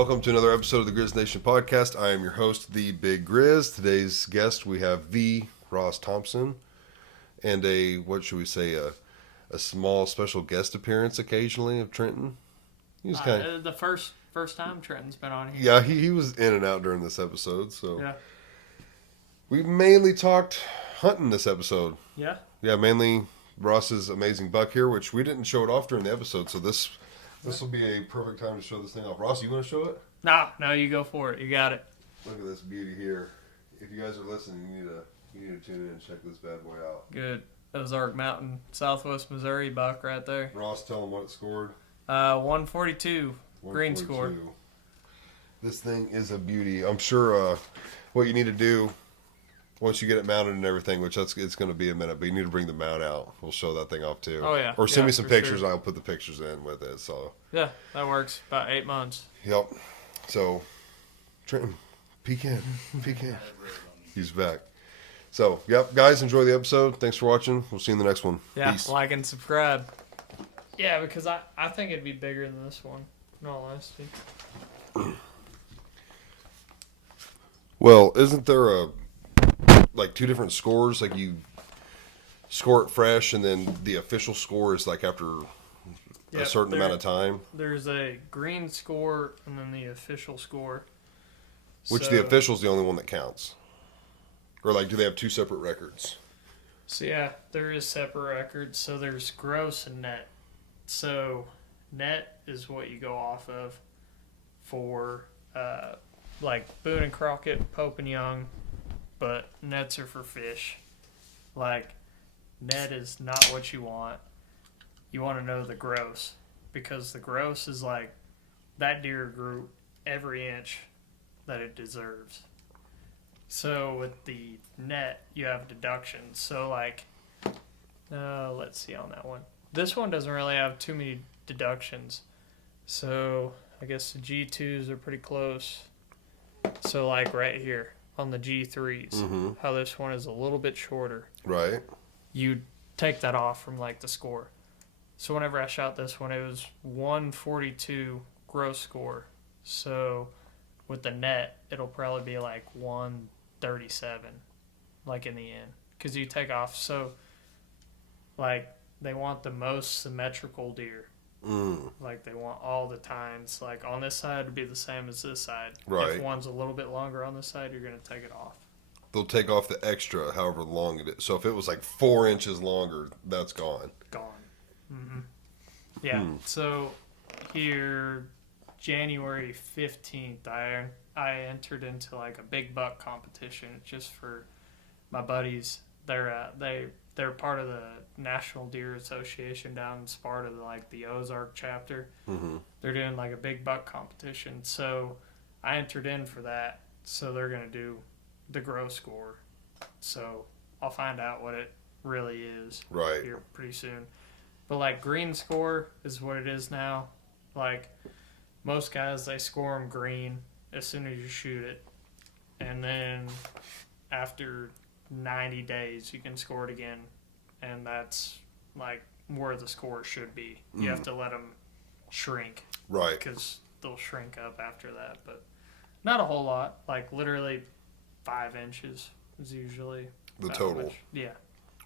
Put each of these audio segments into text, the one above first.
Welcome to another episode of the Grizz Nation podcast. I am your host, the Big Grizz. Today's guest, we have the Ross Thompson, and a small special guest appearance occasionally of Trenton. He was the first time Trenton's been on here. Yeah, he was in and out during this episode. So yeah, we mainly talked hunting this episode. Yeah, mainly Ross's amazing buck here, which we didn't show it off during the episode. So this will be a perfect time to show this thing off. Ross, you want to show it? No, you go for it. You got it. Look at this beauty here. If you guys are listening, you need to tune in and check this bad boy out. Good. Ozark Mountain, Southwest Missouri buck right there. Ross, tell him what it scored. 142. Green score. This thing is a beauty. I'm sure what you need to do once you get it mounted and everything, which it's going to be a minute, but you need to bring the mount out. We'll show that thing off too. Oh yeah. Or send me some pictures. Sure. And I'll put the pictures in with it. So yeah, that works. About 8 months. Yep. So Trenton, peek in. He's back. So, yep, guys, enjoy the episode. Thanks for watching. We'll see you in the next one. Yeah, Peace. like and subscribe. Yeah, because I think it'd be bigger than this one, in all honesty. Well, isn't there two different scores? Like you score it fresh, and then the official score is like after a certain amount of time? There's a green score and then the official score. Which the official's the only one that counts. Or do they have two separate records? So yeah, there is separate records. So there's gross and net. So net is what you go off of for Boone and Crockett, Pope and Young, but nets are for fish. Net is not what you want. You want to know the gross, because the gross is that deer grew every inch that it deserves. So with the net, you have deductions. So let's see on that one. This one doesn't really have too many deductions. So I guess the G2s are pretty close. So right here on the G3s, how this one is a little bit shorter. Right. You take that off from the score. So whenever I shot this one, it was 142 gross score. So with the net, it'll probably be 137, in the end. Because you take off, so, they want the most symmetrical deer. They want all the tines. On this side, it'd be the same as this side. Right. If one's a little bit longer on this side, you're going to take it off. They'll take off the extra, however long it is. So if it was 4 inches longer, that's gone. Gone. Mm-hmm. Yeah. So here, January 15th, I entered into a big buck competition just for my buddies. They're part of the National Deer Association down in Sparta, the Ozark chapter. Mm-hmm. They're doing a big buck competition. So I entered in for that. So they're going to do the gross score. So I'll find out what it really is here pretty soon. But green score is what it is now. Most guys, they score them green as soon as you shoot it. And then after 90 days, you can score it again. And that's where the score should be. You have to let them shrink. Right. Because they'll shrink up after that. But not a whole lot. Literally 5 inches is usually the total. Yeah.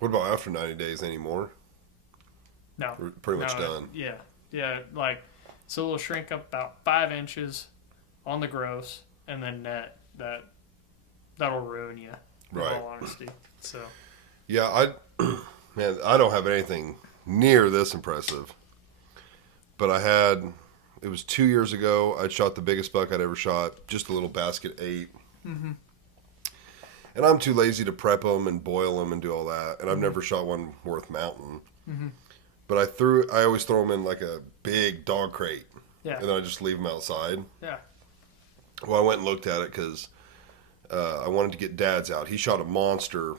What about after 90 days anymore? No. We're pretty much done. Yeah. Yeah. So it'll shrink up about 5 inches on the gross, and then net. That'll ruin you, in all honesty. So. Yeah, I don't have anything near this impressive. But it was 2 years ago, I shot the biggest buck I'd ever shot, just a little basket 8. Mm-hmm. And I'm too lazy to prep them and boil them and do all that. And I've never shot one worth mounting. Mm-hmm. But I always throw them in a big dog crate. Yeah. And then I just leave them outside. Yeah. Well, I went and looked at it because I wanted to get Dad's out. He shot a monster,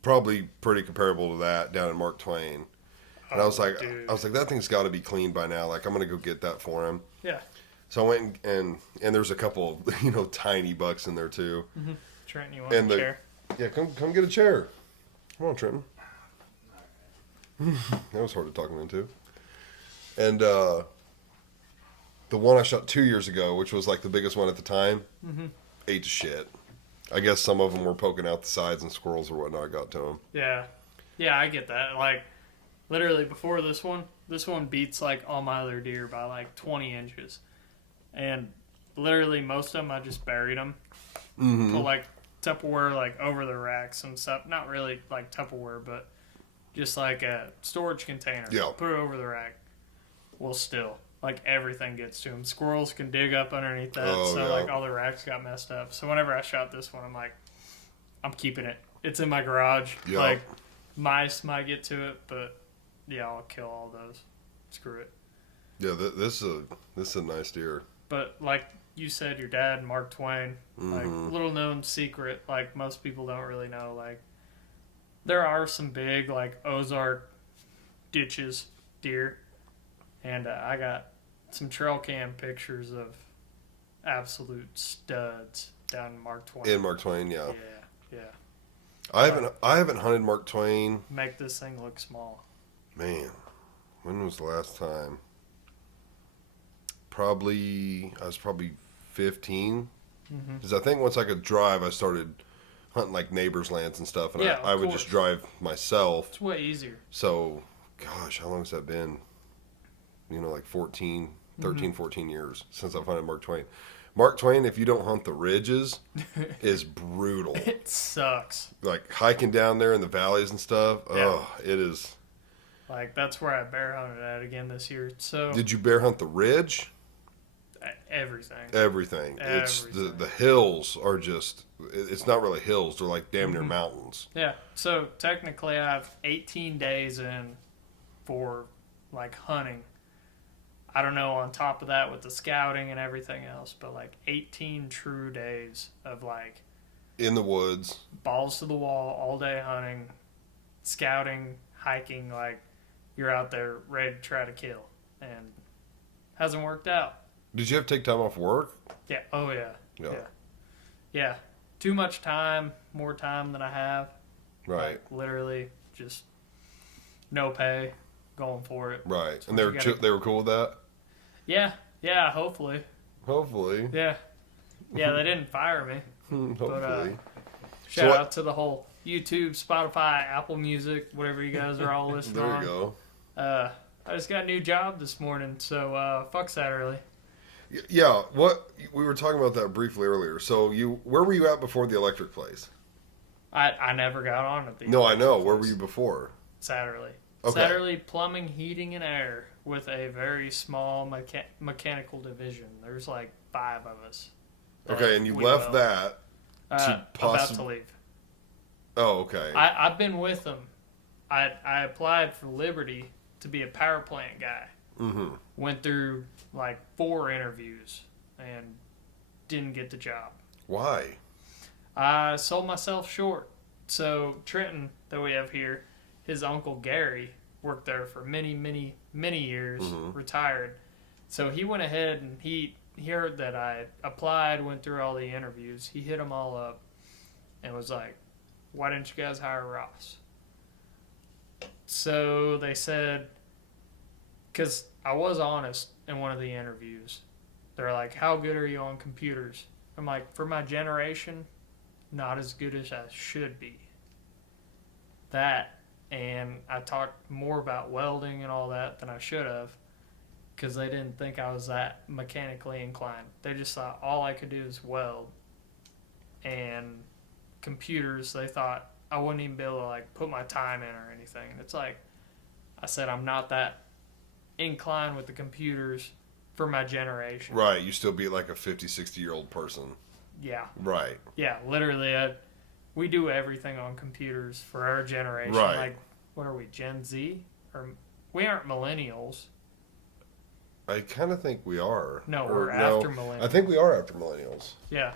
probably pretty comparable to that down in Mark Twain. And I was like, that thing's got to be clean by now. I'm going to go get that for him. Yeah. So I went and there's a couple, tiny bucks in there too. Mm-hmm. Trent, you want a chair? Yeah, come get a chair. Come on, Trenton. That was hard to talk him into. And The one I shot 2 years ago, which was like the biggest one at the time, ate to shit. I guess some of them were poking out the sides and squirrels or whatnot got to them. Yeah. Yeah, I get that. Like, literally before this one beats like all my other deer by like 20 inches. And literally most of them, I just buried them. Put like Tupperware like over the racks and stuff. Not really like Tupperware, but just like a storage container. Yeah. Put it over the rack. Well, still, like everything gets to them. Squirrels can dig up underneath that. Like all the racks got messed up. So whenever I shot this one, I'm like, I'm keeping it. It's in my garage. Yeah. Like mice might get to it, but yeah, I'll kill all those. Screw it. Yeah, this is a nice deer. But like you said, your dad, Mark Twain, like little known secret, like most people don't really know. Like there are some big like Ozark ditches deer, and I got some trail cam pictures of absolute studs down in Mark Twain. In Mark Twain, yeah. Yeah. I haven't hunted Mark Twain. Make this thing look small. Man, when was the last time? I was probably 15. Because I think once I could drive, I started hunting like neighbors' lands and stuff, and I would just drive myself. It's way easier. So, gosh, how long has that been? Like 13, 14 years since I've hunted Mark Twain. Mark Twain, if you don't hunt the ridges, is brutal. It sucks. Like hiking down there in the valleys and stuff. Yeah. Oh, it is. Like that's where I bear hunted at again this year. So did you bear hunt the ridge? Everything. It's the hills are just. It's not really hills. They're like damn near mountains. Yeah. So technically, I have 18 days in for like hunting. I don't know on top of that with the scouting and everything else, but like 18 true days of like in the woods, balls to the wall, all day hunting, scouting, hiking. Like you're out there ready to try to kill, and hasn't worked out. Did you have to take time off work? Yeah. Oh yeah. Yeah. Too much time, more time than I have. Right. Like, literally just no pay, going for it. Right. And they were cool with that? Yeah. Hopefully. Yeah. Yeah, they didn't fire me. Hopefully. But, shout out to the whole YouTube, Spotify, Apple Music, whatever you guys are all listening on. There you go. I just got a new job this morning, so fuck that early. Yeah, we were talking about that briefly earlier. So where were you at before the electric place? I never got on at the No, I know. Place. Where were you before? Satterley. Okay. Satterley Plumbing, Heating, and Air with a very small mechanical division. There's like 5 of us. Okay, and you left that to about to leave. Oh, okay. I've been with them. I applied for Liberty to be a power plant guy. Mm-hmm. Went through like 4 interviews and didn't get the job. Why? I sold myself short. So Trenton, that we have here, his uncle Gary worked there for many, many, many years, retired. So he went ahead and he heard that I applied, went through all the interviews. He hit them all up and was like, why didn't you guys hire Ross? So they said, because I was honest in one of the interviews. They're like, how good are you on computers? I'm like, for my generation, not as good as I should be. That, and I talked more about welding and all that than I should have, because they didn't think I was that mechanically inclined. They just thought all I could do is weld. And computers, they thought I wouldn't even be able to like put my time in or anything. And it's like, I said, I'm not that inclined with the computers for my generation. Right. You still be like a 50, 60-year-old person. Yeah. Right. Yeah, literally. We do everything on computers for our generation. Right. Like, what are we, Gen Z? Or we aren't millennials. I kind of think we are. No, we're after millennials. I think we are after millennials. Yeah.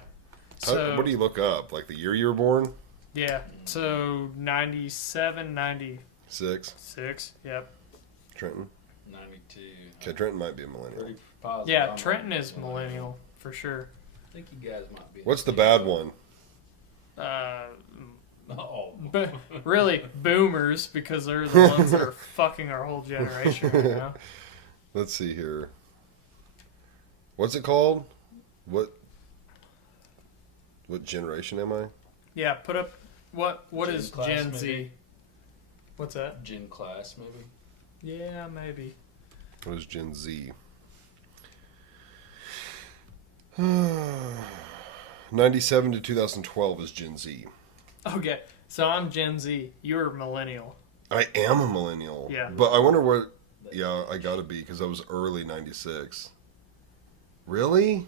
So, what do you look up? Like the year you were born? Yeah. So 97, 96. 6. Yep. Trenton? 92. Okay, Trenton might be a millennial. Yeah, Trenton is millennial for sure. I think you guys might be. What's the bad one? Really, boomers, because they're the ones that are fucking our whole generation right now. Let's see here. What's it called? What generation am I? Yeah, put up what Gen is class, Gen Z? maybe? What's that? Gym class, maybe. Yeah, maybe. What is Gen Z? 97 to 2012 is Gen Z. Okay, so I'm Gen Z. You're millennial. I am a millennial. Yeah. But I wonder what... Yeah, I gotta be, because I was early 96. Really?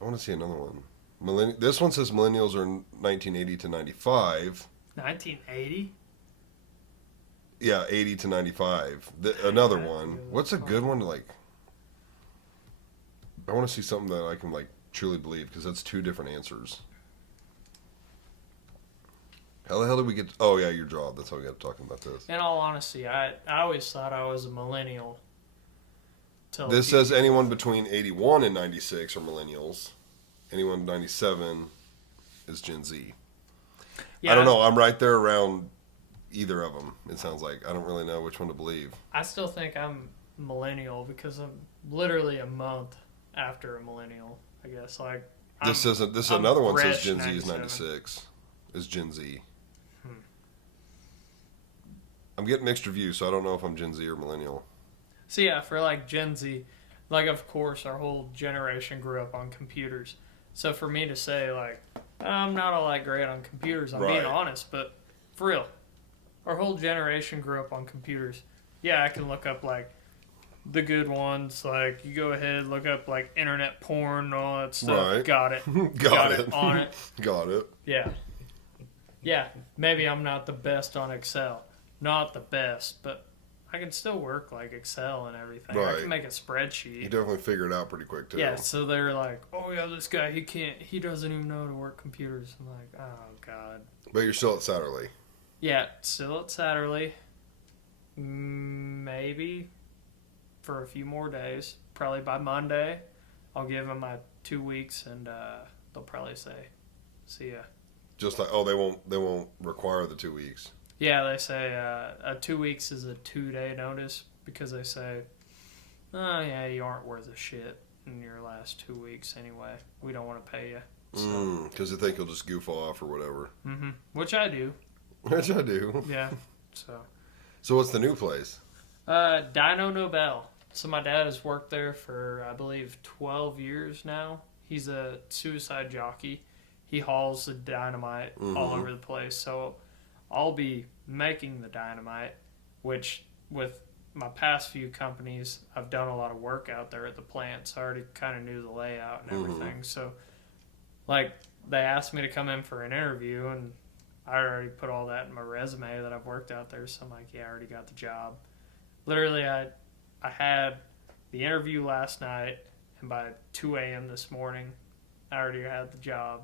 I want to see another one. This one says millennials are 1980 to 95. 1980? Yeah, 80 to 95. Another Yeah, one. yeah, What's a that's good one to like... I want to see something that I can like truly believe, because that's two different answers. How the hell did we get... Oh, yeah, your job. That's how we got to talking about this. In all honesty, I always thought I was a millennial. This says anyone between 81 and 96 are millennials. Anyone 97 is Gen Z. Yeah, I don't know. I'm right there around either of them, it sounds like. I don't really know which one to believe. I still think I'm millennial because I'm literally a month after a millennial, I guess. Like This is another one says Gen Z is 96. Is Gen Z. I'm getting mixed reviews, so I don't know if I'm Gen Z or millennial. So yeah, for like Gen Z, like of course our whole generation grew up on computers. So for me to say like I'm not all that great on computers, I'm being honest, but for real, our whole generation grew up on computers. Yeah, I can look up like the good ones. Like you go ahead, look up like internet porn and all that stuff. Right. Got it. Got it. On it. Got it. Yeah. Yeah. Maybe I'm not the best on Excel. Not the best, but I can still work like Excel and everything. Right. I can make a spreadsheet. You definitely figure it out pretty quick too. Yeah, so they're like, oh yeah, this guy, he doesn't even know how to work computers. I'm like, oh god. But you're still at Satterley. Yeah, still at Satterley. Maybe for a few more days. Probably by Monday, I'll give them my 2 weeks, and they'll probably say, see ya. Just like, they won't require the 2 weeks. Yeah, they say 2 weeks is a 2-day notice because they say, oh yeah, you aren't worth a shit in your last 2 weeks anyway. We don't want to pay you. Because they think you'll just goof off or whatever. Mm-hmm. Which I do. Which I do. Yeah. So what's the new place? Dino Nobel. So my dad has worked there for, I believe, 12 years now. He's a suicide jockey. He hauls the dynamite all over the place. So I'll be making the dynamite, which with my past few companies, I've done a lot of work out there at the plant, so I already kind of knew the layout and everything. So, like, they asked me to come in for an interview, and I already put all that in my resume that I've worked out there, so I'm like, yeah, I already got the job. Literally, I had the interview last night, and by 2 a.m. this morning, I already had the job.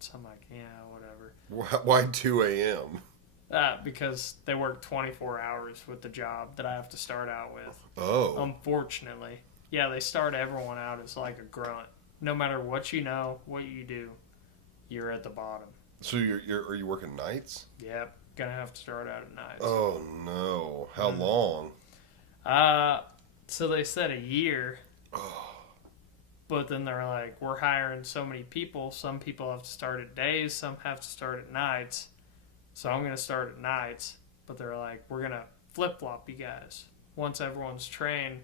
So I'm like, yeah, whatever. Why 2 a.m.? Because they work 24 hours with the job that I have to start out with. Oh. Unfortunately. Yeah, they start everyone out as like a grunt. No matter what you know, what you do, you're at the bottom. So are you working nights? Yep. Gonna have to start out at nights. Oh, no. How long? So they said a year. Oh. But then they're like, we're hiring so many people. Some people have to start at days. Some have to start at nights. So I'm going to start at nights. But they're like, we're going to flip-flop you guys. Once everyone's trained,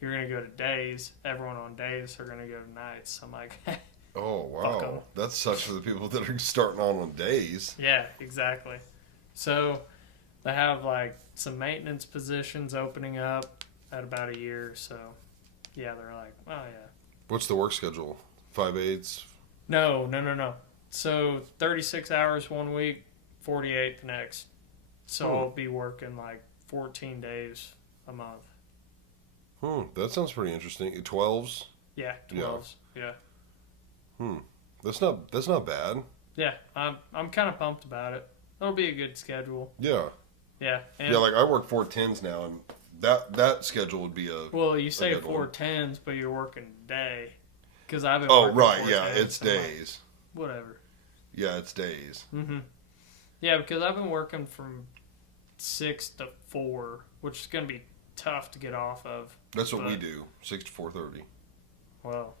you're going to go to days. Everyone on days are going to go to nights. So I'm like, oh, fuck 'em. wow. That sucks for the people that are starting on days. Yeah, exactly. So they have like some maintenance positions opening up at about a year. So yeah, they're like, oh yeah. What's the work schedule? 5/8? No. So 36 hours 1 week, 48 the next. So I'll be working like 14 days a month. That sounds pretty interesting. 12s? Yeah, 12s. Yeah. That's not bad. Yeah, I'm kind of pumped about it. It'll be a good schedule. Yeah. Yeah. Yeah, like I work 4/10s now, and that schedule would be a... Well, you say 4/10s, but you're working day. Because I've been working right, 4/10s, yeah, it's days. Like, whatever. Yeah, it's days. Mm-hmm. Yeah, because I've been working from 6 to 4, which is going to be tough to get off of. That's what we do, 6 to 4:30. Well,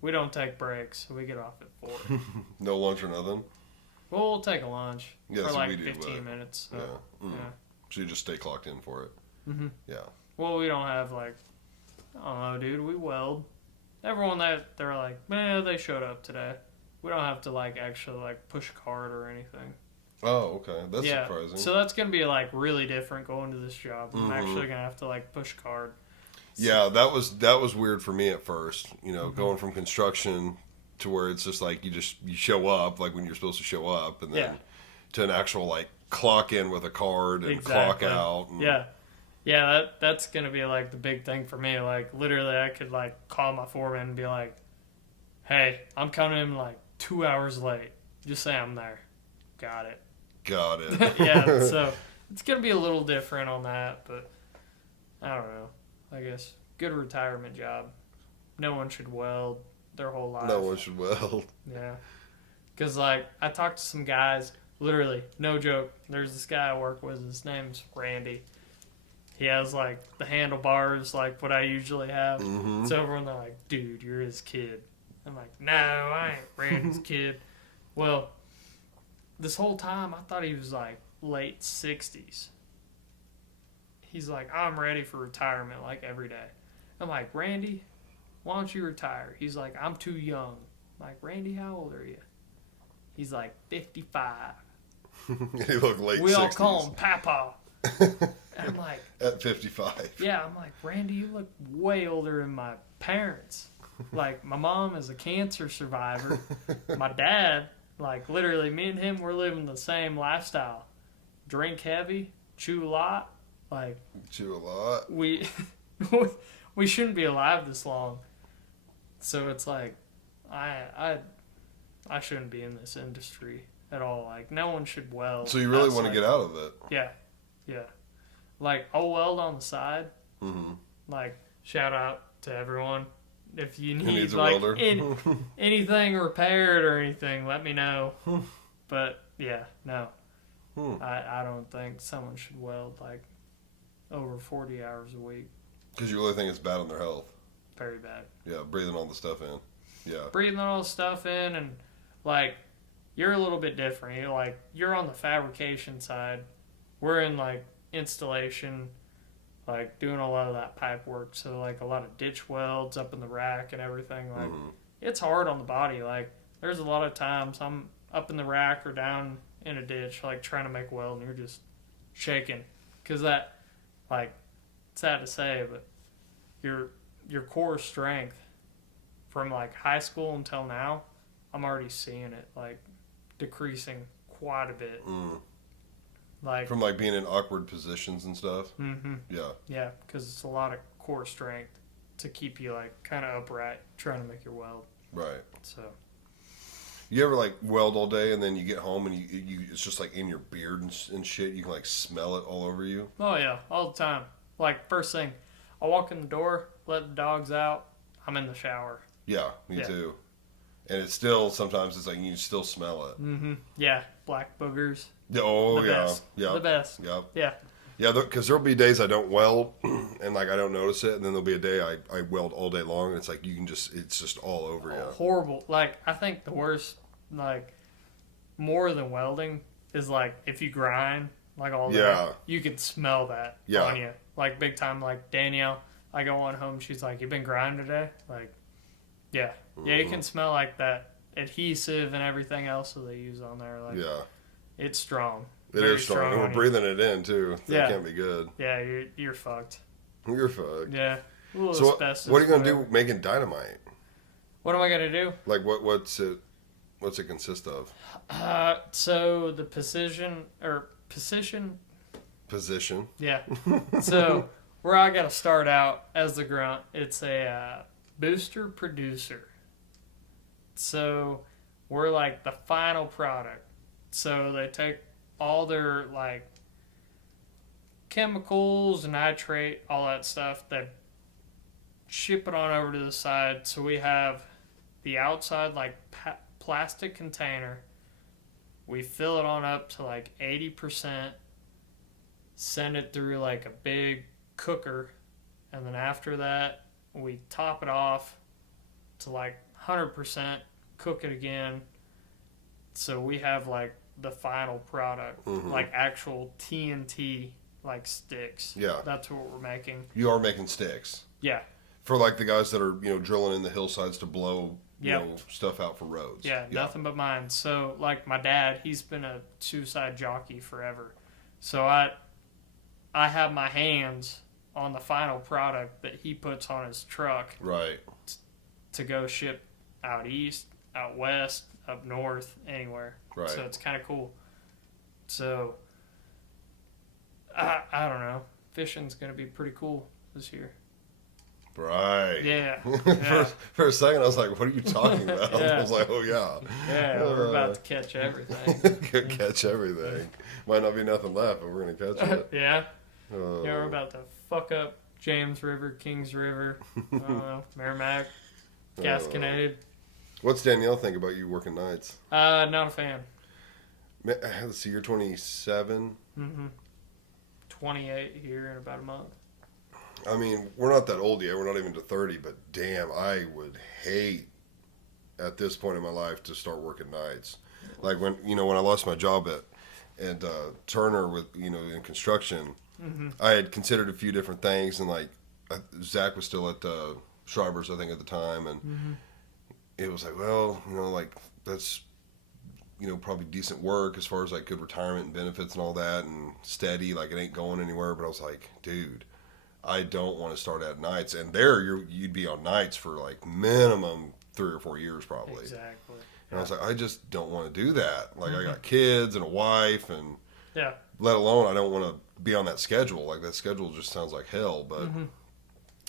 we don't take breaks, so we get off at 4. No lunch or nothing? Well, we'll take a lunch for so like we do, 15 minutes. So, yeah. Mm. So you just stay clocked in for it. Mm-hmm. Yeah. Well, we don't have like, I don't know, dude, we weld. Everyone that they're like, man, they showed up today. We don't have to like actually like push a card or anything. Oh, okay. That's surprising. So that's going to be like really different going to this job. I'm actually going to have to like push a card. So, yeah, that was weird for me at first. Going from construction to where it's just like you show up like when you're supposed to show up, and then to an actual like clock in with a card and clock out. And, yeah, that's gonna be like the big thing for me. Like literally, I could like call my foreman and be like, "Hey, I'm coming in like 2 hours late. Just say I'm there." Got it. Yeah, so it's gonna be a little different on that, but I don't know. I guess good retirement job. No one should weld their whole life. No one should weld. Yeah, because like I talked to some guys. Literally, no joke. There's this guy I work with. His name's Randy. He has like the handlebars, like what I usually have. Mm-hmm. So everyone they're like, "Dude, you're his kid." I'm like, "No, I ain't Randy's kid." Well, this whole time I thought he was like late 60s. He's like, "I'm ready for retirement," like every day. I'm like, "Randy, why don't you retire?" He's like, "I'm too young." I'm like, "Randy, how old are you?" He's like 55. He looked late 60s. We all call him Papa. And I'm like, at 55. Yeah, I'm like, "Randy, you look way older than my parents." Like, my mom is a cancer survivor. My dad, like, literally, me and him, we're living the same lifestyle. Drink heavy, chew a lot. Like, chew a lot. We shouldn't be alive this long. So it's like, I shouldn't be in this industry at all. Like, no one should weld. So you really want to get out of it? Yeah. Like, I'll weld on the side. Mm-hmm. Like, shout out to everyone. If you Who need needs a like welder? anything repaired or anything, let me know. But yeah, no. I don't think someone should weld like over 40 hours a week. Because you really think it's bad on their health? Very bad. Yeah, breathing all the stuff in. Yeah. Breathing all the stuff in, and like, you're a little bit different. You're on the fabrication side. We're in like installation, like doing a lot of that pipe work. So like a lot of ditch welds up in the rack and everything. Like, it's hard on the body. Like, there's a lot of times I'm up in the rack or down in a ditch, like trying to make a weld, and you're just shaking. Because that, like, sad to say, but your core strength from like high school until now, I'm already seeing it like decreasing quite a bit. Like, from like being in awkward positions and stuff. Mm-hmm. Yeah, because it's a lot of core strength to keep you like kind of upright trying to make your weld. Right. So you ever like weld all day and then you get home and you it's just like in your beard and shit, you can like smell it all over you? Oh yeah, all the time. Like, first thing, I walk in the door, let the dogs out, I'm in the shower. Yeah, me too. And it's still, sometimes it's like you still smell it. Mm-hmm. Yeah, black boogers. Oh, the yeah. best. Yeah. The best. Yep. Yeah. Yeah, because there'll be days I don't weld and like I don't notice it, and then there'll be a day I weld all day long, and it's like it's just all over you. Horrible. Like, I think the worst, like, more than welding is like if you grind like all day, you can smell that on you. Like, big time. Like, Danielle, I go on home, she's like, "You been grinding today?" Like, yeah. Yeah, you can smell like that adhesive and everything else that they use on there. Like, it's strong. It is strong. And we're breathing it in too. That can't be good. Yeah, you're fucked. You're fucked. Yeah. So what are you gonna do making dynamite? What am I gonna do? Like what's it consist of? So the position. Yeah. So where I gotta start out as the grunt, it's a booster producer. So we're like the final product. So they take all their like chemicals, nitrate, all that stuff, they ship it on over to the side. So we have the outside like plastic container. We fill it on up to like 80%, send it through like a big cooker and then after that, we top it off to like 100%, cook it again. So we have like the final product, like actual TNT like sticks. Yeah. That's what we're making. You are making sticks. Yeah. For like the guys that are, drilling in the hillsides to blow, stuff out for roads. Yeah, nothing but mine. So like my dad, he's been a suicide jockey forever. So I have my hands on the final product that he puts on his truck. Right. To go ship out east, out west, up north, anywhere. Right. So it's kind of cool. So I don't know. Fishing's going to be pretty cool this year. Right. Yeah. For a second, I was like, what are you talking about? Yeah. I was like, oh, yeah. Yeah, we're about to catch everything. Catch everything. Might not be nothing left, but we're going to catch it. Yeah. Yeah, we're about to fuck up James River, Kings River, Merrimack, Gasconade. What's Danielle think about you working nights? Not a fan. Let's see, you're 27? 28 here in about a month. I mean, we're not that old yet. We're not even to 30, but damn, I would hate at this point in my life to start working nights. Like when I lost my job at Turner with, in construction, I had considered a few different things, and like Zach was still at Schreiber's, I think, at the time, and it was like, well, like that's, probably decent work as far as like good retirement and benefits and all that, and steady, like it ain't going anywhere. But I was like, dude, I don't want to start at nights. And there you'd be on nights for like minimum 3 or 4 years probably. Exactly. And I was like, I just don't want to do that. Like I got kids and a wife, and let alone I don't want to be on that schedule. Like that schedule just sounds like hell. But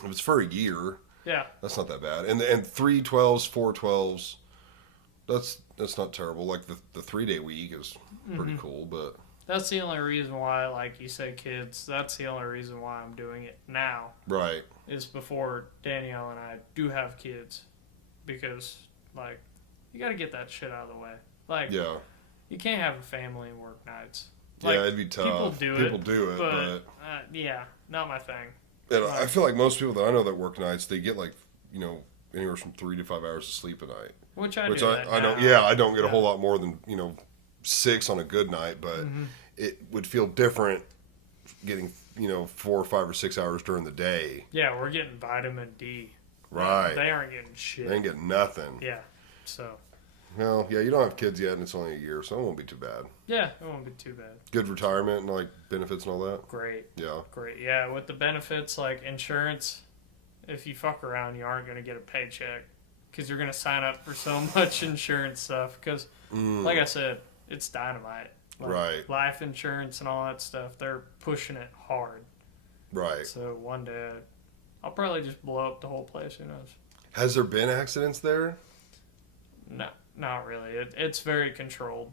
if it's for a year, that's not that bad. And 3 12s, 4 12s, that's not terrible. Like the 3-day week is pretty cool, but that's the only reason why, like you said, kids, that's the only reason why I'm doing it now. Right. Is before Danielle and I do have kids. Because, like, you got to get that shit out of the way. Like, you can't have a family and work nights. Like, it'd be tough. People do it, but not my thing. And I feel like most people that I know that work nights, they get like, anywhere from 3 to 5 hours of sleep a night. Which I don't. Yeah, I don't get a whole lot more than 6 on a good night, but it would feel different getting 4 or 5 or 6 hours during the day. Yeah, we're getting vitamin D. Right. They aren't getting shit. They ain't getting nothing. Yeah. So. Well, yeah, you don't have kids yet, and it's only a year, so it won't be too bad. Yeah, it won't be too bad. Good retirement and like benefits and all that. Great. Yeah. Great. Yeah, with the benefits like insurance, if you fuck around, you aren't going to get a paycheck because you're going to sign up for so much insurance stuff. Because, like I said, it's dynamite. Like, right. Life insurance and all that stuff, they're pushing it hard. Right. So one day, I'll probably just blow up the whole place. Who knows? Has there been accidents there? No, not really. It's very controlled.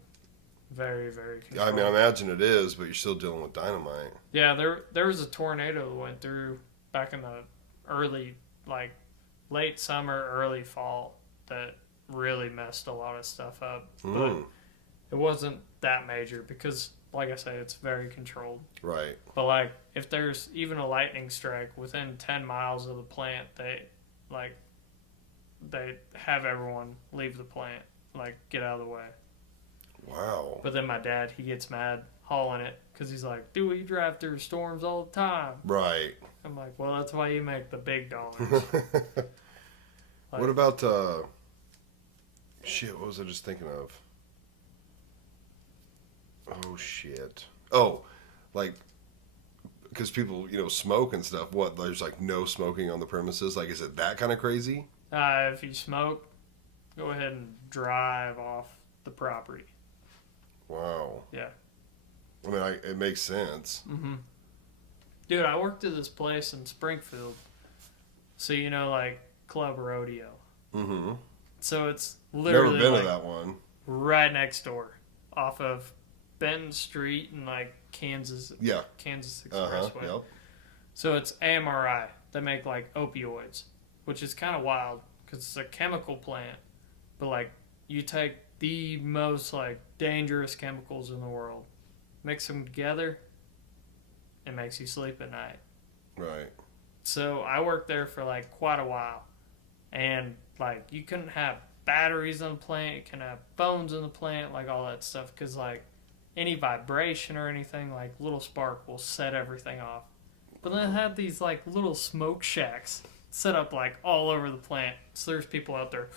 Very, very controlled. I mean, I imagine it is, but you're still dealing with dynamite. Yeah, there was a tornado that went through back in the early, like, late summer, early fall that really messed a lot of stuff up. But it wasn't that major because, like I say, it's very controlled. Right. But, like, if there's even a lightning strike within 10 miles of the plant, they have everyone leave the plant, like, get out of the way. Wow. But then my dad, he gets mad hauling it because he's like, dude, we drive through storms all the time. Right. I'm like, well, that's why you make the big dollars. What about, shit, what was I just thinking of? Oh, shit. Oh, like, because people, smoke and stuff. What, there's, like, no smoking on the premises? Like, is it that kind of crazy? If you smoke, go ahead and drive off the property. Wow. Yeah. I mean, it makes sense. Mm-hmm. Dude, I worked at this place in Springfield. So, like, Club Rodeo. Mm-hmm. So it's literally never been to that one. Right next door off of Benton Street and, like, Kansas Expressway. Yep. So it's AMRI. They make, like, opioids, which is kind of wild because it's a chemical plant. But, like, you take the most, like, dangerous chemicals in the world, mix them together, it makes you sleep at night. Right. So I worked there for like quite a while, and like you couldn't have batteries in the plant, you couldn't have phones in the plant, like all that stuff, because like any vibration or anything, like little spark will set everything off. But then it had these like little smoke shacks set up like all over the plant, so there's people out there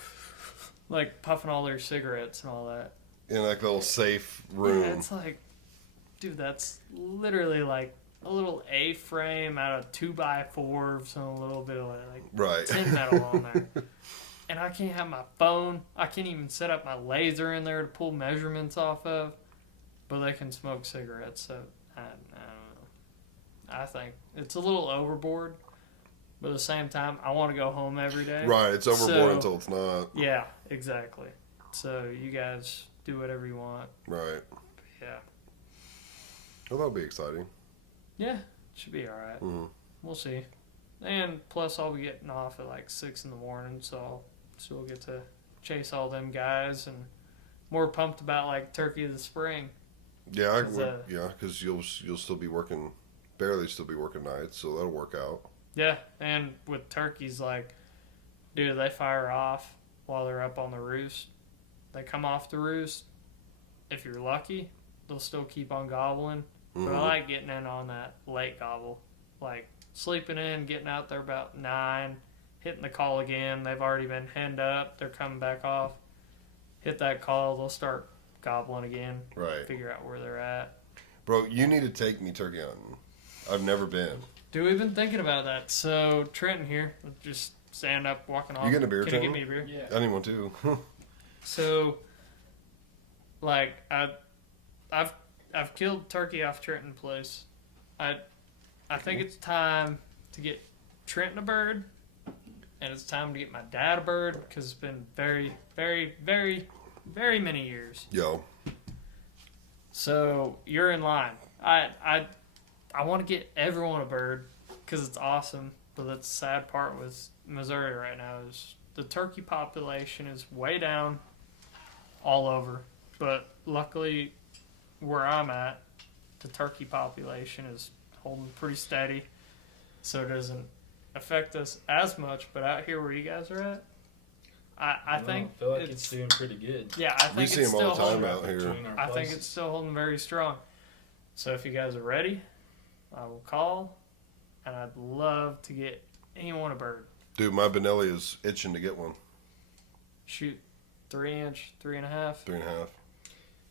like puffing all their cigarettes and all that in like a little safe room. Yeah, it's like, dude, that's literally like a little A-frame out of 2x4s and a little bit of like tin metal on there. And I can't have my phone. I can't even set up my laser in there to pull measurements off of. But they can smoke cigarettes, so I don't know. I think it's a little overboard. But at the same time, I want to go home every day. Right, it's overboard until it's not. Yeah, exactly. So you guys do whatever you want. Right. Yeah. Well, that'll be exciting. Yeah, should be all right. Mm-hmm. We'll see. And plus, I'll be getting off at like 6 in the morning, so I'll still get to chase all them guys, and more pumped about like Turkey of the Spring. Yeah, I would, yeah, because you'll still be working, barely still be working nights, so that'll work out. Yeah, and with turkeys, like, dude, they fire off while they're up on the roost. They come off the roost. If you're lucky, they'll still keep on gobbling. Mm-hmm. But I like getting in on that late gobble. Like, sleeping in, getting out there about 9, hitting the call again. They've already been henned up. They're coming back off. Hit that call. They'll start gobbling again. Right. Figure out where they're at. Bro, you need to take me turkey hunting. I've never been. Dude, we've been thinking about that. So, Trenton here, just stand up, walking off. You getting a beer, Can Trenton? you get me a beer? Yeah. I need one too. So, like, I've killed turkey off Trenton Place. I think it's time to get Trenton a bird, and it's time to get my dad a bird, because it's been very, very, very, very many years. Yo. So you're in line. I want to get everyone a bird because it's awesome, but that's the sad part with Missouri right now is the turkey population is way down all over, but luckily where I'm at, the turkey population is holding pretty steady, so it doesn't affect us as much. But out here where you guys are at, I think feel like it's doing pretty good. Yeah, I think we see it's them all the still time holding, out here. I think it's still holding very strong. So if you guys are ready, I will call, and I'd love to get anyone a bird. Dude, my Benelli is itching to get one. Shoot, 3-inch, 3.5. 3.5.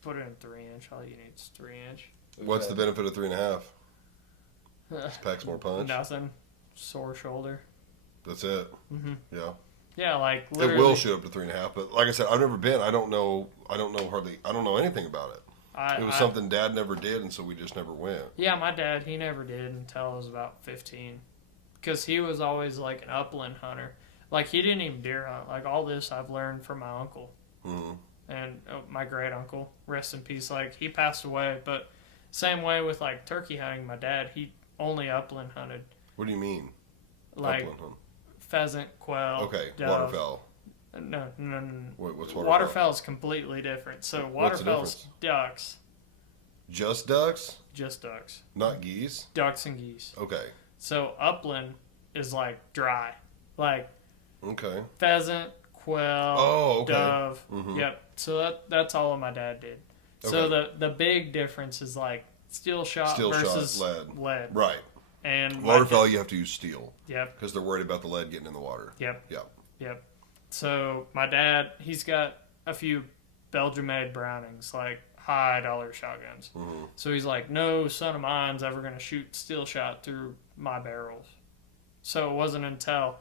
Put it in 3-inch. All you need is 3-inch. What's the benefit of 3.5? Just packs more punch. Nothing. Sore shoulder. That's it. Mm-hmm. Yeah. Yeah, like literally. It will shoot up to 3.5, but like I said, I've never been. I don't know anything about it. It was something Dad never did, and so we just never went. Yeah, my dad, he never did until I was about 15. Because he was always like an upland hunter. Like, he didn't even deer hunt. Like, all this I've learned from my uncle. Mm-hmm. And my great uncle, rest in peace. Like, he passed away, but same way with like turkey hunting. My dad, he only upland hunted. What do you mean? Like upland hunt? Pheasant, quail. Okay, dove. waterfowl. No. What's waterfowl? Waterfowl is completely different. So waterfowl's ducks. Just ducks? Just ducks. Not geese? Ducks and geese. Okay. So upland is like dry, like okay. Pheasant, quail, dove. Mm-hmm. Yep. So that's all my dad did. Okay. So the big difference is like steel shot versus lead. Right. And waterfowl, you have to use steel. Yep. Because they're worried about the lead getting in the water. Yep. So my dad, he's got a few Belgian-made Brownings, like high-dollar shotguns. Mm-hmm. So he's like, no son of mine's ever going to shoot steel shot through my barrels. So it wasn't until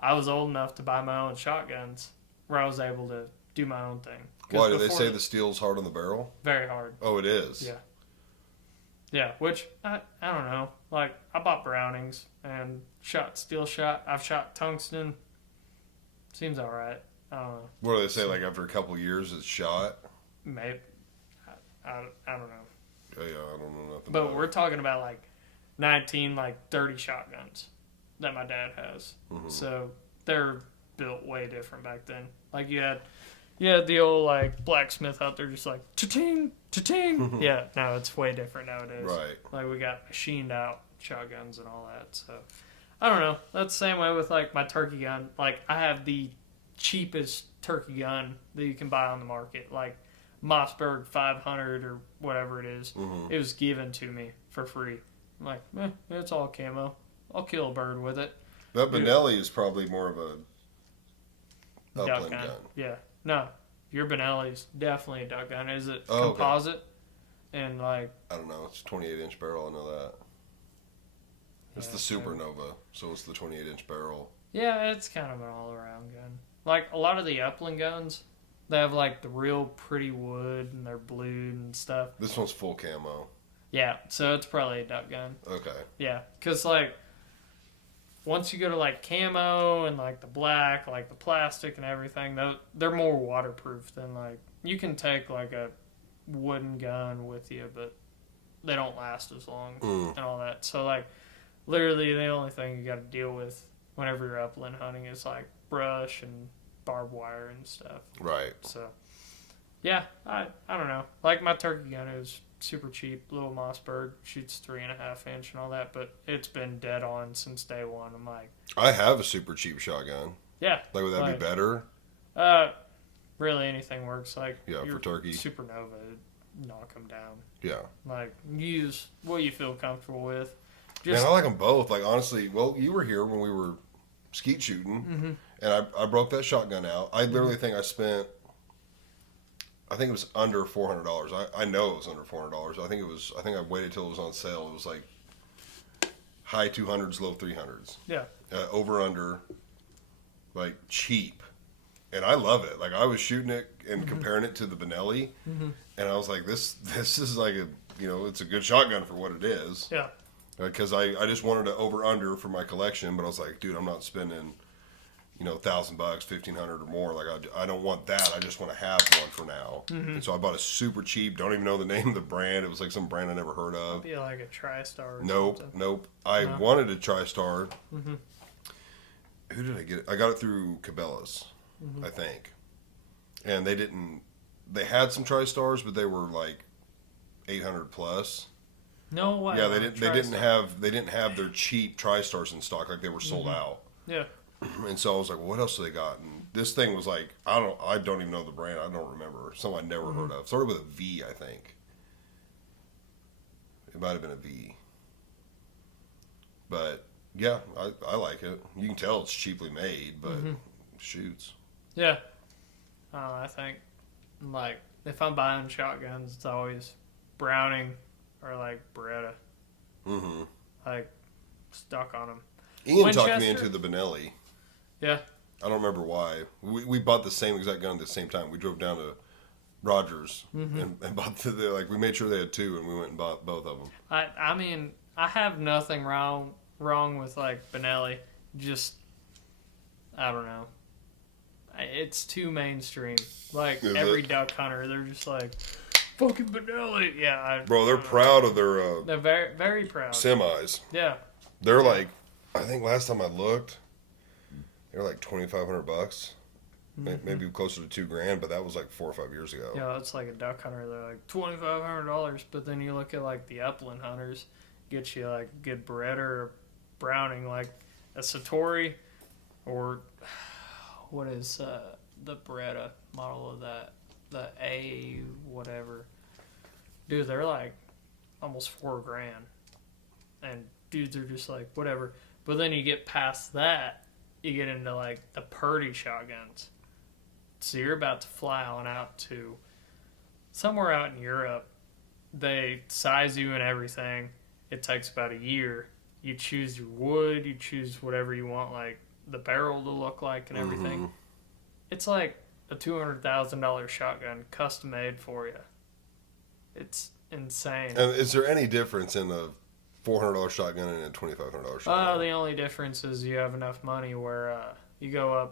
I was old enough to buy my own shotguns where I was able to do my own thing. Why, do they say the steel's hard on the barrel? Very hard. Oh, it is? Yeah. Yeah, which, I don't know. Like, I bought Brownings and shot steel shot. I've shot tungsten. Seems all right. I don't know. What do they say, like after a couple years it's shot? Maybe. I don't know. Yeah, I don't know nothing But about we're talking about like 19, like 30 shotguns that my dad has. Mm-hmm. So they're built way different back then. Like you had the old like blacksmith out there just like cha-ting, cha-ting. Yeah, no, it's way different nowadays. Right. Like we got machined out shotguns and all that. So I don't know. That's the same way with like my turkey gun. Like I have the cheapest turkey gun that you can buy on the market, like Mossberg 500 or whatever it is. Mm-hmm. It was given to me for free. I'm like, it's all camo. I'll kill a bird with it. But Benelli is probably more of a duck upland gun. Yeah. No, your Benelli's definitely a duck gun. Is it Oh, composite? okay. And like, I don't know. It's a 28-inch barrel. I know that. It's the Supernova, so it's the 28-inch barrel. Yeah, it's kind of an all-around gun. Like a lot of the upland guns, they have like the real pretty wood and they're blued and stuff. This one's full camo. Yeah, so it's probably a duck gun. Okay. Yeah, because like once you go to like camo and like the black, like the plastic and everything, they're more waterproof than like you can take like a wooden gun with you, but they don't last as long and all that. So like literally the only thing you got to deal with whenever you're upland hunting is like brush and barbed wire and stuff. Right. So yeah, I don't know. Like my turkey gun is super cheap, little Mossberg, shoots 3.5 inch and all that, but it's been dead on since day one. I'm like, I have a super cheap shotgun. yeah. Like, would that be better? Really anything works. Like, yeah, for turkey. Supernova, knock them down. Yeah. Like, use what you feel comfortable with. Man, I like them both. Like, honestly, well, you were here when we were skeet shooting, and I broke that shotgun out. I literally think I spent, I think it was under $400. I know it was under $400. I think I waited till it was on sale. It was like high 200s, low 300s. Yeah. Over, under, like cheap. And I love it. Like, I was shooting it and comparing it to the Benelli, and I was like, this is like a, it's a good shotgun for what it is. Yeah. Because I just wanted to over under for my collection, but I was like, dude, I'm not spending, $1,000, $1,500 or more. Like, I don't want that. I just want to have one for now. And so I bought a super cheap. Don't even know the name of the brand. It was like some brand I never heard of. Be like a TriStar. Or Nope. I wanted a TriStar. Who did I get? I got it through Cabela's, I think. And they had some TriStars, but they were like 800 plus. No way. Yeah, they didn't have their cheap TriStars in stock. Like, they were sold out. Yeah. And so I was like, well, what else do they got? And this thing was like, I don't even know the brand. I don't remember. Something I never heard of. Started with a V, I think. It might have been a V. But yeah, I like it. You can tell it's cheaply made, but it shoots. Yeah. I think, like, if I'm buying shotguns, it's always Browning or like Beretta. Like, stuck on them. Ian talked me into the Benelli. Yeah. I don't remember why. We bought the same exact gun at the same time. We drove down to Rogers and bought we made sure they had two, and we went and bought both of them. I mean, I have nothing wrong with like Benelli. Just, I don't know. It's too mainstream. Like, every duck hunter, they're just like, fucking Benelli. Yeah. Bro, they're proud of their... they're very, very proud. Semis. Yeah. They're like, I think last time I looked, they were like $2,500. Maybe closer to $2,000, but that was like 4 or 5 years ago. Yeah, it's like a duck hunter. They're like $2,500, but then you look at like the upland hunters, get you like a good Beretta or Browning, like a Satori, or what is the Beretta model of that? The A whatever. Dude, they're like almost $4,000, and dudes are just like whatever. But then you get past that, you get into like the Purdy shotguns. So you're about to fly on out to somewhere out in Europe. They size you and everything. It takes about a year. You choose your wood. You choose whatever you want, like the barrel to look like and everything. It's like a $200,000 shotgun, custom made for you. It's insane. And is there any difference in a $400 shotgun and a $2,500 shotgun? The only difference is you have enough money where you go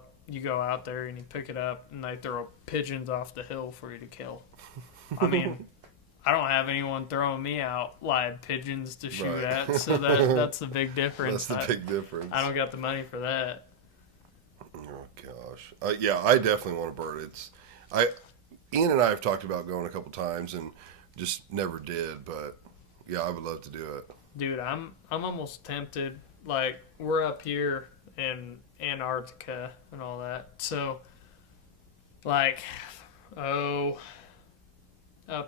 out there and you pick it up and they throw pigeons off the hill for you to kill. I mean, I don't have anyone throwing me out live pigeons to shoot at, so that's the big difference. That's the big difference. I don't got the money for that. Oh gosh, yeah, I definitely want a bird. Ian and I have talked about going a couple times and just never did, but yeah, I would love to do it. Dude, I'm almost tempted like, we're up here in Antarctica and all that. So, like, up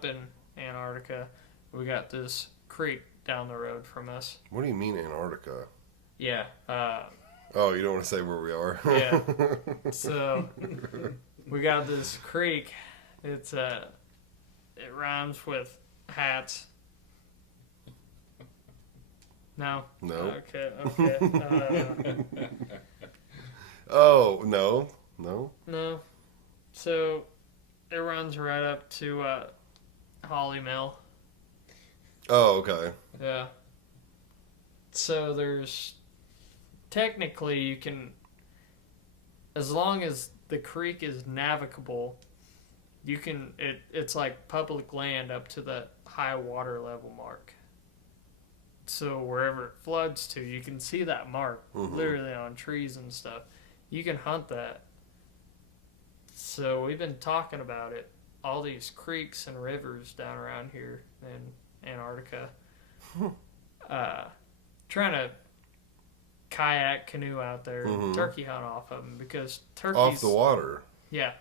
in Antarctica, we got this creek down the road from us. What do you mean Antarctica? Yeah. Oh, you don't want to say where we are? Yeah. So, we got this creek. It rhymes with hats. No. No. Okay. Oh, no. No. So, it runs right up to Holly Mill. Oh, okay. Yeah. So there's technically you can, as long as the creek is navigable, you can. It's like public land up to the high water level mark. So wherever it floods to, you can see that mark literally on trees and stuff. You can hunt that. So we've been talking about it. All these creeks and rivers down around here in Antarctica. Trying to kayak, canoe out there, and turkey hunt off of them, because turkeys off the water. Yeah,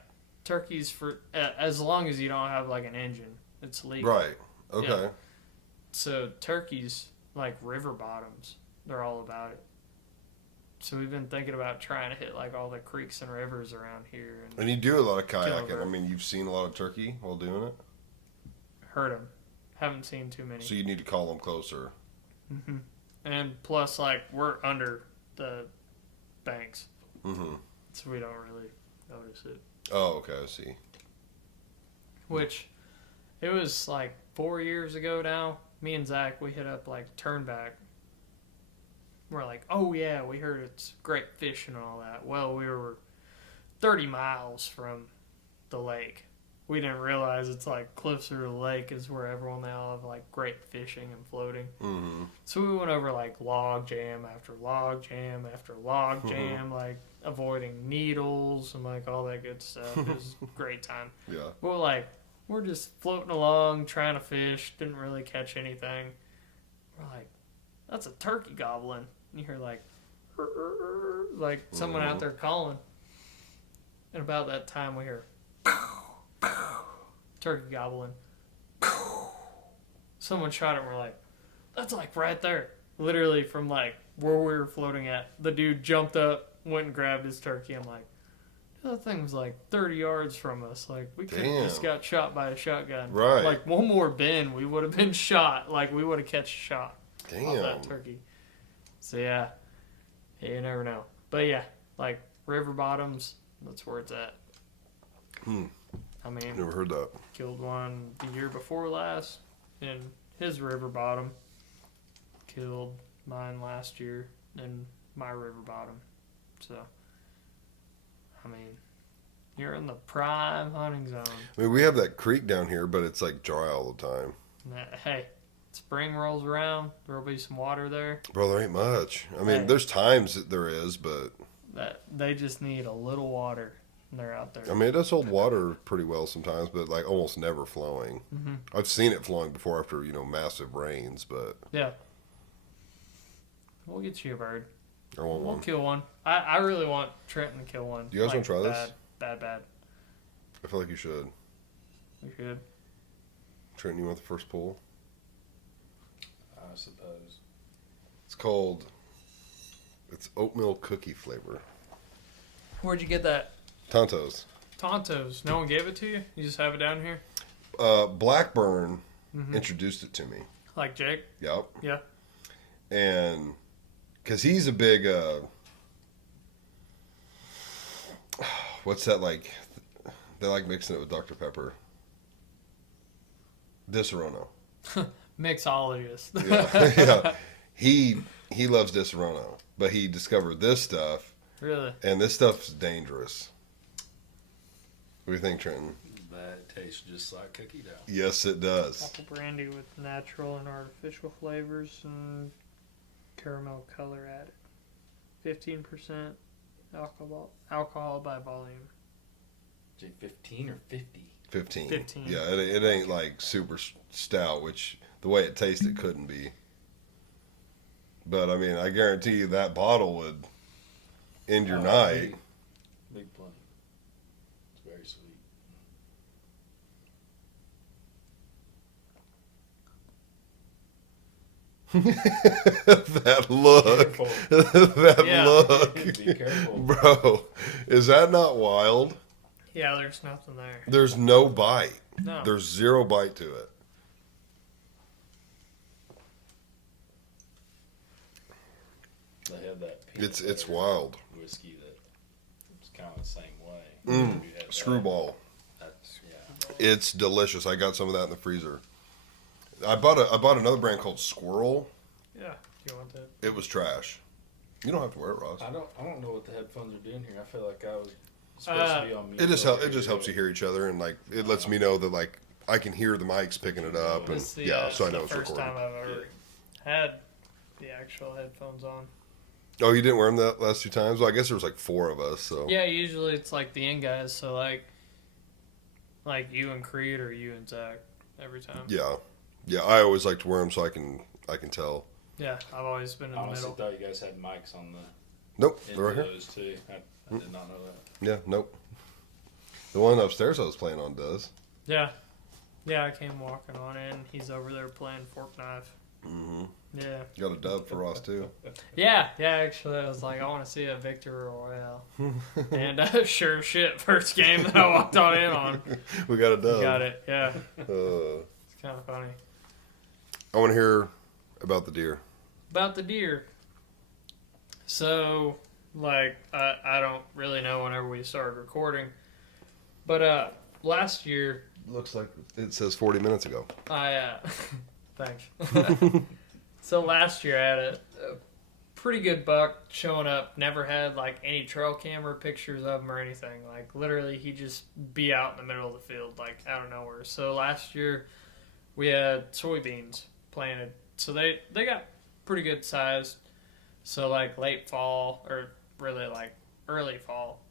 turkeys for as long as you don't have like an engine, it's legal. Right. Okay. Yeah. So turkeys like river bottoms, they're all about it. So we've been thinking about trying to hit like all the creeks and rivers around here. And you do a lot of kayaking. I mean, you've seen a lot of turkey while doing it. Heard them. Haven't seen too many. So you need to call them closer. Mm-hmm. And plus, like, we're under the banks. Mm-hmm. So we don't really notice it. Oh, okay, I see. Which, it was like 4 years ago now. Me and Zach, we hit up like Turnback. We're like, oh yeah, we heard it's great fishing and all that. Well, we were 30 miles from the lake. We didn't realize it's like closer to the lake is where everyone, they all have like great fishing and floating. Mm-hmm. So we went over like log jam after log jam after log jam, like avoiding needles and like all that good stuff. It was a great time. Yeah. But like, we're just floating along, trying to fish, didn't really catch anything. We're like, that's a turkey gobbling. And you hear like someone out there calling. And about that time we hear turkey gobbling. Someone shot it and we're like, that's like right there. Literally from like where we were floating at. The dude jumped up, went and grabbed his turkey. I'm like, that thing was like 30 yards from us. Like, we could have just got shot by a shotgun. Right. Like, one more bend, we would have been shot. Like, we would have catch a shot off that turkey. So, yeah. You never know. But, yeah, like, river bottoms, that's where it's at. I mean, never heard that. Killed one the year before last in his river bottom. Killed mine last year in my river bottom. So, I mean, you're in the prime hunting zone. I mean, we have that creek down here, but it's like dry all the time. Hey, spring rolls around, there'll be some water there. Bro, there ain't much. I mean, there's times that there is, but they just need a little water, and they're out there. I mean, it does hold water pretty well sometimes, but like almost never flowing. Mm-hmm. I've seen it flowing before after, massive rains, but yeah, we'll get you a bird. I want one. We'll kill one. I really want Trenton to kill one. Do you guys want to try this? Bad. I feel like you should. We should. Trenton, you want the first pull? I suppose. It's oatmeal cookie flavor. Where'd you get that? Tonto's. No one gave it to you? You just have it down here? Blackburn introduced it to me. Like Jake? Yep. Yeah. And because he's a big, what's that like? They like mixing it with Dr. Pepper. Disaronno. Mixologist. Yeah. He loves Disaronno, but he discovered this stuff. Really? And this stuff's dangerous. What do you think, Trenton? That tastes just like cookie dough. Yes, it does. Apple brandy with natural and artificial flavors and caramel color added. 15% alcohol by volume. 15 or 50? 15. 15. Yeah, it ain't like super stout, which the way it tastes, it couldn't be. But I mean, I guarantee you that bottle would end your night. Big plenty. It's very sweet. That look. That look. Be careful. Bro, is that not wild? Yeah, there's nothing there. There's no bite. No. There's zero bite to it. They have that. It's wild. Whiskey that's kind of the same way. Screwball. That's, yeah. It's delicious. I got some of that in the freezer. I bought another brand called Squirrel. Yeah, you want that? It was trash. You don't have to wear it, Ross. I don't know what the headphones are doing here. I feel like I was supposed to be on mute. It just helps you hear each other, and like it lets me know that like I can hear the mics picking it up, and so I know it's first recording. time I've ever had the actual headphones on. Oh, you didn't wear them the last 2 times? Well, I guess there was like 4 of us. So Yeah, usually it's like the in guys, so like you and Creed or you and Zach every time. Yeah. I always like to wear them so I can tell. Yeah, I've always been in the honestly middle. thought you guys had mics on the Nope, end they're right of here. those too. I did not know that. Yeah, nope. The one upstairs I was playing on does. Yeah, I came walking on in. He's over there playing fork knife. Mm-hmm. Yeah. Got a dub for Ross too. Yeah. Actually, I was like, I want to see a victory royale, and sure as shit, first game that I walked on in on, We got a dub. got it. Yeah, Uh, it's kind of funny. I want to hear about the deer. About the deer. So, like, I don't really know whenever we started recording, but last year Looks like it says 40 minutes ago. I thanks. So last year I had a pretty good buck showing up. Never had like any trail camera pictures of him or anything. Like literally, he'd just be out in the middle of the field, like out of nowhere. So last year we had soybeans planted, so they got pretty good size. So like late fall or really like early fall,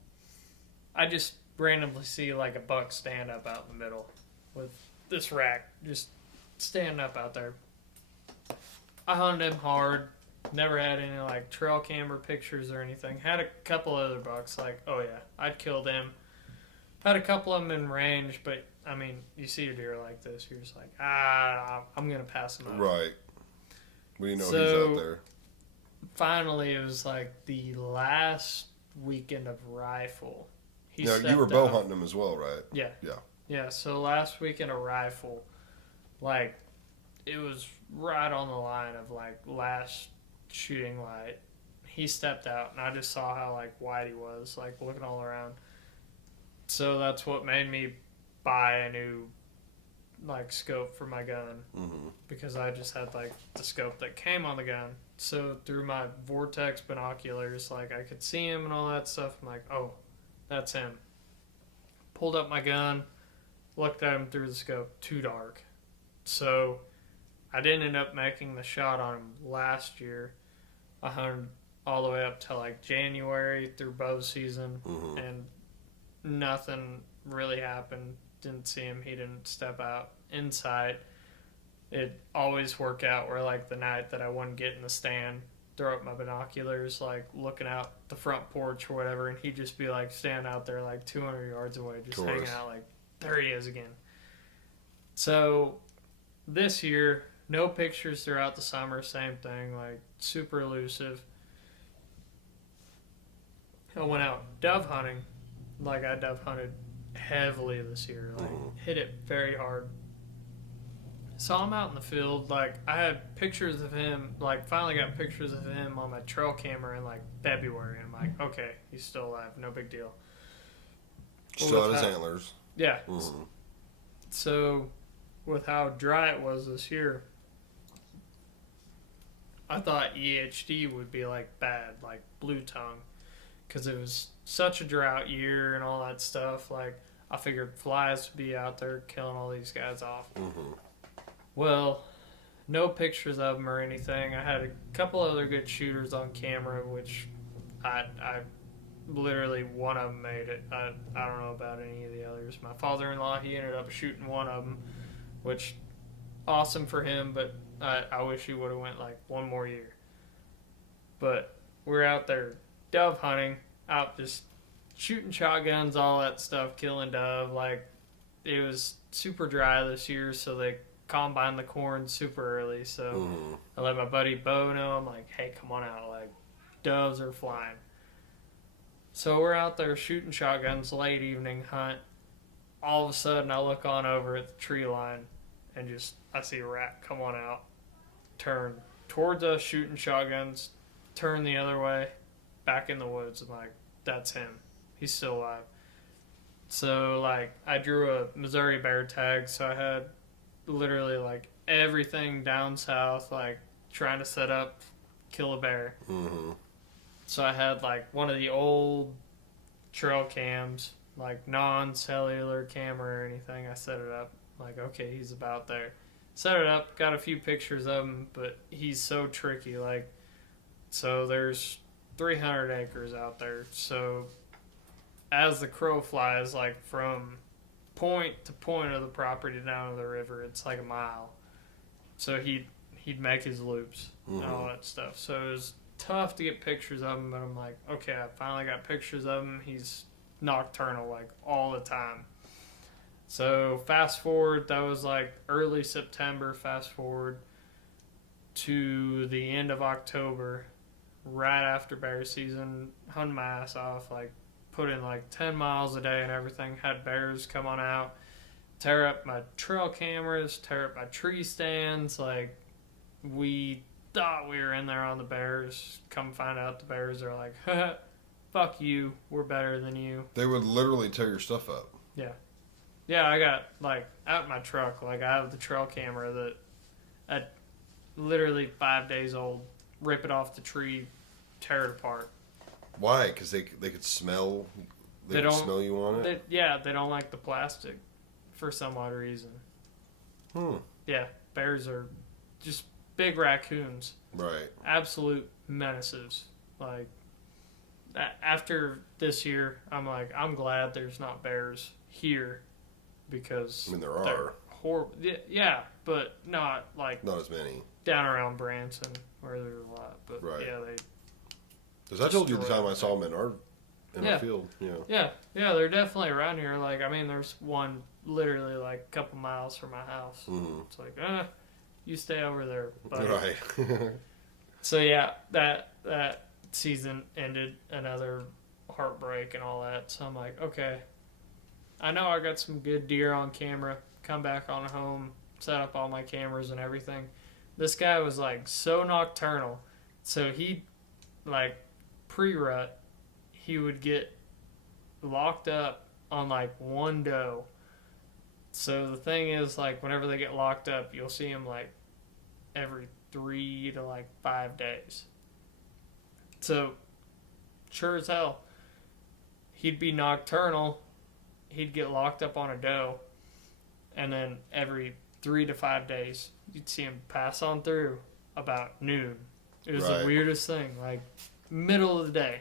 I just randomly see like a buck stand up out in the middle with this rack just standing up out there. I hunted him hard. Never had any like trail camera pictures or anything. Had a couple other bucks like, oh yeah, I'd kill them. Had a couple of them in range, but I mean, you see a deer like this, you're just like, I'm gonna pass him up. Right. We know he's So- out there. Finally, it was like the last weekend of rifle. Now, you stepped were bow out. hunting him as well, right? Yeah. Yeah. Yeah, so last weekend a rifle, like, it was right on the line of, like, last shooting light. He stepped out, and I just saw how, like, wide he was, like, looking all around. So that's what made me buy a new, like, scope for my gun, Mm-hmm. because I just had, like, the scope that came on the gun. So through my Vortex binoculars, like, I could see him and all that stuff. I'm like, oh, that's him. Pulled up my gun, looked at him through the scope, too dark. So I didn't end up making the shot on him last year. I hunted all the way up to like January through bow season, Mm-hmm. and nothing really happened. Didn't see him. He didn't step out inside. It always worked out where like the night that I wouldn't get in the stand, throw up my binoculars, like looking out the front porch or whatever, and he'd just be like standing out there like 200 yards away, just Course. hanging out. Like, there he is again. So this year, no pictures throughout the summer, same thing, like super elusive. I went out dove hunting, like I dove hunted heavily this year, like hit it very hard. So I'm out in the field, like I had pictures of him, like finally got pictures of him on my trail camera in like February. I'm like, okay, he's still alive, no big deal. Still Well, had his with antlers. Yeah. Mm-hmm. So with how dry it was this year, I thought EHD would be like bad, like blue tongue, because it was such a drought year and all that stuff. Like I figured flies would be out there killing all these guys off. Mm-hmm. Well, no pictures of them or anything. I had a couple other good shooters on camera, which I literally one of them made it. I don't know about any of the others. My father-in-law, he ended up shooting one of them, which awesome for him, but I wish he would have went like one more year. But we're out there dove hunting, out just shooting shotguns, all that stuff, killing dove. Like, it was super dry this year, so they combined the corn super early. So I let my buddy Bo know. I'm like, hey, come on out. Like, doves are flying. So we're out there shooting shotguns, late evening hunt. All of a sudden, I look on over at the tree line, and just I see a rat come on out, turn towards us shooting shotguns, turn the other way, back in the woods. I'm like, that's him. He's still alive. So, like, I drew a Missouri bear tag, so I had literally, like, everything down south, like, trying to set up, kill a bear. So I had, like, one of the old trail cams, like, non-cellular camera or anything. I set it up, like, okay, he's about there. Set it up, got a few pictures of him, but he's so tricky, like, so there's 300 acres out there, so as the crow flies, like, from point to point of the property down to the river, it's like a mile. So he'd make his loops and all that stuff. So it was tough to get pictures of him, but I'm like, okay, I finally got pictures of him. He's nocturnal, like, all the time. So fast forward, that was like early September, fast forward to the end of October, right after bear season, hunting my ass off, like, put in like 10 miles a day and everything, had bears come on out, tear up my trail cameras, tear up my tree stands. Like, we thought we were in there on the bears, come find out the bears are like, fuck you, we're better than you. They would literally tear your stuff up. Yeah, I got, like, out my truck, like, I have the trail camera that at literally 5 days old, rip it off the tree, tear it apart. Why? Because they could smell. They could smell you on it. They don't like the plastic, for some odd reason. Yeah, bears are just big raccoons. Right. Absolute menaces. Like, after this year, I'm like, I'm glad there's not bears here, because I mean, there are horrible. Yeah, but not like not as many down around Branson where there's a lot. But right. Yeah, they. Because I told you the time I saw them in our field. Yeah, they're definitely around here. Like, I mean, there's one literally like a couple miles from my house. It's like, you stay over there, buddy. Right. So yeah, that season ended, another heartbreak and all that. So I'm like, okay, I know I got some good deer on camera. Come back on home, set up all my cameras and everything. This guy was like so nocturnal, so he, like, pre-rut, he would get locked up on like one doe. So the thing is, like, whenever they get locked up, you'll see them like every 3 to like 5 days. So sure as hell, he'd be nocturnal, he'd get locked up on a doe, and then every 3 to 5 days you'd see him pass on through about noon. It was the weirdest thing. Like, middle of the day,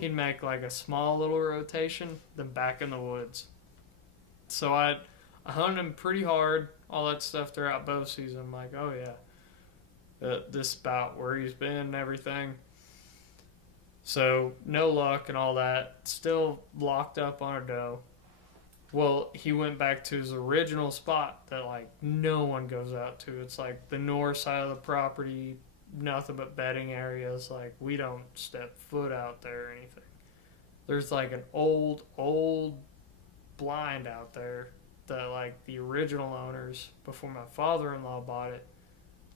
he'd make like a small little rotation, then back in the woods. So I hunted him pretty hard, all that stuff throughout bow season. I'm like, oh yeah, this about where he's been and everything. So no luck and all that. Still locked up on a doe. Well, he went back to his original spot that, like, no one goes out to. It's like the north side of the property, nothing but bedding areas. Like, we don't step foot out there or anything. There's like an old blind out there that, like, the original owners, before my father-in-law bought it,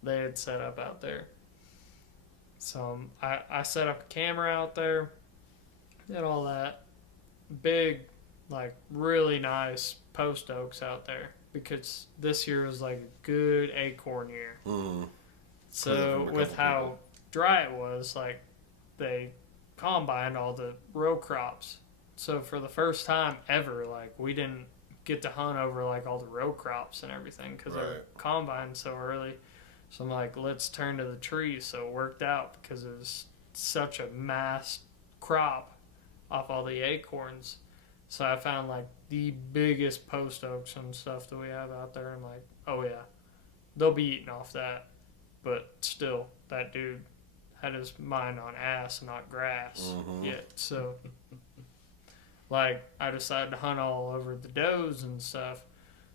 they had set up out there. So I set up a camera out there, did all that. Big, like, really nice post oaks out there, because this year was like a good acorn year. So with how dry it was, like, they combined all the row crops. So for the first time ever, like, we didn't get to hunt over like all the row crops and everything, because they were combined so early. So I'm like, let's turn to the trees. So it worked out, because it was such a mass crop off all the acorns. So I found like the biggest post oaks and stuff that we have out there. I'm like, oh yeah, they'll be eating off that. But still, that dude had his mind on ass, not grass yet. So, like, I decided to hunt all over the does and stuff.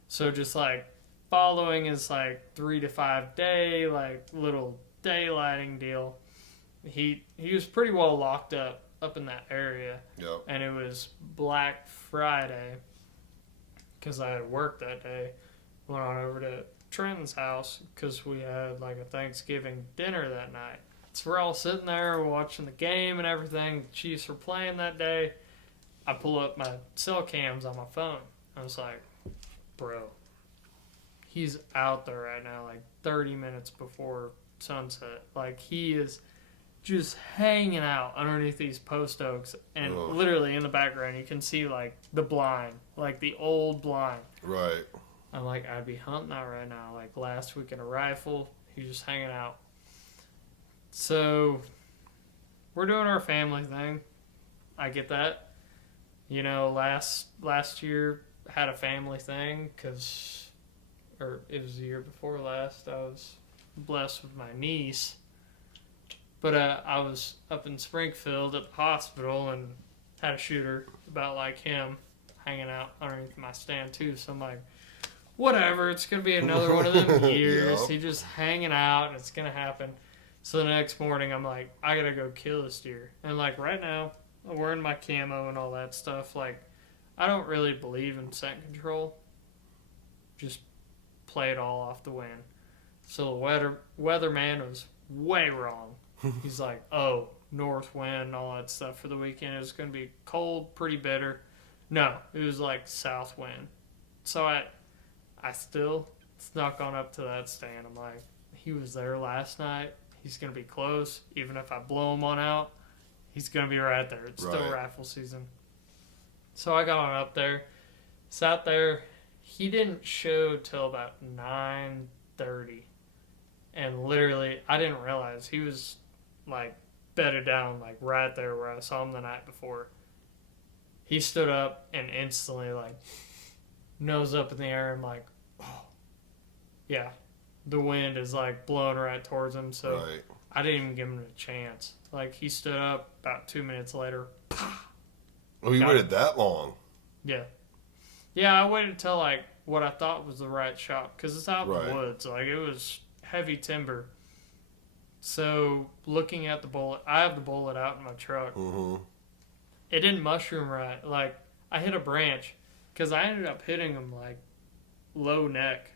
So just like following his like 3 to 5 day like little daylighting deal. He was pretty well locked up in that area. Yep. And it was Black Friday because I had work that day. Went on over to Trenton's house because we had like a Thanksgiving dinner that night. So we're all sitting there watching the game and everything. The Chiefs were playing that day. I pull up my cell cams on my phone. I was like, bro, he's out there right now, like 30 minutes before sunset. Like, he is just hanging out underneath these post oaks. And literally in the background, you can see, like, the blind, like the old blind. Right. I'm like, I'd be hunting that right now. Like, last week in a rifle, he's just hanging out. So, we're doing our family thing. I get that. You know, last year had a family thing or it was the year before last. I was blessed with my niece. But I was up in Springfield at the hospital and had a shooter about like him hanging out underneath my stand too. So I'm like, whatever, it's going to be another one of them years. Yep. He's just hanging out and it's going to happen. So the next morning I'm like, I got to go kill this deer. And like right now, I'm wearing my camo and all that stuff. Like, I don't really believe in scent control. Just play it all off the wind. So the weatherman was way wrong. He's like, oh, north wind and all that stuff for the weekend. It was going to be cold, pretty bitter. No, it was like south wind. So I still snuck on up to that stand. I'm like, he was there last night. He's going to be close. Even if I blow him on out, he's going to be right there. It's still rifle season. So I got on up there, sat there. He didn't show till about 9:30. And literally, I didn't realize he was, like, bedded down, like, right there where I saw him the night before. He stood up and instantly, like, nose up in the air and, like, oh, yeah. The wind is, like, blowing right towards him. So I didn't even give him a chance. Like, he stood up about 2 minutes later. Oh, you waited that long? Yeah. Yeah, I waited until, like, what I thought was the right shot. Because it's out in the woods. Like, it was heavy timber. So, looking at the bullet, I have the bullet out in my truck. Mm-hmm. It didn't mushroom right. Like, I hit a branch. Because I ended up hitting him, like, low neck.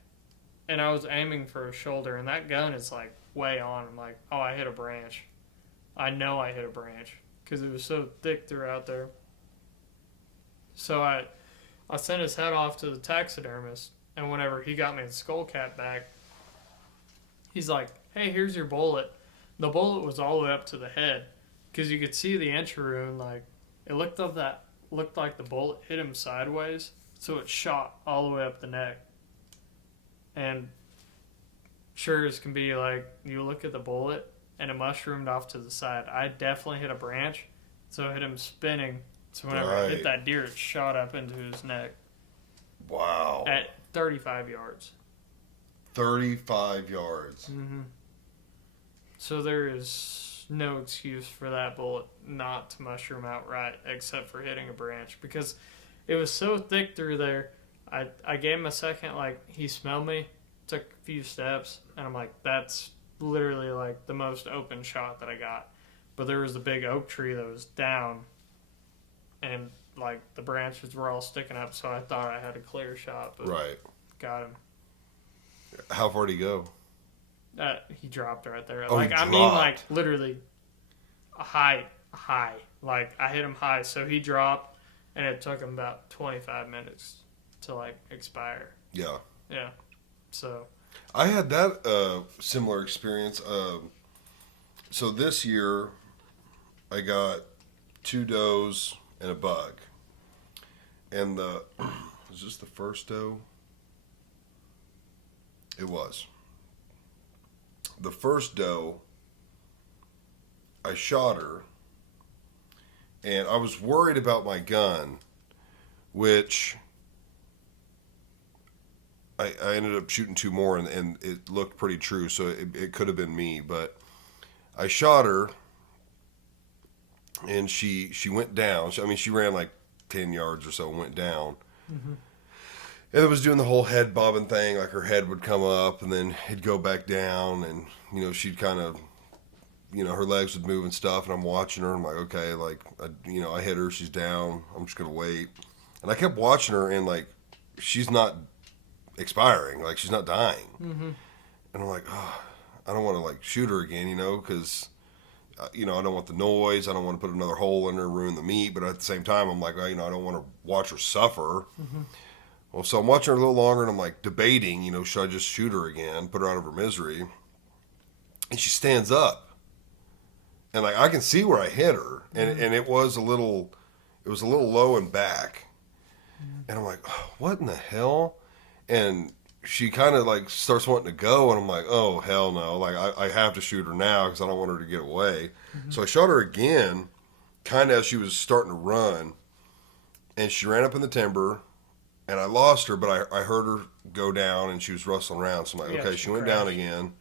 And I was aiming for a shoulder. And that gun is, like, way on. I'm like, oh, I hit a branch. I know I hit a branch. Because it was so thick throughout there. So I sent his head off to the taxidermist, and whenever he got me the skull cap back, he's like, hey, here's your bullet. The bullet was all the way up to the head, because you could see the entry wound, like, it looked like the bullet hit him sideways, so it shot all the way up the neck. And sure as can be, like, you look at the bullet, and it mushroomed off to the side. I definitely hit a branch, so it hit him spinning. So whenever I hit that deer, it shot up into his neck. Wow. At 35 yards. 35 yards. Mm-hmm. So there is no excuse for that bullet not to mushroom out right, except for hitting a branch. Because it was so thick through there, I gave him a second, like, he smelled me, took a few steps, and I'm like, that's literally, like, the most open shot that I got. But there was a big oak tree that was down, and, like, the branches were all sticking up, so I thought I had a clear shot. But got him. How far did he go? He dropped right there. Oh, like, I mean, like, literally high. Like, I hit him high, so he dropped, and it took him about 25 minutes to, like, expire. Yeah. Yeah. So. I had that similar experience. So this year, I got 2 does and a buck. And was this the first doe? It was. The first doe, I shot her, and I was worried about my gun, which I ended up shooting 2 more, and it looked pretty true, so it could have been me, but I shot her, and she went down. She ran like 10 yards or so and went down. Mm-hmm. And it was doing the whole head bobbing thing. Like her head would come up and then it'd go back down. And, she'd kind of, her legs would move and stuff. And I'm watching her. I'm like, okay, like, I hit her. She's down. I'm just going to wait. And I kept watching her and, like, she's not expiring. Like, she's not dying. Mm-hmm. And I'm like, oh, I don't want to, like, shoot her again, because... I don't want the noise. I don't want to put another hole in her, ruin the meat. But at the same time, I'm like, I don't want to watch her suffer. Mm-hmm. Well, so I'm watching her a little longer, and I'm like debating, should I just shoot her again, put her out of her misery? And she stands up, and like I can see where I hit her, and and it was a little low and back, and I'm like, oh, what in the hell? And she kind of like starts wanting to go, and I'm like, oh, hell no. Like, I have to shoot her now because I don't want her to get away. Mm-hmm. So I shot her again, kind of as she was starting to run, and she ran up in the timber, and I lost her, but I heard her go down, and she was rustling around. So I'm like, okay, she went down again.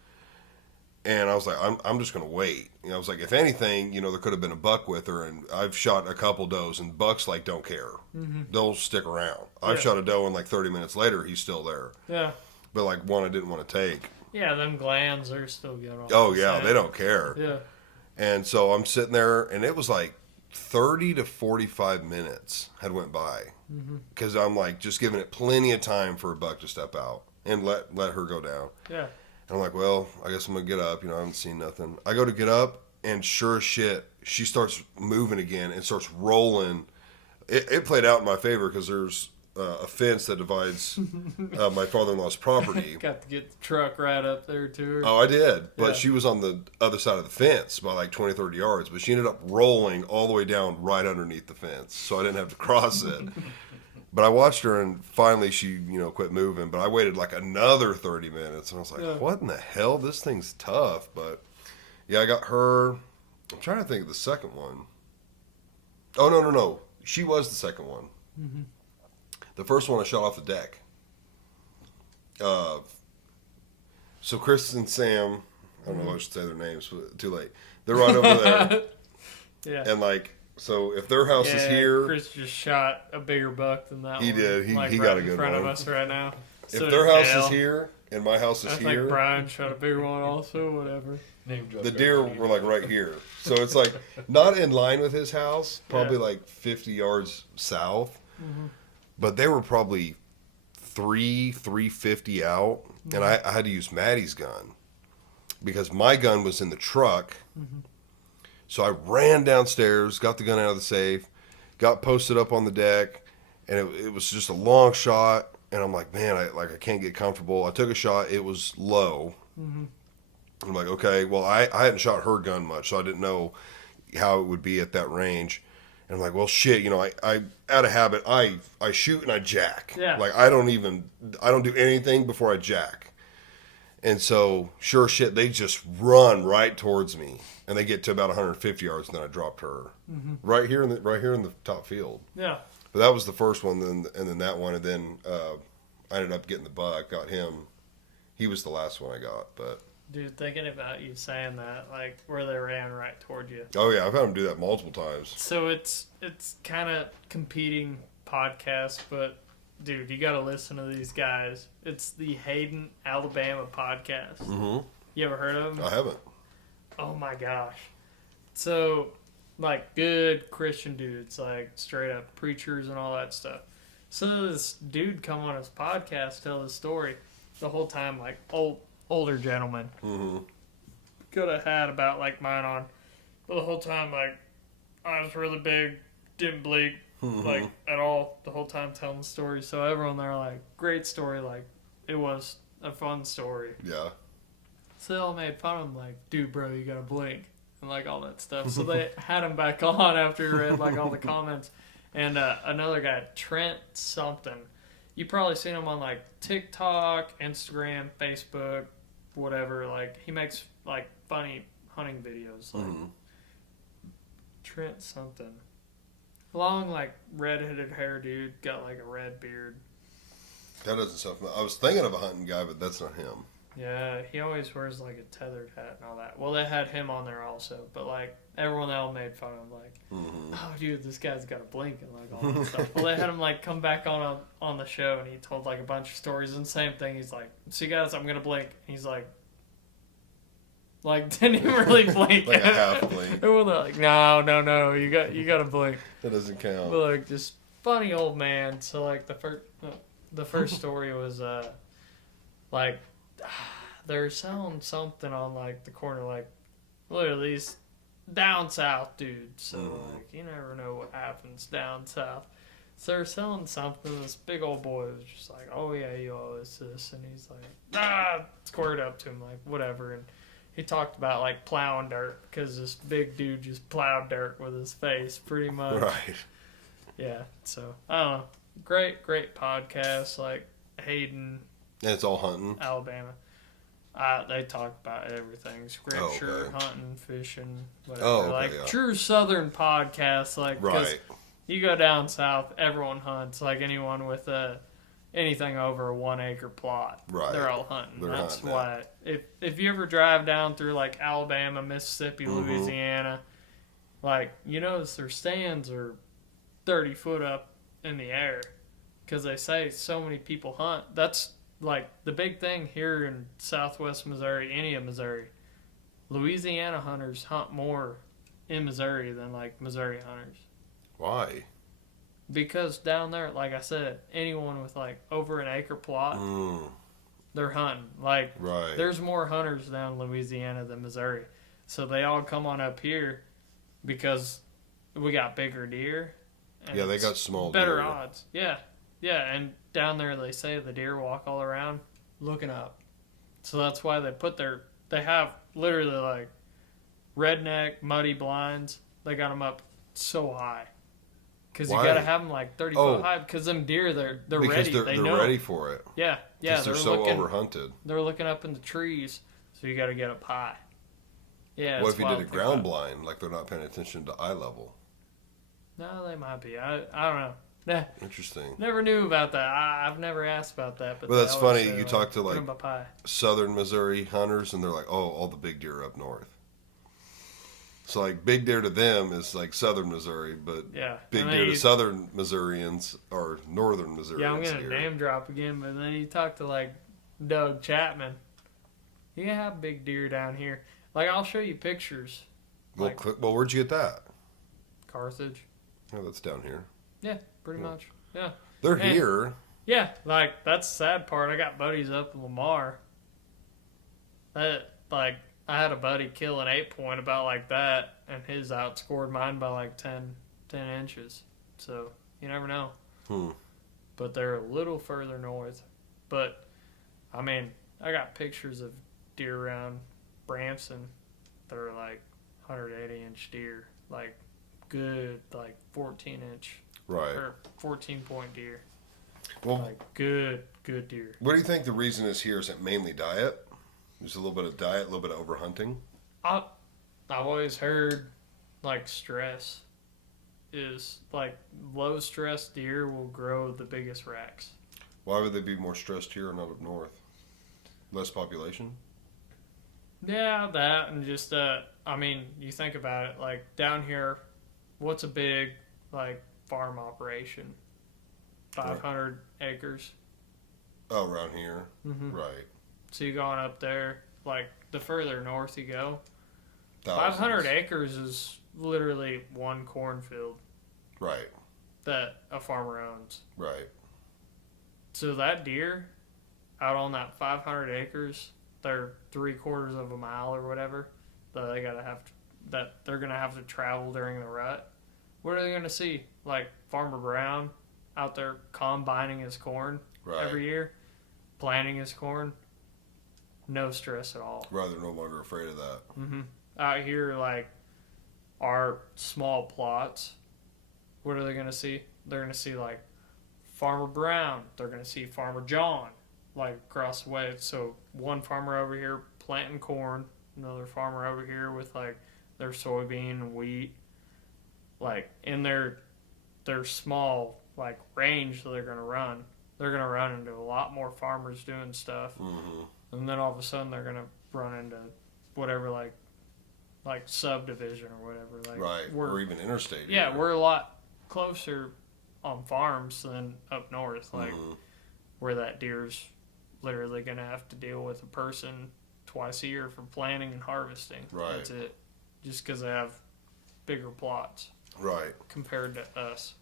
And I was like, I'm just going to wait. I was like, if anything, there could have been a buck with her, and I've shot a couple does, and bucks, like, don't care. Mm-hmm. They'll stick around. I've shot a doe, and, like, 30 minutes later, he's still there. Yeah. But, like, one I didn't want to take. Yeah, them glands are still good. Oh, yeah, they don't care. Yeah. And so I'm sitting there, and it was, like, 30 to 45 minutes had went by. Because I'm, like, just giving it plenty of time for a buck to step out and let her go down. Yeah. And I'm like, well, I guess I'm going to get up. I haven't seen nothing. I go to get up, and sure as shit, she starts moving again and starts rolling. It played out in my favor because there's a fence that divides my father-in-law's property. Got to get the truck right up there to her. Oh, I did. But she was on the other side of the fence by like 20, 30 yards. But she ended up rolling all the way down right underneath the fence. So I didn't have to cross it. But I watched her, and finally she, quit moving. But I waited like another 30 minutes, and I was like, what in the hell? This thing's tough. But, yeah, I got her. I'm trying to think of the second one. Oh, no. She was the second one. Mm-hmm. The first one I shot off the deck. So Chris and Sam, I don't know if I should say their names, but too late. They're right over there. Yeah. And, like... So if their house is here, Chris just shot a bigger buck than that. He did. He got a good one in front of us right now. If their house is here and my house is here, like Brian shot a bigger one also. Whatever. The deer were like right here, so it's like not in line with his house, probably like 50 yards south, but they were probably 350 out, and I had to use Maddie's gun because my gun was in the truck. So I ran downstairs, got the gun out of the safe, got posted up on the deck, and it was just a long shot. And I'm like, man, I can't get comfortable. I took a shot. It was low. Mm-hmm. I'm like, okay, well, I hadn't shot her gun much, so I didn't know how it would be at that range. And I'm like, well, shit, I out of habit, I shoot and I jack. Yeah. Like, I don't do anything before I jack. And so, sure shit, they just run right towards me, and they get to about 150 yards, and then I dropped her right here in the top field. Yeah. But that was the first one, and then that one, and then I ended up getting the buck, got him. He was the last one I got, but. Dude, thinking about you saying that, like where they ran right toward you. Oh yeah, I've had them do that multiple times. So it's kind of competing podcasts, but. Dude, you got to listen to these guys. It's the Hayden, Alabama podcast. Mm-hmm. You ever heard of them? I haven't. Oh, my gosh. So, like, good Christian dudes, like, straight up preachers and all that stuff. So, this dude come on his podcast, tell his story. The whole time, like, older gentleman. Mm-hmm. Could have had about, like, mine on. But the whole time, like, I was really big, didn't bleed. Like, at all, the whole time telling the story. So everyone there, like, great story. Like, it was a fun story. Yeah. So they all made fun of him, like, dude, bro, you gotta blink. And, like, all that stuff. So they had him back on after he read, like, all the comments. And another guy, Trent something. You probably seen him on, like, TikTok, Instagram, Facebook, whatever. Like, he makes, like, funny hunting videos. Like, Trent something. Long, like, red-headed hair dude, got, like, a red beard. That doesn't sound familiar. I was thinking of a hunting guy, but that's not him. Yeah, he always wears like a tethered hat and all that. Well, they had him on there also, but like everyone else made fun of him, like, oh dude, this guy's got a blink and like all that stuff. Well, they had him like come back on the show and he told like a bunch of stories and same thing. He's like, see guys, I'm gonna blink. He's like didn't even really blink. Like a half blink. And they're like, no, you got to blink. That doesn't count. But like just funny old man. So like the first story was like they're selling something on like the corner, like literally these down south dudes. So like you never know what happens down south. So they're selling something. This big old boy was just like, oh yeah, you owe us this, and he's like, squared up to him like whatever, and he talked about like plowing dirt because this big dude just plowed dirt with his face, pretty much. Right. Yeah. So I don't know. Great podcast. Like Hayden. And it's all hunting. Alabama. They talk about everything: scripture, hunting, fishing, whatever. Okay, true Southern podcasts. Like, right. You go down south, everyone hunts. Like anyone with anything over a 1 acre plot, right? They're all hunting. That's hunting, why. If you ever drive down through like Alabama, Mississippi, Louisiana, like you notice their stands are 30 foot up in the air because they say so many people hunt. That's like the big thing here in southwest Missouri, any of Missouri. Louisiana hunters hunt more in Missouri than like Missouri hunters. Why? Because down there, like I said, anyone with like over an acre plot, they're hunting. Like, right. There's more hunters down in Louisiana than Missouri. So they all come on up here because we got bigger deer. And yeah, they got small better deer. odds. Yeah. Yeah, and down there they say the deer walk all around looking up. So that's why they have literally like redneck, muddy blinds. They got them up so high. Because you got to have them like 30 foot high because them deer, they're ready. Because they're ready for it. Yeah. They're so overhunted. They're looking up in the trees, so you got to get up high. Yeah. What if you did a ground blind, like they're not paying attention to eye level? No, they might be. I don't know. Nah, interesting. Never knew about that. I've never asked about that. But well, that's funny. You talk to like southern Missouri hunters, and they're like, "Oh, all the big deer are up north." So like big deer to them is like southern Missouri, but big deer to southern Missourians are northern Missourians. Yeah, I'm gonna name drop again, but then you talk to like Doug Chapman. You can have big deer down here. Like I'll show you pictures. Well, where'd you get that? Carthage. Oh, that's down here. Yeah, pretty much. Yeah. They're here. Yeah, like that's the sad part. I got buddies up in Lamar. That like I had a buddy kill an 8-point about like that, and his outscored mine by like 10 inches. So you never know. But they're a little further north. But I mean, I got pictures of deer around Branson that are like 180-inch deer, like good, like 14-inch, right, or 14-point deer. Well, like good deer. What do you think the reason is here? Is it mainly diet? There's a little bit of diet, a little bit of overhunting. I've always heard like stress is like low stress deer will grow the biggest racks. Why would they be more stressed here and not up north? Less population? Yeah, that and just I mean, you think about it, like down here, what's a big like farm operation? 500 acres. Oh, around here, right. So you going up there, like the further north you go, Thousands. 500 acres is literally one cornfield. Right. That a farmer owns. Right. So that deer out on that 500 acres, they're 3/4 of a mile or whatever, that they're gonna have to travel during the rut. What are they gonna see? Like Farmer Brown out there combining his corn every year, planting his corn. No stress at all. Right, they're no longer afraid of that. Out here, like our small plots, what are they gonna see? They're gonna see like Farmer Brown. They're gonna see Farmer John, like across the way. So one farmer over here planting corn, another farmer over here with like their soybean and wheat. Like in their small like range that they're gonna run into a lot more farmers doing stuff. and then all of a sudden they're gonna run into whatever like subdivision or whatever. Like right, or even interstate. Yeah, either. we're a lot closer on farms than up north, like where that deer's literally gonna have to deal with a person twice a year for planting and harvesting. Right. That's it. Just because they have bigger plots. Right. Compared to us.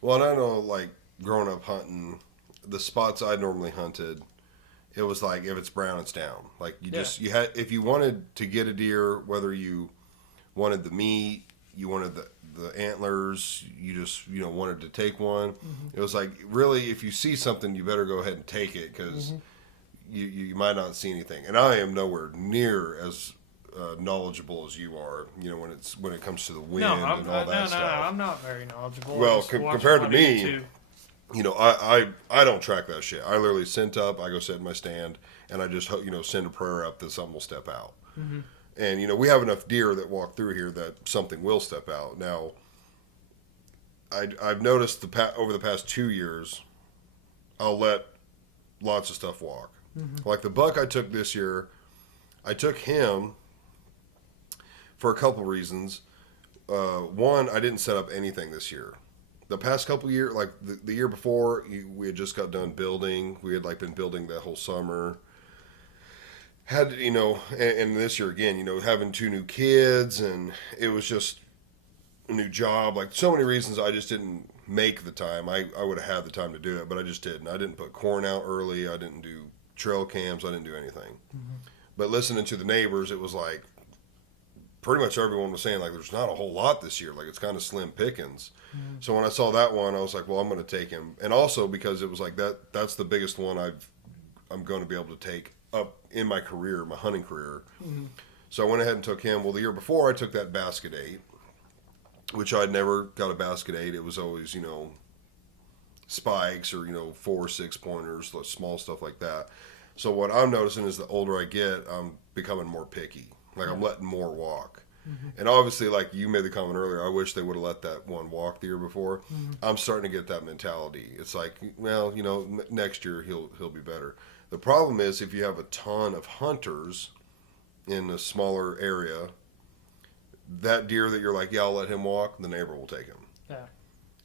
Well, and I know, like, growing up hunting, the spots I normally hunted, it was like, if it's brown, it's down. Like, you had, if you wanted to get a deer, whether you wanted the meat, you wanted the antlers, you just, wanted to take one. It was like, really, if you see something, you better go ahead and take it, because you might not see anything. And I am nowhere near as knowledgeable as you are, when it comes to the wind and all that stuff. No, I'm not very knowledgeable. Well, compared to me, I don't track that shit. I literally scent up, I go sit in my stand, and I just send a prayer up that something will step out. And we have enough deer that walk through here that something will step out. Now, I've noticed over the past 2 years, I'll let lots of stuff walk. Like the buck I took this year, I took him for a couple reasons. One, I didn't set up anything this year. The past couple years, like the year before, we had just got done building. We had been building that whole summer. Had and this year again, having 2 new kids, and it was just a new job. Like so many reasons, I just didn't make the time. I would have had the time to do it, but I just didn't. I didn't put corn out early. I didn't do trail cams. I didn't do anything. But listening to the neighbors, it was like pretty much everyone was saying there's not a whole lot this year. Like it's kind of slim pickings. So when I saw that one, I was like, well, I'm going to take him. And also because it was like that's the biggest one I'm going to be able to take up in my career, my hunting career. So I went ahead and took him. Well, the year before I took that basket 8, which I'd never got a basket 8. It was always, spikes or, 4 or 6 pointers, small stuff like that. So what I'm noticing is the older I get, I'm becoming more picky. Like I'm letting more walk. And obviously, like you made the comment earlier, I wish they would have let that one walk the year before. I'm starting to get that mentality. It's like, well, next year he'll be better. The problem is if you have a ton of hunters in a smaller area, that deer that you're like, yeah, I'll let him walk, the neighbor will take him. Yeah.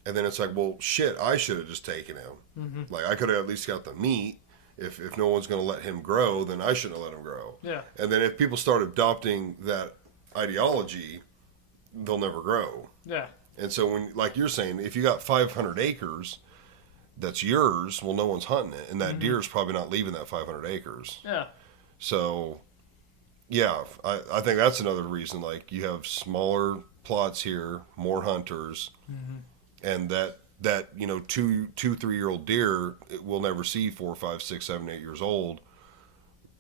And then it's like, well, shit, I should have just taken him. Like I could have at least got the meat. If no one's going to let him grow, then I shouldn't have let him grow. Yeah. And then if people start adopting that ideology, they'll never grow. Yeah. And so when, like you're saying, if you got 500 acres that's yours, well, no one's hunting it. And that deer's probably not leaving that 500 acres. Yeah. So, yeah, I think that's another reason. Like, you have smaller plots here, more hunters, and that 2-3-year-old deer will never see 4, 5, 6, 7, 8 years old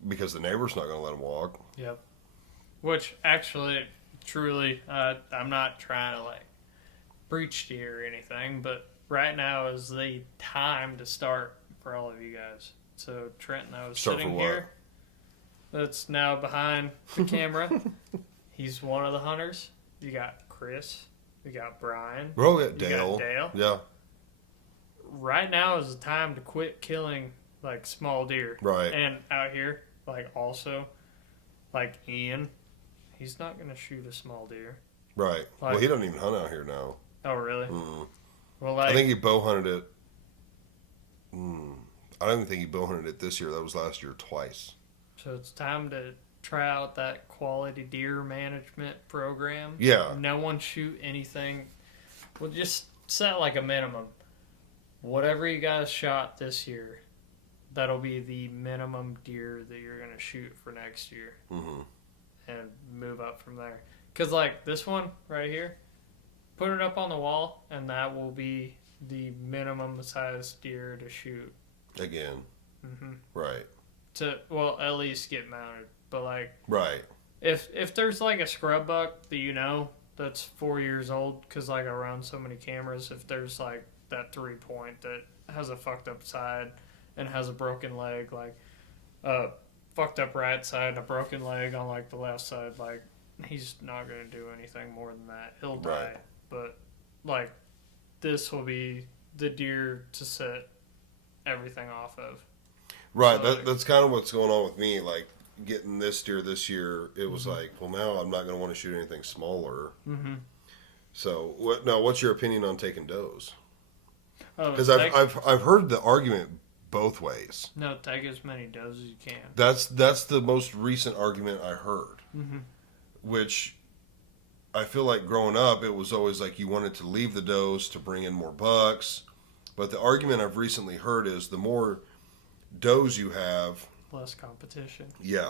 because the neighbor's not going to let them walk. Yep. Which actually, truly, I'm not trying to preach to you or anything, but right now is the time to start for all of you guys. So Trent and I was sitting here. That's now behind the camera. He's one of the hunters. You got Chris. We got Brian. Oh, yeah, Dale. Dale. Yeah. Right now is the time to quit killing small deer. Right. And out here, also, Ian, he's not gonna shoot a small deer. Right. Well, he doesn't even hunt out here now. Oh, really? Well, I think he bow hunted it. I don't even think he bow hunted it this year. That was last year twice. So it's time to try out that quality deer management program. Yeah. No one shoot anything. Well, just set a minimum. Whatever you guys shot this year, that'll be the minimum deer that you're going to shoot for next year. And move up from there. Because, this one right here, put it up on the wall, and that will be the minimum size deer to shoot. Again. Right. At least get mounted. But, right. If there's, a scrub buck that that's 4 years old, because, I run so many cameras, if there's, that 3-point that has a fucked up side and has a broken leg, fucked up right side and a broken leg on the left side, he's not going to do anything more than that. He'll die. But this will be the deer to set everything off of. Right. So, that's kind of what's going on with me. Like, getting this deer this year, it was like, well, now I'm not going to want to shoot anything smaller. Mm-hmm. So, what's your opinion on taking does? Because I've heard the argument both ways. No, take as many does as you can. That's the most recent argument I heard. Mm-hmm. Which I feel like growing up, it was always like you wanted to leave the does to bring in more bucks. But the argument I've recently heard is the more does you have, less competition. Yeah.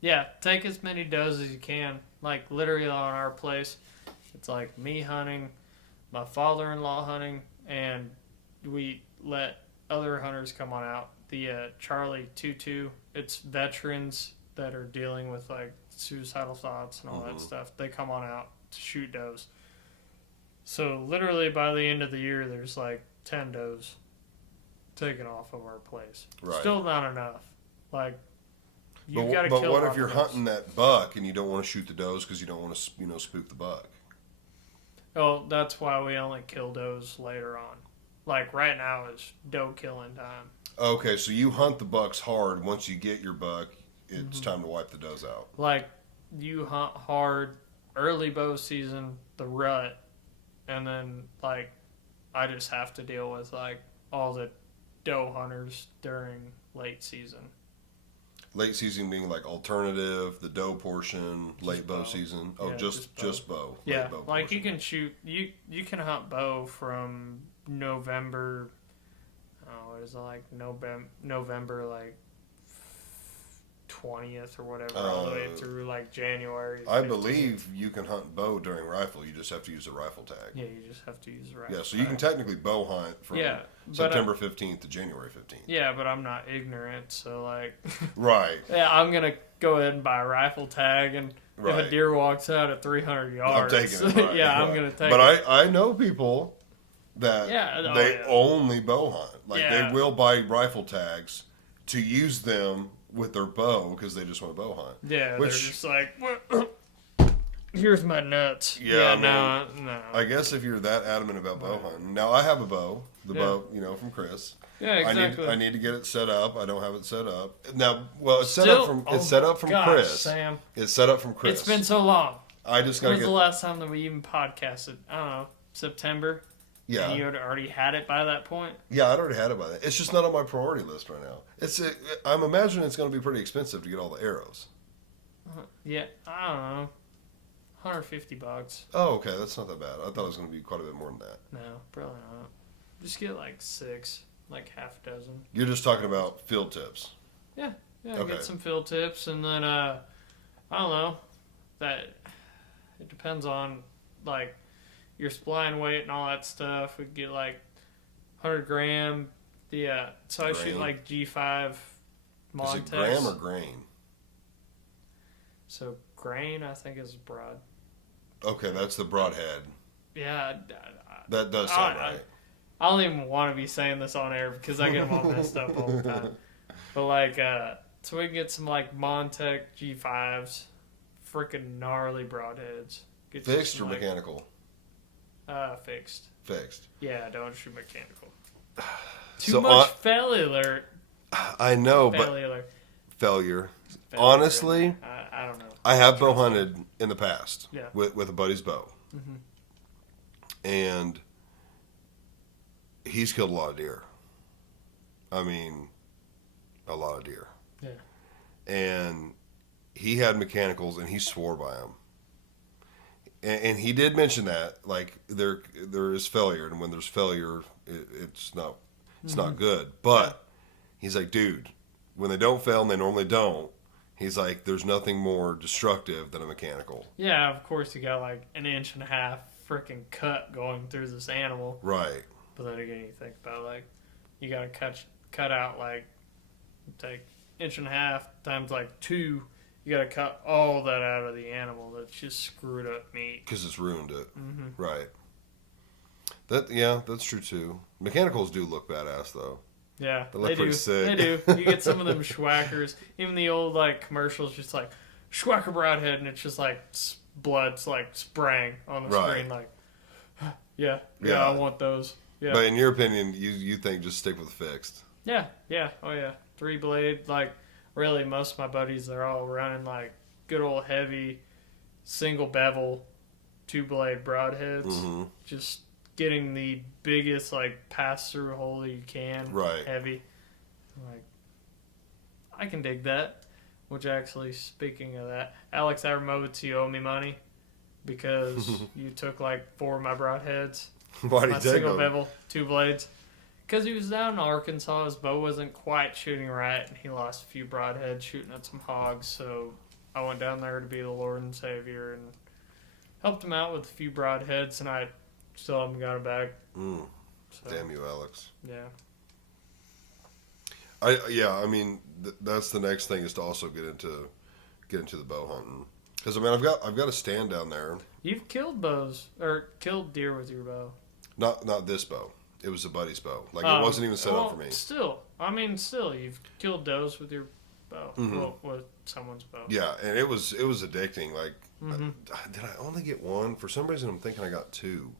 Yeah, take as many does as you can. Like, literally on our place, it's like me hunting, my father-in-law hunting, and we let other hunters come on out. The Charlie 2-2, it's veterans that are dealing with, like, suicidal thoughts and all that stuff. They come on out to shoot does. So, literally, by the end of the year, there's, like, 10 does taken off of our place. Right. Still not enough. Like, you've got to kill. But what if you're hunting that buck and you don't want to shoot the does because you don't want to, spook the buck? Oh, that's why we only kill does later on. Like, right now is doe killing time. Okay, so you hunt the bucks hard. Once you get your buck, it's time to wipe the does out. Like, you hunt hard early bow season, the rut, and then, like, I just have to deal with, like, all the doe hunters during late season. Late season being like alternative, the doe portion, just late bow season. Oh, yeah, just bow. Yeah, bow like portion. You can shoot. You can hunt bow from November. Oh, what is it, like November like 20th or whatever, all the way through like January 15th. I believe you can hunt bow during rifle. You just have to use a rifle tag. Yeah, you just have to use a rifle. Yeah, so you can technically bow hunt from September 15th to January 15th. Yeah, but I'm not ignorant, so like. Right. Yeah, I'm gonna go ahead and buy a rifle tag, and if a deer walks out at 300 yards, I'm taking it. Right, yeah, I'm gonna take it. But I know people that they only bow hunt. Like they will buy rifle tags to use them with their bow because they just want to bow hunt. Yeah, they're just like, here's my nuts. Yeah, no. I guess if you're that adamant about bow hunting. Now, I have a bow. The bow, from Chris. Yeah, exactly. I need to get it set up. I don't have it set up. Now, well, it's set up from Chris. Sam. It's set up from Chris. It's been so long. I just got to When was the last time that we even podcasted? I don't know. September? Yeah. And you had already had it by that point? Yeah, I'd already had it by that. It's just not on my priority list right now. I'm imagining it's going to be pretty expensive to get all the arrows. Yeah, I don't know. $150. Oh, okay. That's not that bad. I thought it was going to be quite a bit more than that. No, probably not. Just get like 6, like half a dozen. You're just talking about field tips. Yeah. Okay. Get some field tips, and then I don't know. That it depends on like your spline weight and all that stuff. We get like 100 gram. Yeah. So I shoot like G5 Montex. Is it gram or grain? So grain, I think, is broad. Okay, that's the broadhead. Yeah. That does sound right. I don't even want to be saying this on air because I get them all messed up all the time. But like, so we can get some like Montec G5s, freaking gnarly broadheads. Get fixed or mechanical? Fixed. Fixed. Yeah, don't shoot mechanical. Too much failure alert. I know, failure. Honestly, I don't know. I have bow hunted in the past with a buddy's bow. Mm-hmm. And he's killed a lot of deer. I mean, a lot of deer. Yeah. And he had mechanicals, and he swore by them. And he did mention that, like, there is failure, and when there's failure, it's not good. But he's like, dude, when they don't fail, and they normally don't, he's like, there's nothing more destructive than a mechanical. Yeah, of course you got like an 1.5 inch freaking cut going through this animal. Right. But then again, you think about like, you gotta cut out like, take 1.5 inches times like 2. You gotta cut all that out of the animal. That's just screwed up meat. Because it's ruined it. Mm-hmm. Right. That's true too. Mechanicals do look badass though. Yeah, they look pretty sick. They do. You get some of them schwackers. Even the old like commercials, just like schwacker broadhead, and it's just like blood's like spraying on the screen. Like, yeah, I want those. Yeah. But in your opinion, you think just stick with fixed? Yeah, yeah, oh yeah. 3-blade, like, really, most of my buddies, they're all running, like, good old heavy, single bevel, 2-blade broadheads. Mm-hmm. Just getting the biggest, like, pass-through hole you can. Right. Heavy. Like, I can dig that. Which, actually, speaking of that, Alex Aramovitz, you owe me money because you took, like, 4 of my broadheads. Why did my you take single them? bevel, 2 blades. Because he was down in Arkansas, his bow wasn't quite shooting right, and he lost a few broadheads shooting at some hogs. So I went down there to be the Lord and Savior and helped him out with a few broadheads, and I still haven't got it back. So, Damn you, Alex. Yeah. I mean, that's the next thing is to also get into the bow hunting. Because I mean, I've got a stand down there. You've killed bows or killed deer with your bow. Not this bow. It was a buddy's bow. Like it wasn't even set up for me. Still, you've killed does with your bow. Mm-hmm. Well, with someone's bow. Yeah, and it was addicting. Like, did I only get one? For some reason, I'm thinking I got 2.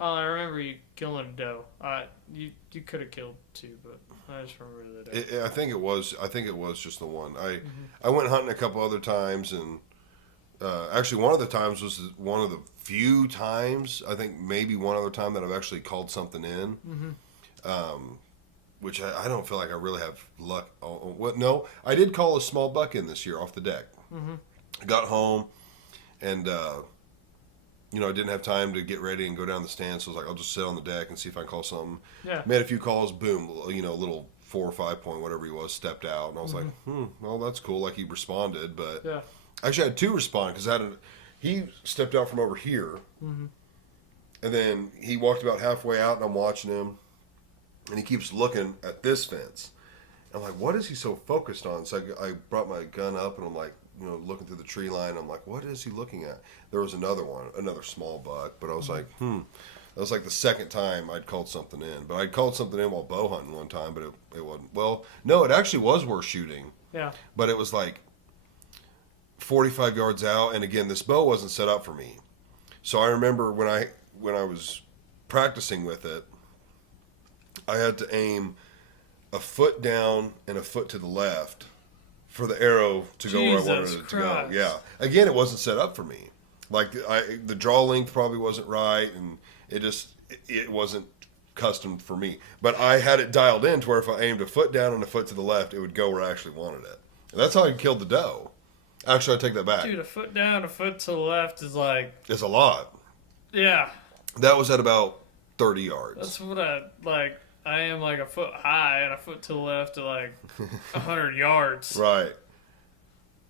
Oh, I remember you killing a doe. You could have killed 2, but I just remember the doe. I think it was just the one. I went hunting a couple other times, and actually one of the times was one of the few times, I think maybe one other time that I've actually called something in. Which I don't feel like I really have luck. No, I did call a small buck in this year off the deck. I got home, and I didn't have time to get ready and go down the stand, so I was like, I'll just sit on the deck and see if I can call something. Yeah. Made a few calls, boom, a little 4 or 5 point, whatever he was, stepped out, and I was like, well, that's cool. Like, he responded, but actually I had 2 respond, because he stepped out from over here, and then he walked about halfway out, and I'm watching him, and he keeps looking at this fence. I'm like, what is he so focused on? So I brought my gun up, and I'm like, looking through the tree line. I'm like, what is he looking at? There was another small buck, but I was like, That was like the second time I'd called something in. But I'd called something in while bow hunting one time, but it wasn't. Well, no, it actually was worth shooting. Yeah. But it was like 45 yards out, and again, this bow wasn't set up for me. So I remember when I was practicing with it, I had to aim a foot down and a foot to the left for the arrow to go where I wanted it to go. Yeah. Again, it wasn't set up for me. Like, the draw length probably wasn't right, and it wasn't custom for me. But I had it dialed in to where if I aimed a foot down and a foot to the left, it would go where I actually wanted it. And that's how I killed the doe. Actually, I take that back. Dude, a foot down, a foot to the left is like... It's a lot. Yeah. That was at about 30 yards. That's what I am like a foot high and a foot to the left to like 100 yards. Right.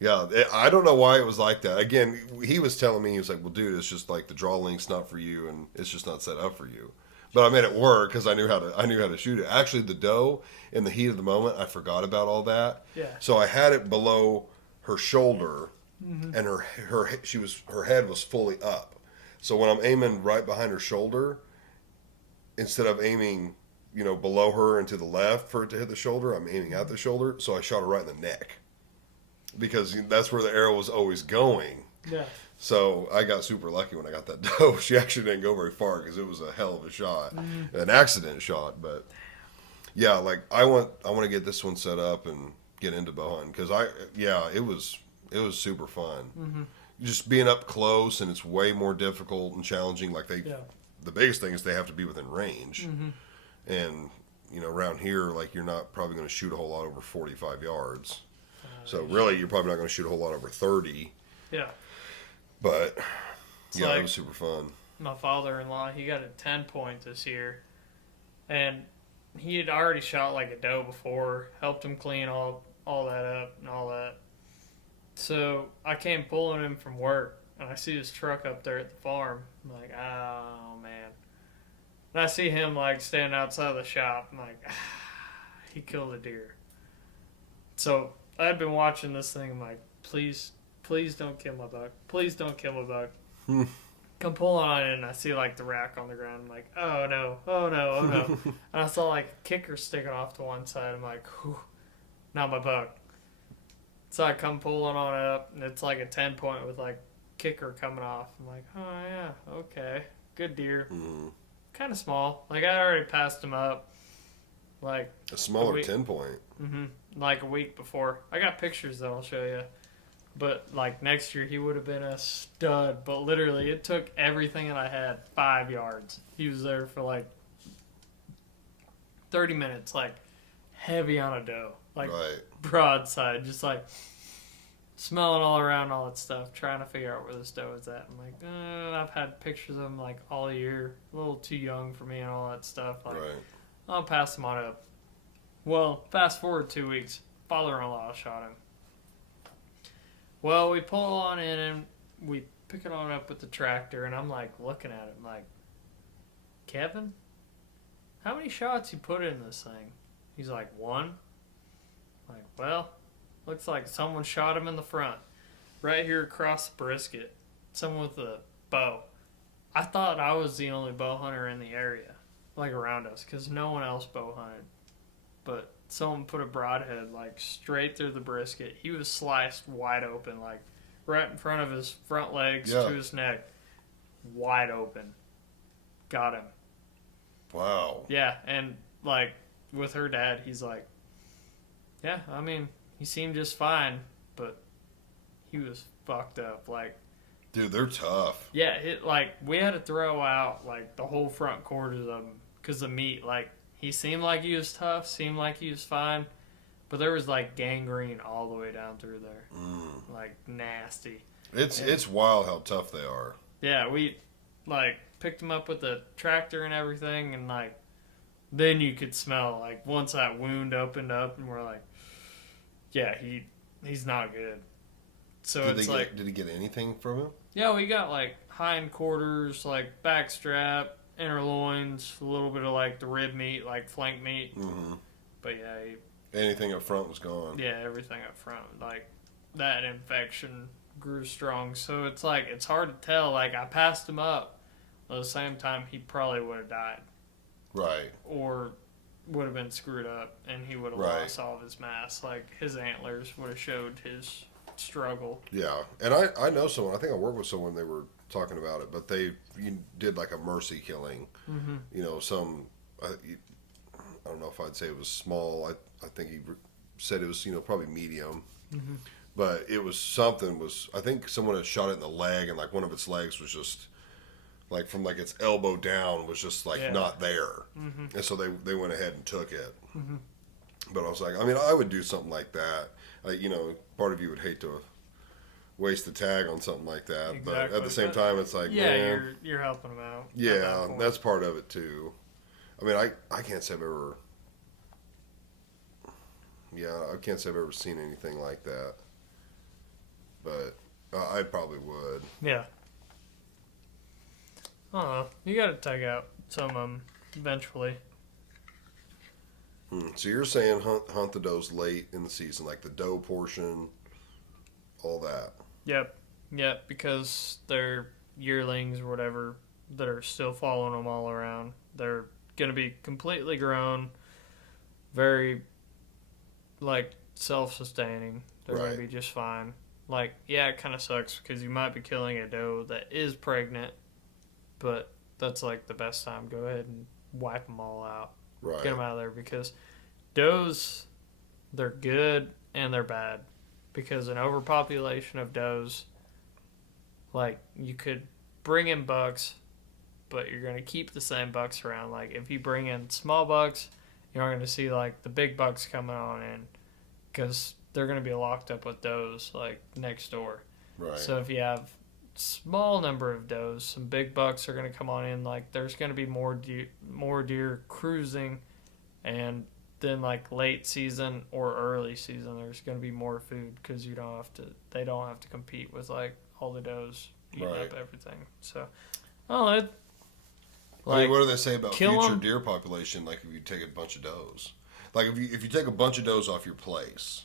Yeah, I don't know why it was like that. Again, he was telling me, he was like, well, dude, it's just like the draw link's not for you, and it's just not set up for you. But I made it work because I knew how to shoot it. Actually, the doe, in the heat of the moment, I forgot about all that. Yeah. So I had it below her shoulder, and her head was fully up. So when I'm aiming right behind her shoulder, instead of aiming below her and to the left for it to hit the shoulder, I'm aiming at the shoulder, so I shot her right in the neck. Because that's where the arrow was always going. Yeah. So I got super lucky when I got that doe. She actually didn't go very far because it was a hell of a shot. An accident shot, but yeah, like I want to get this one set up and get into bow hunting because it was super fun. Just being up close, and it's way more difficult and challenging. Like the biggest thing is they have to be within range. And, around here, like, you're not probably going to shoot a whole lot over 45 yards. So, really, you're probably not going to shoot a whole lot over 30. Yeah. But, like, it was super fun. My father-in-law, he got a 10-point this year. And he had already shot, like, a doe before. Helped him clean all that up and all that. So, I came pulling him from work. And I see his truck up there at the farm. I'm like, oh, man. And I see him, like, standing outside the shop. I'm like, he killed a deer. So I'd been watching this thing. I'm like, please don't kill my buck. Please don't kill my buck. Come pulling on it, and I see, like, the rack on the ground. I'm like, oh, no. And I saw, like, a kicker sticking off to one side. I'm like, whew, not my buck. So I come pulling on it up, and it's like a 10-point with, like, kicker coming off. I'm like, oh, yeah, okay. Good deer. Kind of small. Like, I already passed him up. Like a smaller 10-point. Mm-hmm. Like a week before. I got pictures that I'll show you. But like next year, he would have been a stud. But literally, it took everything that I had 5 yards. He was there for like 30 minutes, like heavy on a doe, like broadside, just like smelling all around all that stuff, trying to figure out where this doe is at. I'm like, I've had pictures of him like all year, a little too young for me and all that stuff. Like, I'll pass him on up. Well, fast forward 2 weeks, father-in-law shot him. Well, we pull on in and we pick it on up with the tractor, and I'm like looking at it, I'm like, Kevin, how many shots you put in this thing? He's like, 1. I'm like, well, looks like someone shot him in the front, right here across the brisket. Someone with a bow. I thought I was the only bow hunter in the area, like around us, because no one else bow hunted. But someone put a broadhead like straight through the brisket. He was sliced wide open, like right in front of his front legs to his neck, wide open. Got him. Wow. Yeah, and like with her dad, he's like, yeah, I mean, he seemed just fine, but he was fucked up. Like, dude, they're tough. Yeah, we had to throw out like the whole front quarters of him because the meat, like. He seemed like he was tough, seemed like he was fine, but there was like gangrene all the way down through there. Like nasty. It's wild how tough they are. Yeah, we like picked him up with the tractor and everything, and like then you could smell like once that wound opened up, and we're like, yeah, he's not good. So did he get anything from him? Yeah, we got like hind quarters, like back strap, inner loins, a little bit of like the rib meat, like flank meat. Mm-hmm. But yeah, anything up front was gone. Yeah, everything up front. Like that infection grew strong, so it's like it's hard to tell. Like I passed him up, but at the same time he probably would have died, right? Or would have been screwed up, and he would have lost all of his mass. Like his antlers would have showed his struggle. Yeah, and I know someone. I think I worked with someone. They were talking about it, but they did like a mercy killing. Mm-hmm. You know, I don't know if I'd say it was small. I think he said it was probably medium. Mm-hmm. But it was I think someone had shot it in the leg, and like one of its legs was just like from like its elbow down was just like not there. Mm-hmm. And so they went ahead and took it. Mm-hmm. But I was like, I mean, I would do something like that. Part of you would hate to waste the tag on something like that. Exactly. But at the same time, it's like, man, you're helping them out. Yeah, that's part of it too. I mean, I can't say I've ever. Yeah, I can't say I've ever seen anything like that. But I probably would. Yeah. I don't know. You got to tag out some of them eventually. So you're saying hunt the does late in the season, like the doe portion, all that. Yep, because they're yearlings or whatever that are still following them all around. They're going to be completely grown, very, like, self-sustaining. They're going to be just fine. Like, yeah, it kind of sucks because you might be killing a doe that is pregnant, but that's, like, the best time. Go ahead and wipe them all out. Right. Get them out of there because does, they're good and they're bad. Because an overpopulation of does, like, you could bring in bucks, but you're going to keep the same bucks around. Like, if you bring in small bucks, you're not going to see, like, the big bucks coming on in because they're going to be locked up with does, like, next door. Right. So if you have small number of does, some big bucks are going to come on in. Like, there's going to be more deer cruising, and then like late season or early season, there's going to be more food because they don't have to compete with like all the does eating up everything. So, I mean, what do they say about future deer population? Like if you take a bunch of does, like if you take a bunch of does off your place,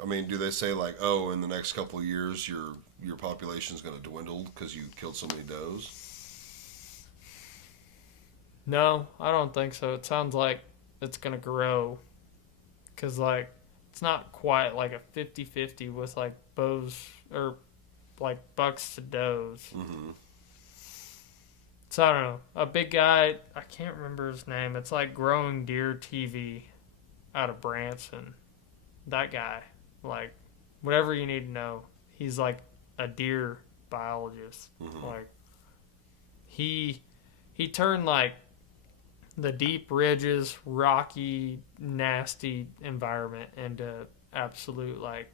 I mean, do they say like, oh, in the next couple of years your population is going to dwindle because you killed so many does? No, I don't think so. It sounds like it's going to grow because, like, it's not quite like a 50-50 with, like, bows or, like, bucks to does. Mm-hmm. So I don't know. A big guy, I can't remember his name. It's like Growing Deer TV out of Branson. That guy, like, whatever you need to know, he's like a deer biologist. Mm-hmm. Like, he turned like the deep ridges, rocky, nasty environment into absolute like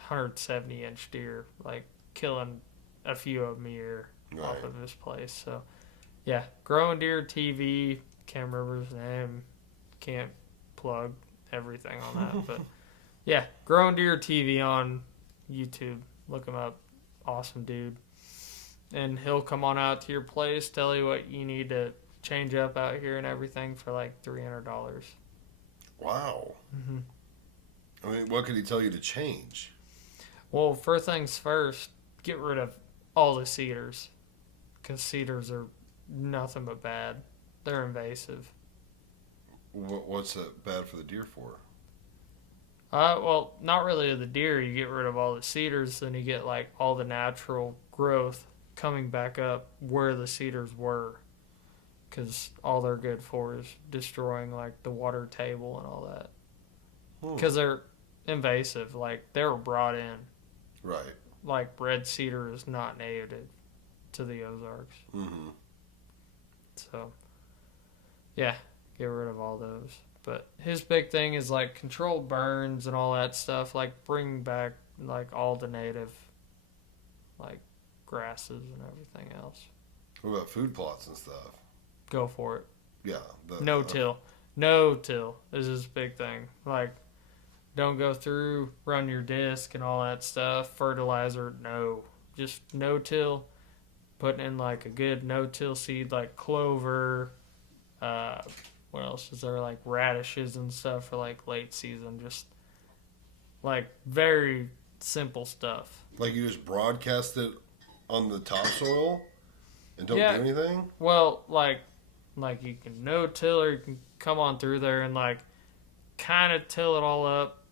170-inch deer, like killing a few of them a year off of his place. So, yeah, Growing Deer TV. Can't remember his name. Can't plug everything on that, but yeah, Growing Deer TV on YouTube. Look him up. Awesome dude. And he'll come on out to your place, tell you what you need to change up out here and everything for like $300. Wow. Mm-hmm. I mean, what could he tell you to change? Well, first things first, get rid of all the cedars. Because cedars are nothing but bad. They're invasive. What's bad for the deer for? Well, not really the deer. You get rid of all the cedars, then you get like all the natural growth coming back up where the cedars were. Because all they're good for is destroying like the water table and all that. Because they're invasive. Like, they were brought in. Right. Like, red cedar is not native to the Ozarks. Mm-hmm. So, yeah, get rid of all those. But his big thing is, like, controlled burns and all that stuff. Like, bring back, like, all the native, like, grasses and everything else. What about food plots and stuff? Go for it. Yeah. No-till. No-till is his big thing. Like, don't go through, run your disc and all that stuff. Fertilizer, no. Just no-till. Putting in, like, a good no-till seed, like clover. What else is there? Like, radishes and stuff for, like, late season. Just, like, very simple stuff. Like, you just broadcast it on the topsoil and don't do anything? Well, like you can no-till, or you can come on through there and, like, kind of till it all up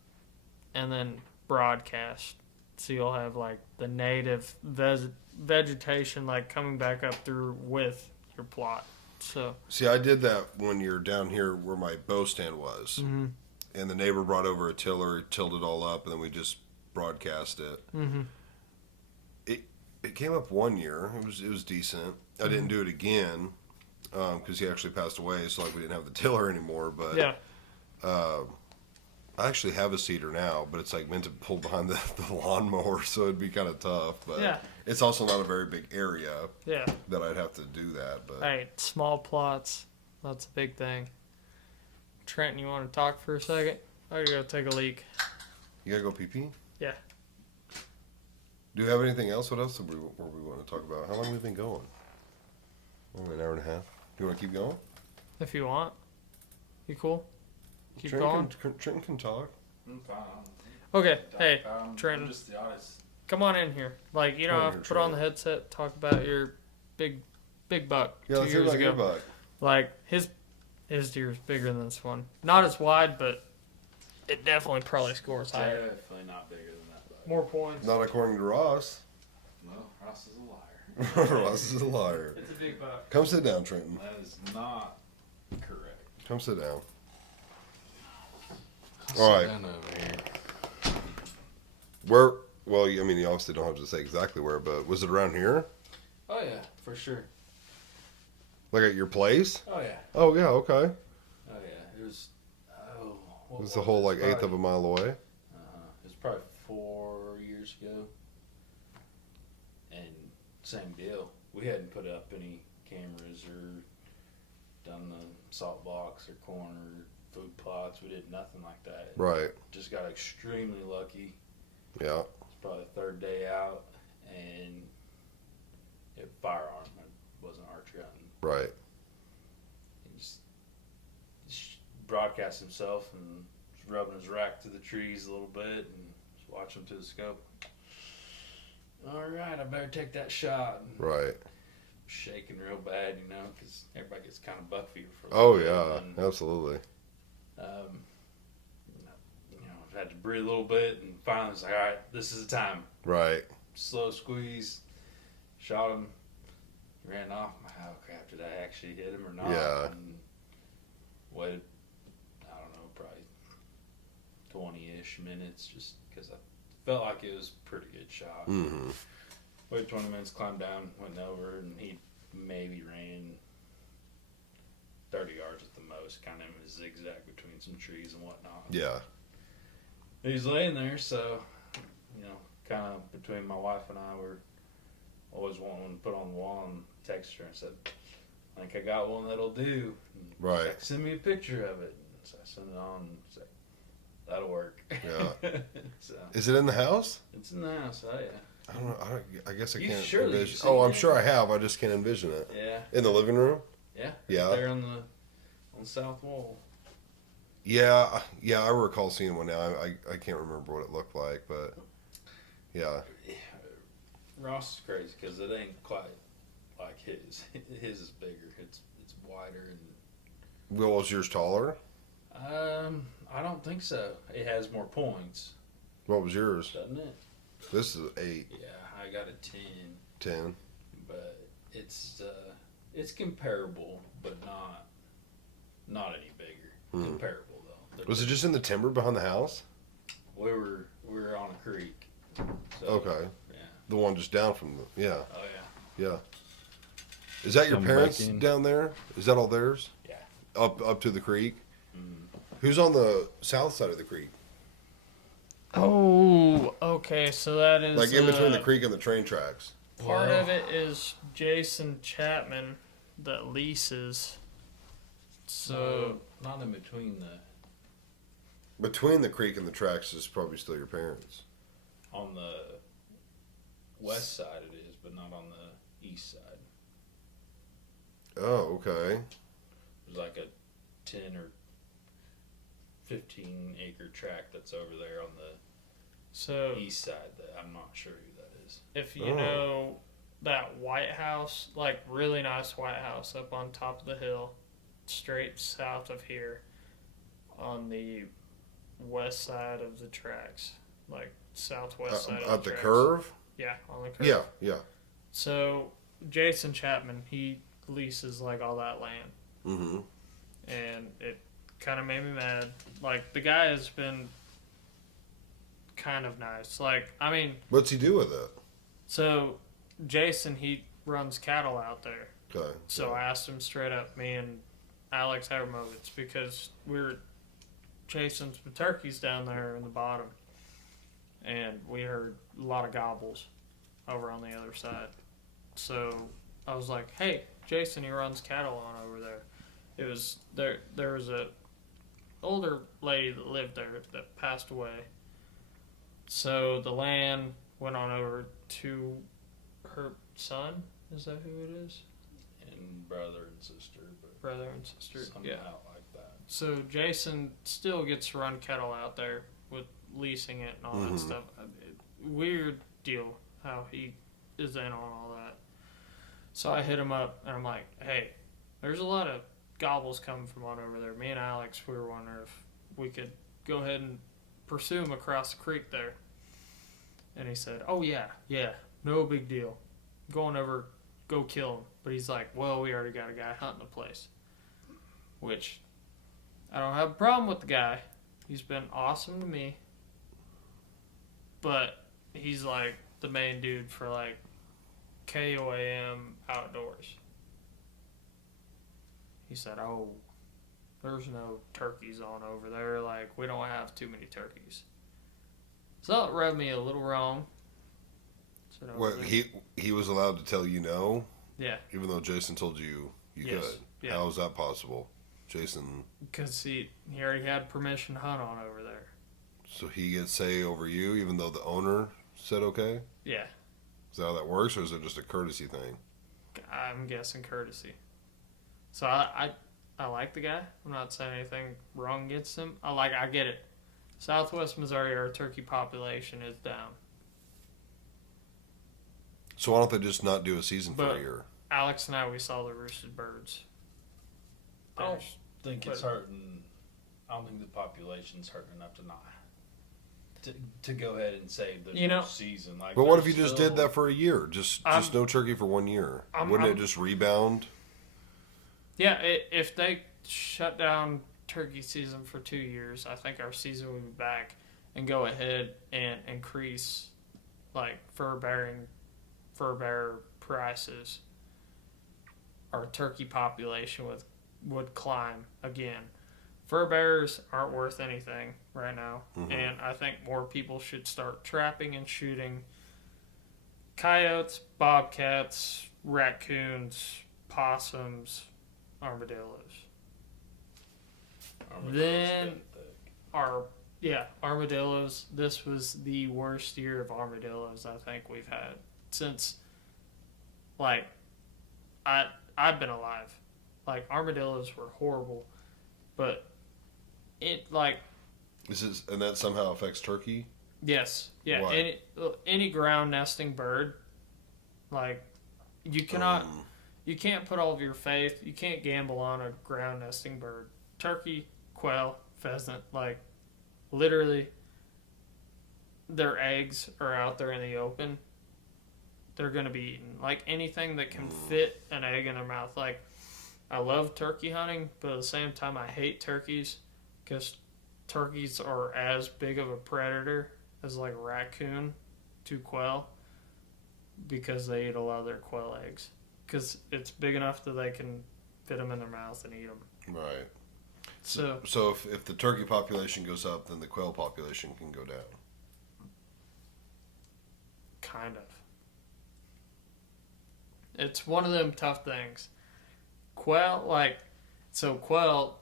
and then broadcast. So you'll have, like, the native vegetation, like, coming back up through with your plot. So see, I did that when you're down here where my bow stand was. Mm-hmm. And the neighbor brought over a tiller, he tilled it all up, and then we just broadcast it. Mm-hmm. It came up one year. It was decent. I didn't do it again because he actually passed away, so like we didn't have the tiller anymore. But Yeah. I actually have a cedar now, but it's like meant to pull behind the lawnmower, so it'd be kind of tough. But Yeah. it's also not a very big area Yeah. that I'd have to do that. But Hey, small plots. That's a big thing. Trenton, you want to talk for a second? I gotta take a leak. you gotta go pee-pee? Yeah. Do you have anything else? What else were we want to talk about? How long have we been going? An hour and a half. Do you want to keep going? If you want. You cool? Keep Trenton going? Trenton can talk. I'm fine. Okay, hey, I'm Trenton. just the honest. Come on in here. Like, you don't Come on have to here, put on the headset, talk about your big buck Yeah, 2 let's hear years about your ago. buck. Like, his deer's bigger than this one. Not as wide, but it definitely probably scores higher. Definitely not bigger than that. But More points. Not according to Ross. no, Ross is a liar. Ross is a liar. It's a big buck. Come sit down, Trenton. That is not correct. Come sit down. All right. Sit down over here. Where? Well, I mean, you obviously don't have to say exactly where, but was it around here? Oh yeah, for sure. Like at your place? Oh yeah. Oh yeah, okay. Oh yeah. It was. Oh. It was the whole like Probably- eighth of a mile away. It was probably 4 years ago. And same deal. We hadn't put up any cameras or done the salt box or corn or food plots. We did nothing like that. Right. Just got extremely lucky. Yeah. It's probably the third day out, and it firearm. It wasn't archery hunting. Right. He just broadcast himself and was rubbing his rack to the trees a little bit and just watch him through the scope. All right, I better take that shot. And Right. shaking real bad, you know, because everybody gets kind of buck fever for a Oh little bit. yeah, And, absolutely. I've had to breathe a little bit, and finally it's like, all right, this is the time. Right. Slow squeeze, shot him, ran off. Oh crap! Did I actually hit him or not? Yeah. And waited, I don't know, probably 20-ish minutes, just because I felt like it was a pretty good shot. Mm-hmm. Waited 20 minutes, climbed down, went over, and he maybe ran 30 yards at the most, kind of in a zigzag between some trees and whatnot. Yeah. He's laying there, so, you know, kind of between my wife and I, we're always wanting to put on the wall and text her and said, I think I got one that'll do. And right. like, send me a picture of it. And so I sent it on and said, that'll work. Yeah. So, is it in the house? it's in the house, oh yeah. I don't know. I guess I You can't surely envision. seen I'm it. sure I have. I just can't envision it. Yeah. In the living room? Yeah. Yeah. Right there on the south wall. Yeah. I recall seeing one now. I can't remember what it looked like, but yeah. Ross is crazy because it ain't quite like his. His is bigger. It's wider and. Well, was yours taller? I don't think so. It has more points, What was yours? doesn't it? This is 8. Yeah, I got a 10, 10. but it's comparable, but not any bigger. Comparable though. Was it just in the timber behind the house? We were on a creek. So, Okay. Yeah. The one just down from the. Yeah. Oh yeah. Yeah. Is that your Come parents back in. down there? Is that all theirs? Yeah. Up to the creek? Mm. Who's on the south side of the creek? Oh, okay. So that is Like in between the creek and the train tracks. part of it is Jason Chapman that leases. So not in between the. Between the creek and the tracks is probably still your parents. On the west side it is, but not on the east side. Oh, okay. There's like a 10 or 15 acre tract that's over there on the east side that I'm not sure who that is. if you know that White House, like really nice White House up on top of the hill, straight south of here, on the west side of the tracks, like southwest side of At the the tracks. curve? Yeah, on the curve. Yeah. So Jason Chapman, he leases like all that land, Mm-hmm. and it kind of made me mad. Like the guy has been kind of nice. Like I mean, What's he do with it? so Jason, he runs cattle out there. Okay. So I asked him straight up, me and Alex had moments because we were chasing some turkeys down there in the bottom, and we heard a lot of gobbles over on the other side. So I was like, hey, Jason, he runs cattle on over there. It was there was a older lady that lived there that passed away. So the land went on over to her son. Is that who it is? And brother and sister, but Brother and sister. somehow Yeah. like that. So Jason still gets to run cattle out there with leasing it and all that stuff. Weird deal how he is in on all that. So I hit him up and I'm like, hey, there's a lot of gobbles coming from on over there. Me and Alex, we were wondering if we could go ahead and pursue him across the creek there. And he said, oh yeah, no big deal. Going over, go kill him. But he's like, well, we already got a guy hunting the place. Which, I don't have a problem with the guy. He's been awesome to me. But he's like the main dude for like KOAM outdoors. He said, oh, there's no turkeys on over there. Like, we don't have too many turkeys. So it rubbed me a little wrong. So Well, he was allowed to tell you no, yeah, even though Jason told you Yes. could. Yeah. How is that possible? Jason, because he already had permission to hunt on over there. so he gets say over you, even though the owner said okay? Yeah, Is that how that works, or is it just a courtesy thing? I'm guessing courtesy. So I like the guy. I'm not saying anything wrong against him. I get it. Southwest Missouri, our turkey population is down. So why don't they just not do a season for But- a year? Alex and I, we saw the roosted birds. I don't Finished. think it's But- hurting. I don't think the population's hurting enough to not to go ahead and save the season. Like, but what if you just did that for a year? Just no turkey for 1 year. Wouldn't it just rebound? Yeah, if they shut down turkey season for 2 years, I think our season will be back and go ahead and increase like fur bearer prices. Our turkey population would climb again. Fur bearers aren't worth anything right now, and I think more people should start trapping and shooting coyotes, bobcats, raccoons, possums, armadillos. Then armadillos. This was the worst year of armadillos I think we've had since, like, I've been alive. Like, armadillos were horrible, but it, like... And that somehow affects turkey? Yes. Yeah. Why? Any ground nesting bird, like, you cannot... You can't put all of your faith... You can't gamble on a ground nesting bird. Turkey, quail, pheasant, like, literally, their eggs are out there in the open. They're going to be eaten. Like, anything that can fit an egg in their mouth. Like, I love turkey hunting, but at the same time, I hate turkeys because turkeys are as big of a predator as, like, a raccoon to quail because they eat a lot of their quail eggs. Because it's big enough that they can fit them in their mouth and eat them. Right. So if the turkey population goes up, then the quail population can go down. Kind of. It's one of them tough things. Quail,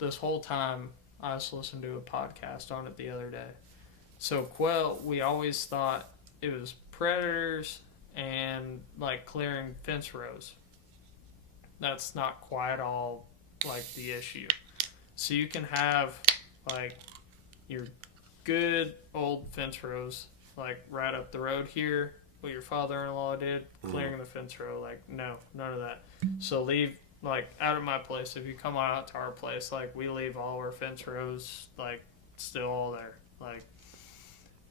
this whole time, I was listening to a podcast on it the other day. So quail, we always thought it was predators and, like, clearing fence rows. That's not quite all, like, the issue. So you can have, like, your good old fence rows, like, right up the road here, what your father-in-law did, clearing the fence row. Like, no, none of that. So leave, like, out of my place, if you come on out to our place, like, we leave all our fence rows, like, still all there. Like,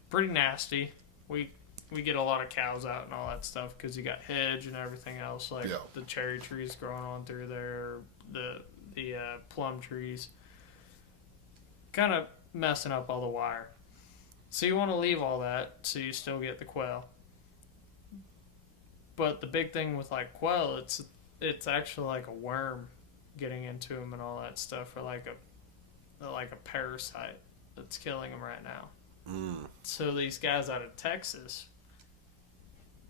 pretty nasty. We get a lot of cows out and all that stuff because you got hedge and everything else, like the cherry trees growing on through there, the plum trees. Kind of messing up all the wire. So you want to leave all that so you still get the quail. But the big thing with, like, quail, it's actually like a worm getting into them and all that stuff, or like a parasite that's killing them right now. So these guys out of Texas,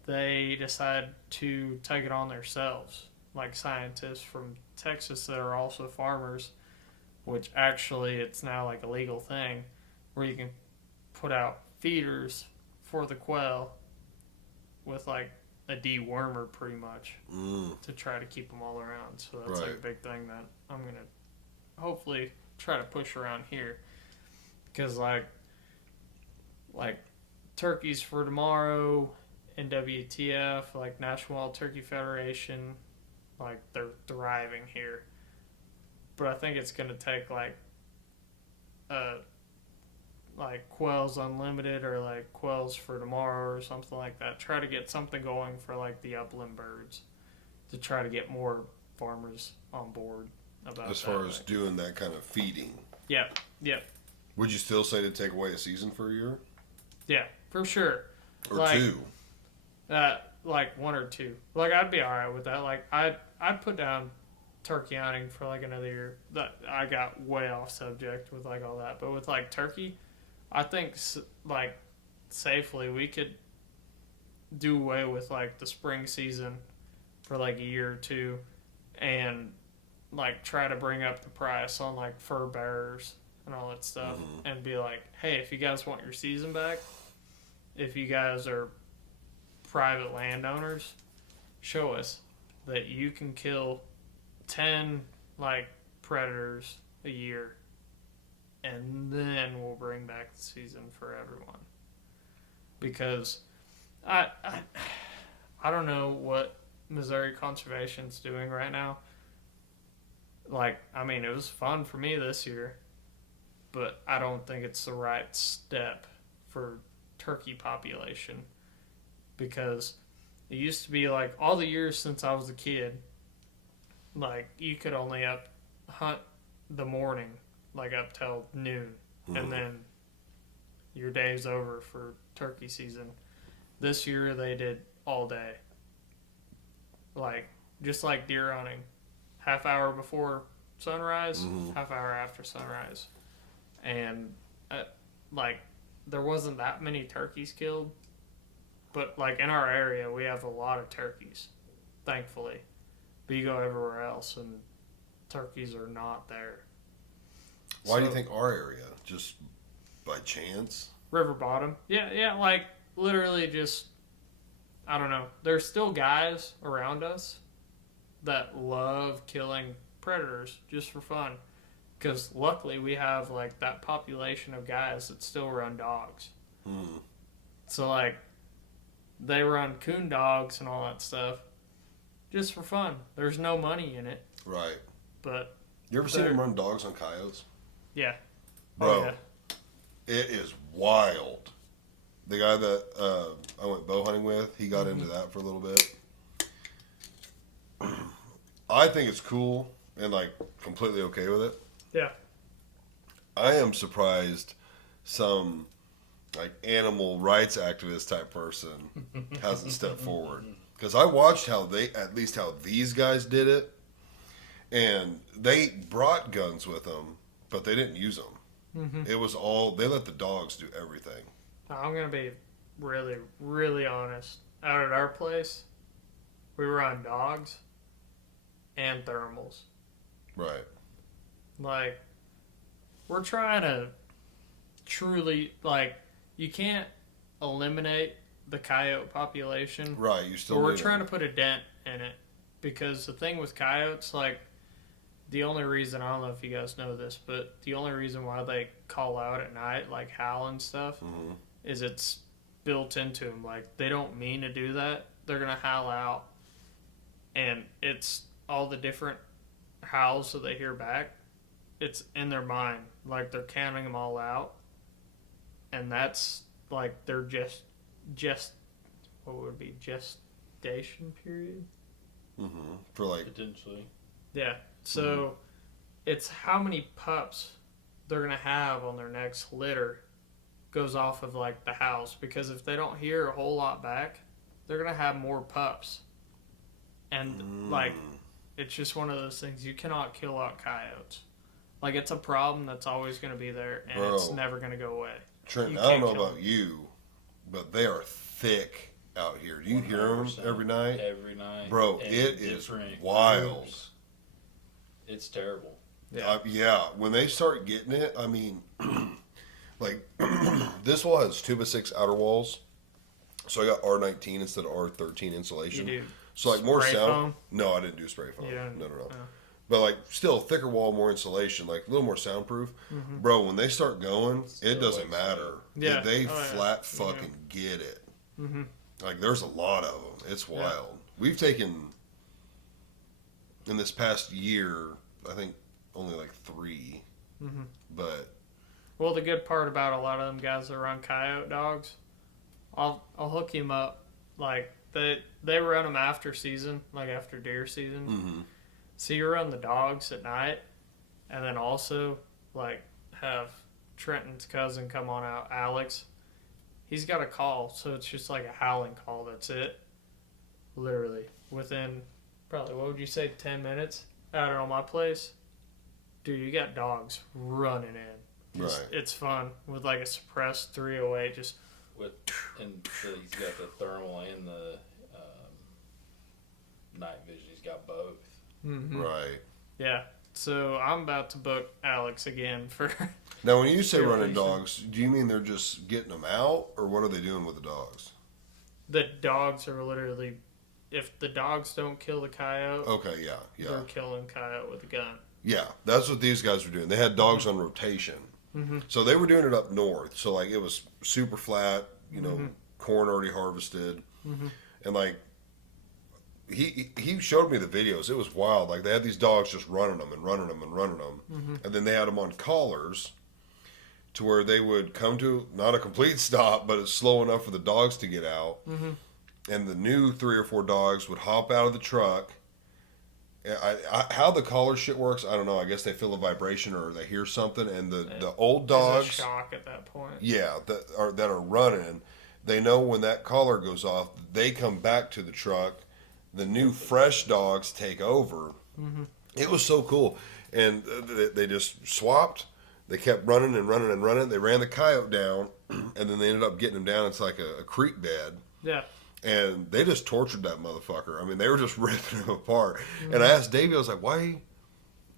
they decide to take it on themselves, like scientists from Texas that are also farmers, which actually it's now like a legal thing where you can put out feeders for the quail with, like, a dewormer pretty much to try to keep them all around. So that's like a big thing that I'm going to hopefully try to push around here. Because like turkeys for tomorrow, NWTF, like National Wild Turkey Federation, like, they're thriving here. But I think it's going to take like Quails Unlimited or like Quails for Tomorrow or something like that. Try to get something going for, like, the upland birds to try to get more farmers on board about as far as doing that kind of feeding. Yep. Would you still say to take away a season for a year? Yeah, for sure. Or like, 2? Like 1 or 2. Like, I'd be alright with that. Like, I'd put down turkey hunting for, like, another year. That I got way off subject with, like, all that. But with, like, turkey, I think, like, safely we could do away with, like, the spring season for, like, a year or 2 and, like, try to bring up the price on, like, fur bearers and all that stuff and be like, hey, if you guys want your season back, if you guys are private landowners, show us that you can kill 10, like, predators a year, and then we'll bring back the season for everyone. Because I don't know what Missouri Conservation's doing right now. Like, I mean, it was fun for me this year, but I don't think it's the right step for turkey population, because it used to be like all the years since I was a kid, like you could only hunt the morning, like up till noon, and then your day's over for turkey season. This year they did all day, like just like deer hunting, half hour before sunrise, half hour after sunrise, and like there wasn't that many turkeys killed, but like in our area we have a lot of turkeys, thankfully. But you go everywhere else and turkeys are not there. Why do you think our area? Just by chance? River bottom. Yeah, like literally just, I don't know. There's still guys around us that love killing predators just for fun. Because luckily we have like that population of guys that still run dogs. So like they run coon dogs and all that stuff just for fun. There's no money in it. Right. But you ever seen them run dogs on coyotes? Yeah. Bro, it is wild. The guy that I went bow hunting with, he got into that for a little bit. I think it's cool and like completely okay with it. Yeah. I am surprised some like animal rights activist type person hasn't stepped forward. Because I watched how these guys did it, and they brought guns with them, but they didn't use them. It was they let the dogs do everything. I'm going to be really, really honest. Out at our place, we run dogs and thermals. Right. Like, we're trying to truly, like, you can't eliminate the coyote population. Right, you still but we're trying to put a dent in it. Because the thing with coyotes, like, the only reason, I don't know if you guys know this, but the only reason why they call out at night, like howl and stuff, is it's built into them. Like, they don't mean to do that. They're going to howl out. And it's all the different howls that they hear back. It's in their mind. Like, they're counting them all out. And that's, like, they're what would it be, gestation period? For, like... Potentially. Yeah. So, it's how many pups they're going to have on their next litter goes off of, like, the house. Because if they don't hear a whole lot back, they're going to have more pups. And, like, it's just one of those things. You cannot kill out coyotes. Like, it's a problem that's always going to be there, and it's never going to go away. Trent, I don't know about you, but they are thick out here. Do you hear them every night? Every night. Bro, it is wild. Groups. It's terrible. Yeah. When they start getting it, I mean, like, this wall has 2x6 outer walls. So I got R19 instead of R13 insulation. You do. So, like, more spray sound. foam? No, I didn't do spray foam. Yeah. No. But, like, still, thicker wall, more insulation, like, a little more soundproof. Bro, when they start going, it doesn't matter. Yeah. They flat fucking get it. Like, there's a lot of them. It's wild. We've taken, in this past year, I think only, like, 3. But... Well, the good part about a lot of them guys that run coyote dogs, I'll hook him up. Like, they run them after season, like after deer season. So you run the dogs at night, and then also, like, have Trenton's cousin come on out, Alex. He's got a call, so it's just like a howling call. That's it. Literally. Within, probably, what would you say, 10 minutes out on my place? Dude, you got dogs running in. It's fun. With, like, a suppressed 308, just... And so he's got the thermal and the night vision. He's got both. Right. Yeah. So I'm about to book Alex again for... Now, when you say running dogs, do you mean they're just getting them out, or what are they doing with the dogs? The dogs are literally... If the dogs don't kill the coyote... Okay, yeah. They're killing coyote with a gun. Yeah, that's what these guys were doing. They had dogs on rotation. So they were doing it up north. So, like, it was super flat, you know, corn already harvested. And, like, he showed me the videos. It was wild. Like, they had these dogs just running them. And then they had them on collars. to where they would come to not a complete stop, but it's slow enough for the dogs to get out. Mm-hmm. And the new 3 or 4 dogs would hop out of the truck. How the collar shit works, I don't know. I guess they feel a vibration or they hear something, and the old dogs, a shock at that point. Yeah, that are running, they know when that collar goes off, they come back to the truck. The new fresh dogs take over. Mm-hmm. It was so cool, and they just swapped. They kept running and running and running. They ran the coyote down, and then they ended up getting him down. It's like a creek bed. Yeah. And they just tortured that motherfucker. I mean, they were just ripping him apart. Mm-hmm. And I asked Davey, I was like, why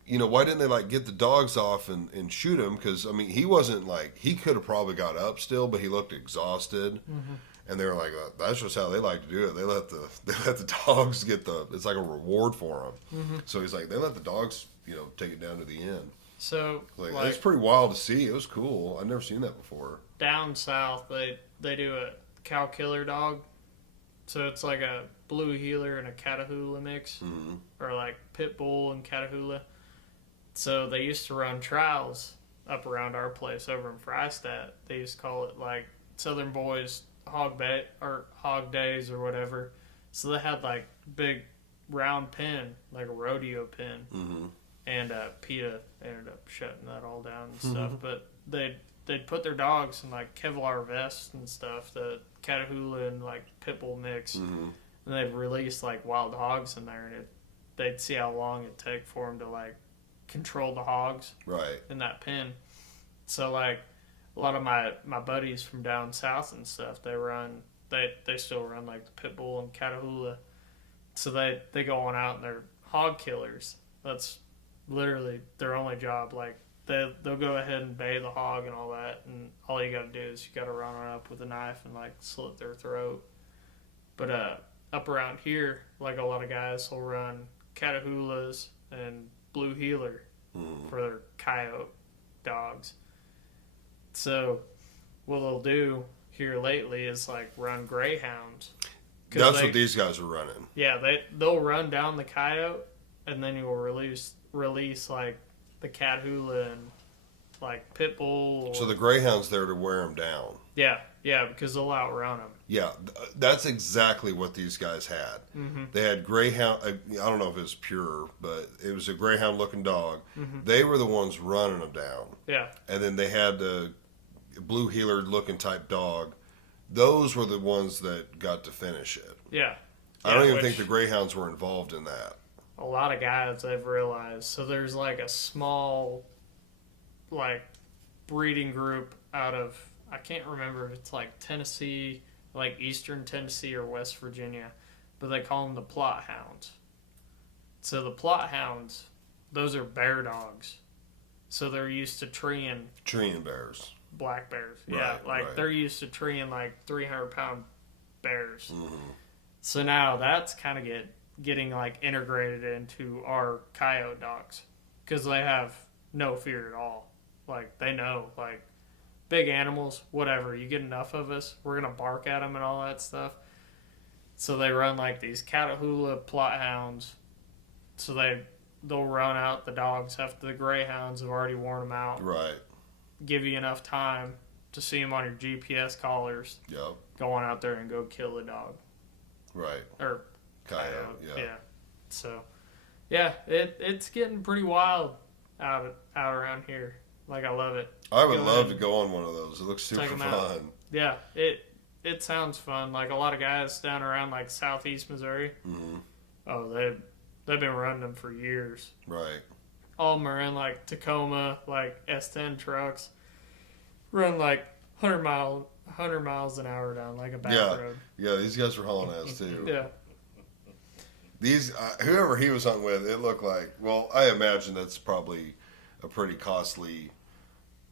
didn't they like get the dogs off and shoot him? Because, I mean, he wasn't like, he could have probably got up still, but he looked exhausted. Mm-hmm. And they were like, that's just how they like to do it. They let the dogs get it's like a reward for them. Mm-hmm. So he's like, they let the dogs, take it down to the end. So, like it's pretty wild to see. It was cool. I've never seen that before. Down south, they do a cow killer dog. So it's like a blue heeler and a Catahoula mix, mm-hmm. or like pit bull and Catahoula. So they used to run trials up around our place over in Freistadt. They used to call it like Southern Boys Hog Days or whatever. So they had like big round pin, like a rodeo pin, mm-hmm. and PETA ended up shutting that all down and stuff. Mm-hmm. But they'd put their dogs in like Kevlar vests and stuff, the Catahoula and like pitbull mix, mm-hmm. and they'd release like wild hogs in there, and they'd see how long it'd take for them to like control the hogs in that pen. So like a lot of my buddies from down south and stuff, they still run like the pitbull and Catahoula. So they go on out and they're hog killers. That's literally their only job. Like they'll go ahead and bay the hog and all that, and all you got to do is you got to run up with a knife and like slit their throat. But up around here, like a lot of guys will run Catahoulas and blue heeler for their coyote dogs. So what they'll do here lately is like run greyhounds. That's what these guys are running. Yeah, they'll run down the coyote, and then you will release like the Catahoula and like pit bull. So the greyhound's there to wear them down. Yeah, because they'll outrun them. Yeah, that's exactly what these guys had. Mm-hmm. They had greyhound. I don't know if it was pure, but it was a greyhound-looking dog. Mm-hmm. They were the ones running them down. Yeah, and then they had the blue heeler-looking type dog. Those were the ones that got to finish it. Yeah. I don't even think the greyhounds were involved in that. A lot of guys I've realized. So there's like a small, like, breeding group out of, I can't remember if it's like Tennessee, like Eastern Tennessee or West Virginia, but they call them the Plot Hounds. So the Plot Hounds, those are bear dogs. So they're used to treeing bears. Black bears. Yeah, they're used to treeing like 300-pound bears. Mm-hmm. So now that's kind of getting like integrated into our coyote dogs, because they have no fear at all. Like they know, like, big animals, whatever, you get enough of us, we're gonna bark at them and all that stuff. So they run like these Catahoula Plot Hounds. So they'll run out the dogs after the greyhounds have already worn them out. Right. Give you enough time to see them on your GPS collars. Yep. Go on out there and go kill the dog. Right. Or coyote. Yeah. So, yeah, it's getting pretty wild out around here. Like, I love it. I would love to go on one of those. It looks super fun. Yeah, it sounds fun. Like, a lot of guys down around like southeast Missouri. Mm-hmm. Oh, they've been running them for years. Right. All of them are in like Tacoma, like S10 trucks, run like 100 miles an hour down like a back road. Yeah, these guys were hauling ass too. Yeah. These whoever he was hunting with, it looked like. Well, I imagine that's probably a pretty costly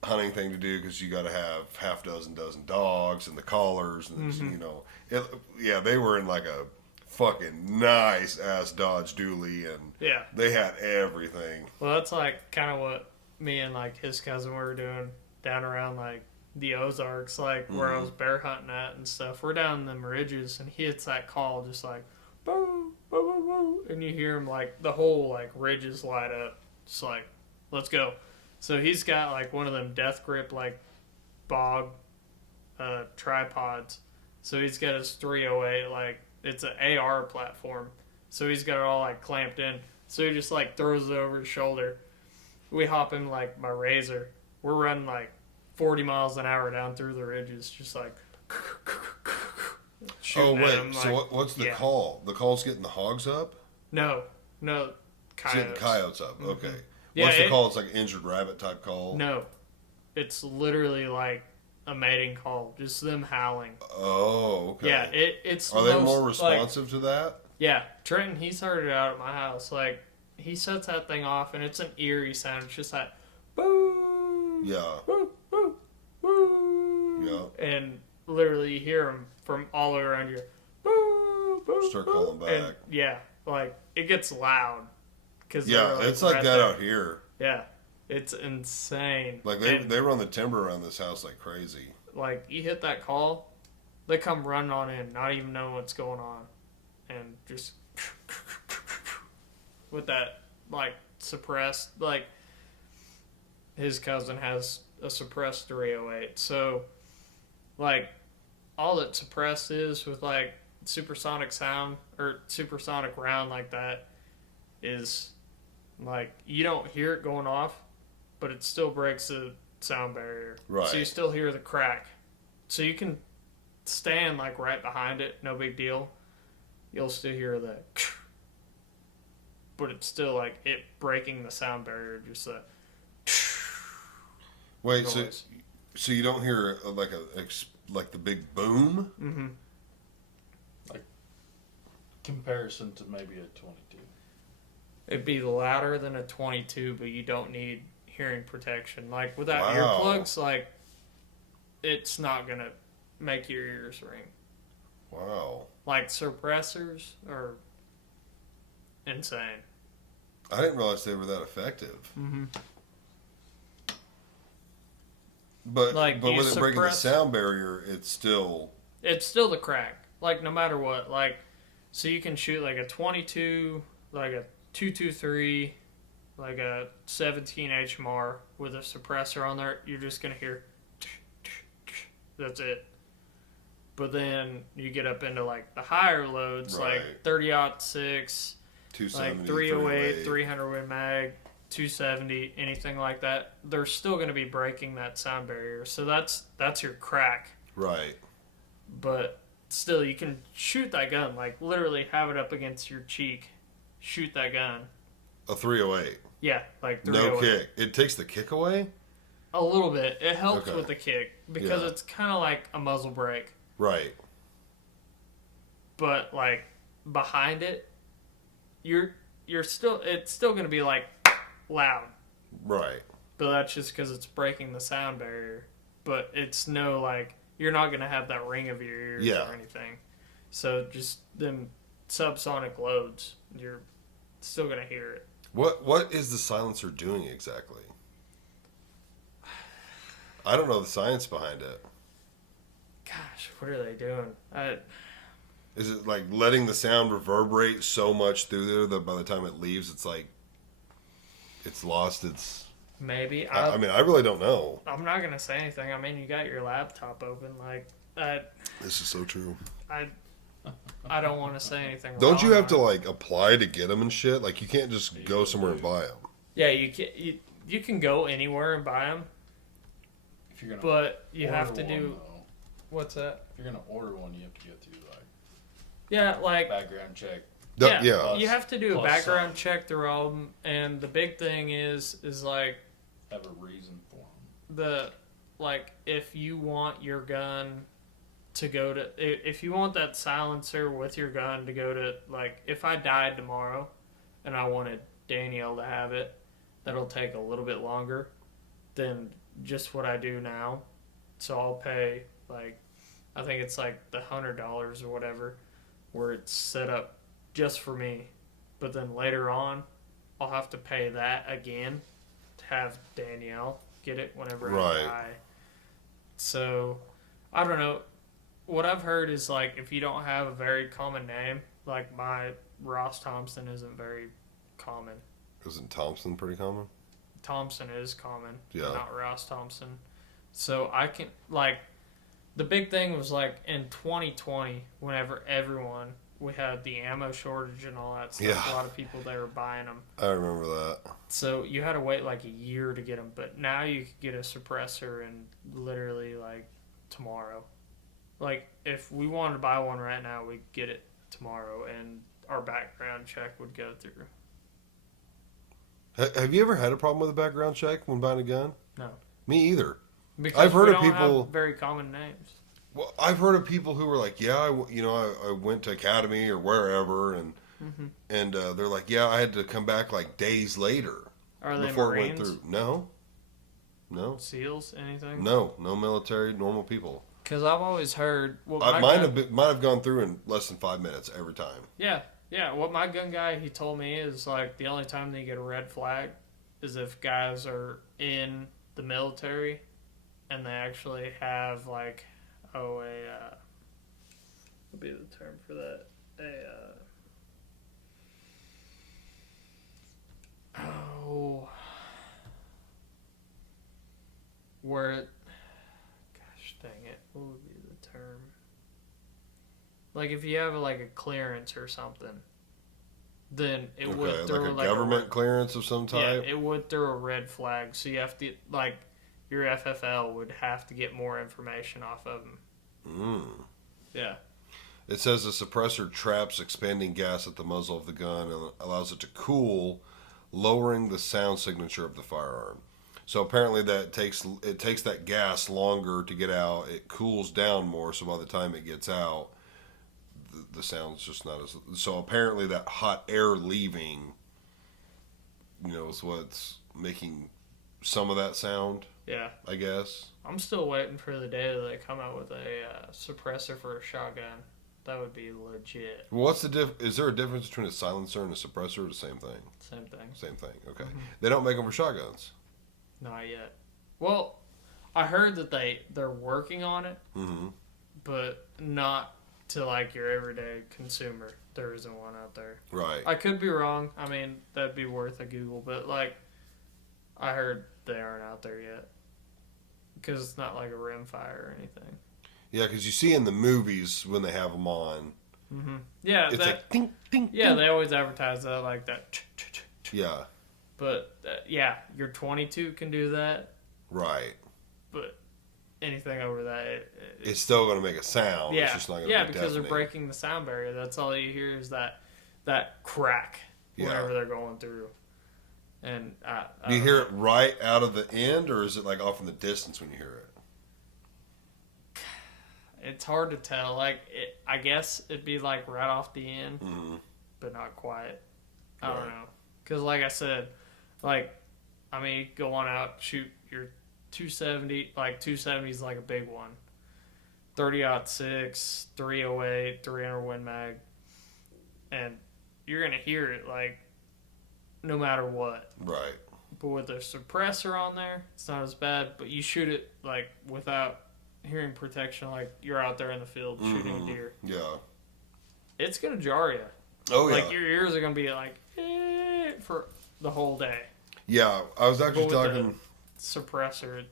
hunting thing to do, because you got to have half dozen dogs and the collars and mm-hmm. They were in like a fucking nice ass Dodge Dually, and they had everything. Well, that's like kind of what me and like his cousin were doing down around like the Ozarks, like where mm-hmm. I was bear hunting at and stuff. We're down in them ridges, and he hits that call just like boo, boo, boo, boo, and you hear him like the whole like ridges light up, just like let's go. So he's got like one of them death grip like bog tripods. So he's got his 308, like, it's an AR platform. So he's got it all, like, clamped in. So he just, like, throws it over his shoulder. We hop in, like, my Razor. We're running, like, 40 miles an hour down through the ridges, just, like, shooting at him, so like, what's the call? The call's getting the hogs up? No, coyotes. It's getting coyotes up, okay. Mm-hmm. What's the call? It's like an injured rabbit type call? No. It's literally like a mating call, just them howling. Oh, okay. Yeah, it's. Are they more responsive to that? Yeah, Trenton, he started out at my house. Like, he sets that thing off, and it's an eerie sound. It's just like, boo. Yeah. Boo, boo, boo. Yeah. And literally, you hear them from all around you. Boo, boo. Start calling back. And yeah, like it gets loud. It's like that out here. Yeah. It's insane. Like, they run the timber around this house like crazy. Like, you hit that call, they come running on in, not even knowing what's going on. And just with that, like, suppressed, like, his cousin has a suppressed 308. So, like, all that suppressed is with, like, supersonic sound or supersonic round like that is, like, you don't hear it going off, but it still breaks the sound barrier. Right. So you still hear the crack. So you can stand, like, right behind it, no big deal. You'll still hear the but it's still, like, it breaking the sound barrier, just a Wait, so you don't hear, like, like the big boom? Mm-hmm. Like, comparison to maybe a 22. It'd be louder than a 22, but you don't need hearing protection. Like, without Wow. earplugs, like, it's not going to make your ears ring. Wow. Like, suppressors are insane. I didn't realize they were that effective. Mm-hmm. But Like, with it breaking the sound barrier, it's still the crack. Like, no matter what. Like, so you can shoot, like, a 22, like a 223, like a 17 HMR with a suppressor on there. You're just going to hear that's it. But then you get up into, like, the higher loads, right. like 30-06, 270, like 308, 300 Win Mag, 270, anything like that. They're still going to be breaking that sound barrier. So that's your crack. Right. But still, you can shoot that gun, like, literally have it up against your cheek. Shoot that gun. A 308. Yeah, like 308. No kick. It takes the kick away? A little bit. It helps with the kick because Yeah. it's kind of like a muzzle brake. Right. But, like, behind it, it's still going to be, like, loud. Right. But that's just because it's breaking the sound barrier. But it's no, like, you're not going to have that ring of your ears or anything. So just them subsonic loads, you're still going to hear it. What is the silencer doing exactly? I don't know the science behind it. Gosh, what are they doing? Is it like letting the sound reverberate so much through there that by the time it leaves, it's like it's lost its... Maybe. I mean, I really don't know. I'm not going to say anything. I mean, you got your laptop open. Like, this is so true. I don't want to say anything wrong. Don't you have to, like, apply to get them and shit? Like, you can't just go somewhere and buy them. Yeah, you can go anywhere and buy them. If you're gonna but you have to do... Though, what's that? if you're going to order one, you have to go through, like... Yeah, like... background check. Yeah. You have to do a background check through all of them. And the big thing is like... Have a reason for them. Like, if you want your gun to go to... If you want that silencer with your gun to go to... Like, if I died tomorrow and I wanted Danielle to have it, that'll take a little bit longer than just what I do now. So I'll pay, like... I think it's like the $100 or whatever, where it's set up just for me. But then later on, I'll have to pay that again to have Danielle get it whenever I die. So, I don't know. What I've heard is, like, if you don't have a very common name, like my Ross Thompson isn't very common. Isn't Thompson pretty common? Thompson is common, yeah. but not Ross Thompson. So I can, like, the big thing was, like, in 2020, whenever we had the ammo shortage and all that stuff. Yeah. A lot of people, they were buying them. I remember that. So you had to wait like a year to get them. But now you could get a suppressor in literally like tomorrow. Like if we wanted to buy one right now, we'd get it tomorrow and our background check would go through. Have you ever had a problem with a background check when buying a gun? No. Me either. Because I've heard we of don't people have very common names. Well, I've heard of people who were like, yeah, I went to academy or wherever, and they're like, yeah, I had to come back like days later. Are they before Marines? It went through. No. SEALs? Anything? No military, normal people. Because I've always heard... might have gone through in less than 5 minutes every time. Yeah. What my gun guy, he told me is like the only time they get a red flag is if guys are in the military and they actually have like... what would be the term for that? Gosh dang it, what would be the term? Like if you have like a clearance or something, then it would throw like a government clearance of some type? Yeah, it would throw a red flag, so you have to, like, your FFL would have to get more information off of them. Yeah. It says the suppressor traps expanding gas at the muzzle of the gun and allows it to cool, lowering the sound signature of the firearm. So apparently it takes that gas longer to get out. It cools down more, so by the time it gets out, the sound's just not as... So apparently that hot air leaving, is what's making some of that sound. Yeah. I guess. I'm still waiting for the day that they come out with a suppressor for a shotgun. That would be legit. Well, what's the is there a difference between a silencer and a suppressor, or the same thing? Same thing. Same thing, okay. They don't make them for shotguns? Not yet. Well, I heard that they're working on it, but not to like your everyday consumer. There isn't one out there. Right. I could be wrong. I mean, that'd be worth a Google, but like, I heard they aren't out there yet. Because it's not like a rimfire or anything. Yeah, because you see in the movies when they have them on. Yeah, it's like ding, ding, yeah, ding. they always advertise that like that. Yeah. But yeah, your 22 can do that. Right. But anything over that, it's still going to make a sound. Yeah, it's just not going to yeah, be because deafening. they're breaking the sound barrier. That's all you hear is that crack whenever they're going through. And do you hear it right out of the end, or is it like off in the distance when you hear it? It's hard to tell. Like, I guess it'd be like right off the end, but not quite. I don't know. Because like I said, like, I mean, go on out, shoot your 270. Like, 270 is like a big one. 30-06, 308, 300 Win Mag. And you're going to hear it, like, no matter what. Right. But with a suppressor on there, it's not as bad. But you shoot it, like, without hearing protection, like you're out there in the field shooting a deer. Yeah. It's going to jar you. Oh, yeah. Like, your ears are going to be like, for the whole day. Yeah, I was actually talking... suppressor,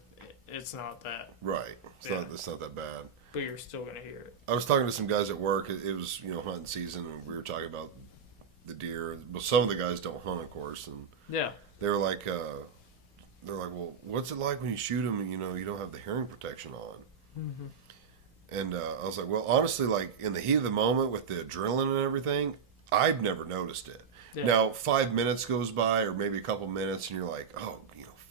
it's not that. Right. It's not that bad. But you're still going to hear it. I was talking to some guys at work. It was, hunting season, and we were talking about the deer. Well, some of the guys don't hunt, of course, and they were like, well, what's it like when you shoot them and you don't have the hearing protection on? And I was like, well, honestly, like in the heat of the moment with the adrenaline and everything, I've never noticed it. Yeah. Now 5 minutes goes by, or maybe a couple minutes, and you're like, oh,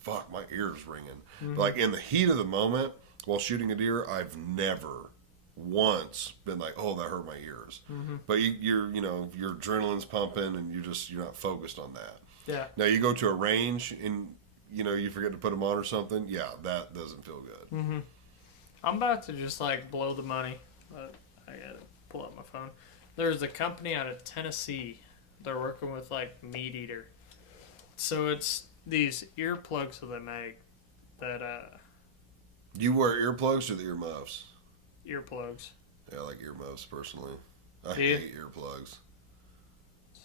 fuck, my ear's ringing. But like in the heat of the moment while shooting a deer, I've never once been like, oh, that hurt my ears. But your adrenaline's pumping, and you're not focused on that. Yeah. Now you go to a range and you forget to put them on or something. Yeah, that doesn't feel good. I'm about to just like blow the money. I gotta pull up my phone. There's a company out of Tennessee. They're working with like Meat Eater. So it's these earplugs that they make that You wear earplugs or the earmuffs? Earplugs. Yeah, I like earmuffs personally. I hate earplugs.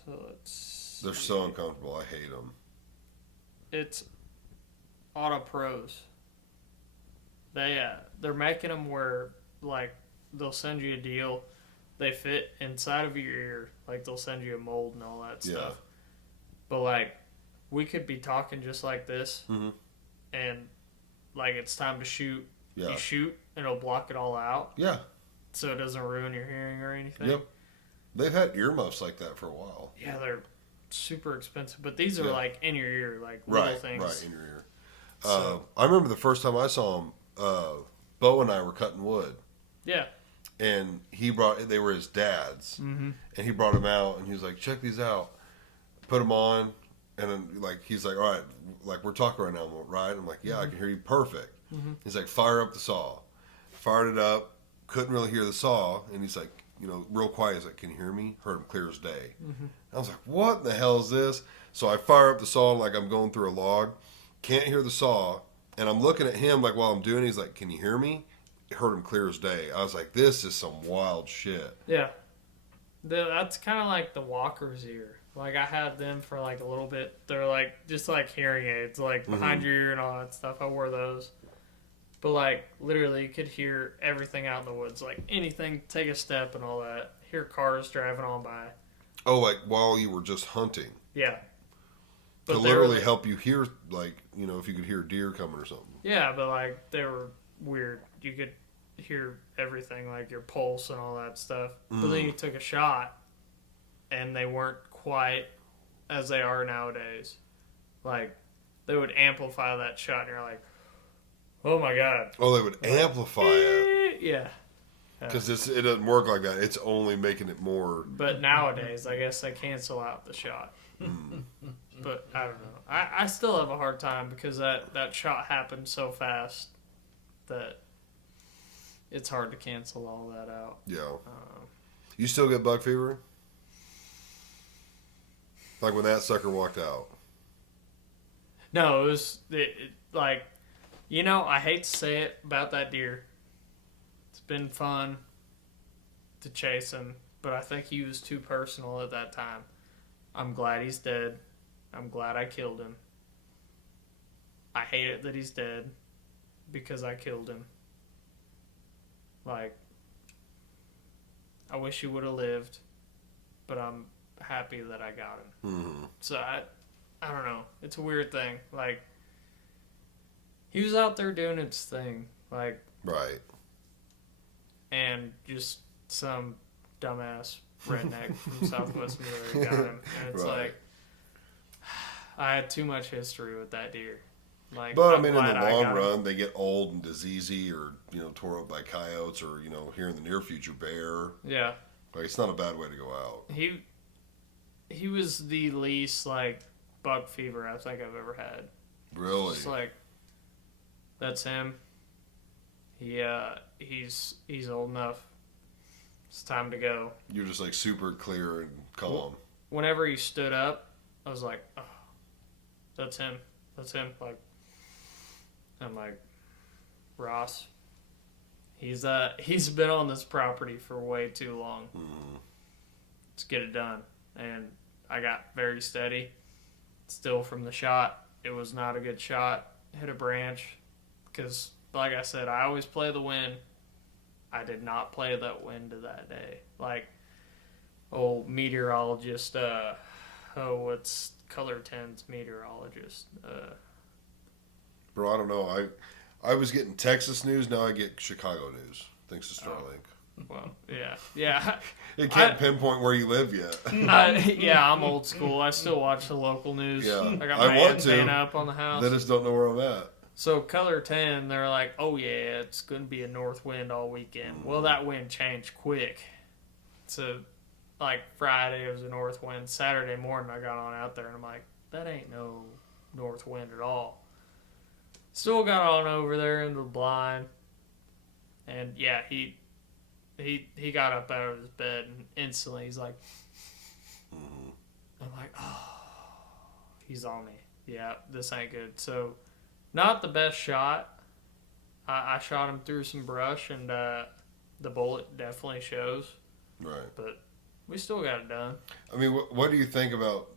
So it's... They're so uncomfortable. I hate them. It's Auto Pros. they're making them where like they'll send you a deal. They fit inside of your ear. Like they'll send you a mold and all that stuff. But like we could be talking just like this, and like it's time to shoot. Yeah. You shoot and it'll block it all out. Yeah. So it doesn't ruin your hearing or anything. Yep. They've had earmuffs like that for a while. Yeah, they're super expensive, but these are like in your ear, like little things. Right, in your ear. I remember the first time I saw him. Bo and I were cutting wood. Yeah. And they were his dad's, and he brought them out, and he was like, "Check these out." Put them on, and then like he's like, "All right, like we're talking right now, right?" I'm like, "Yeah, I can hear you perfect." He's like, "Fire up the saw." Fired it up. Couldn't really hear the saw, and he's like, real quiet. He's like, "Can you hear me?" Heard him clear as day. I was like, "What in the hell is this?" So I fire up the saw like I'm going through a log. Can't hear the saw, and I'm looking at him like while I'm doing it. He's like, "Can you hear me?" Heard him clear as day. I was like, "This is some wild shit." Yeah, that's kind of like the Walker's ear. Like I had them for like a little bit. They're like just like hearing aids, like behind your ear and all that stuff. I wore those, but like literally, you could hear everything out in the woods, like anything, take a step and all that. Hear cars driving on by. Oh, like while you were just hunting. Yeah. But to literally help you hear, like if you could hear deer coming or something. Yeah, but like they were weird. You could hear everything, like your pulse and all that stuff. But then you took a shot, and they weren't quite as they are nowadays. Like they would amplify that shot, and you're like, "Oh my god!" Oh, they would amplify it. Yeah. Because it doesn't work like that. It's only making it more. But nowadays, I guess they cancel out the shot. But I don't know. I still have a hard time because that shot happened so fast that it's hard to cancel all that out. Yeah. You still get buck fever? Like when that sucker walked out? No, it was like, I hate to say it about that deer. It's been fun to chase him, but I think he was too personal at that time. I'm glad he's dead. I'm glad I killed him. I hate it that he's dead because I killed him. Like, I wish he would have lived, but I'm happy that I got him. So I don't know. It's a weird thing. Like, he was out there doing his thing. Like, right. And just some dumbass redneck from Southwest Missouri got him. And it's like, I had too much history with that deer. Like, but in the long run, they get old and diseasey, or tore up by coyotes, or here in the near future, bear. Yeah, like it's not a bad way to go out. He was the least like buck fever I think I've ever had. Really? It's like that's him. He's old enough. It's time to go. You're just like super clear and calm. Whenever he stood up, I was like, oh, that's him. That's him. Like, I'm like, Ross, he's been on this property for way too long. Let's get it done. And I got very steady. Still from the shot, it was not a good shot. Hit a branch. Because, like I said, I always play the wind. I did not play that wind that day. Like, old meteorologist, what's Color 10's meteorologist? Bro, I don't know. I was getting Texas news, now I get Chicago news, thanks to Starlink. Well, yeah. It can't pinpoint where you live yet. I'm old school. I still watch the local news. Yeah, I got my antenna up on the house. They just don't know where I'm at. So Color 10, they're like, oh yeah, it's going to be a north wind all weekend. Well, that wind changed quick. So, like, Friday it was a north wind. Saturday morning I got on out there and I'm like, that ain't no north wind at all. Still got on over there into the blind. And yeah, he got up out of his bed and instantly he's like, I'm like, oh, he's on me. Yeah, this ain't good. So, not the best shot. I shot him through some brush, and the bullet definitely shows. Right. But we still got it done. I mean, what do you think about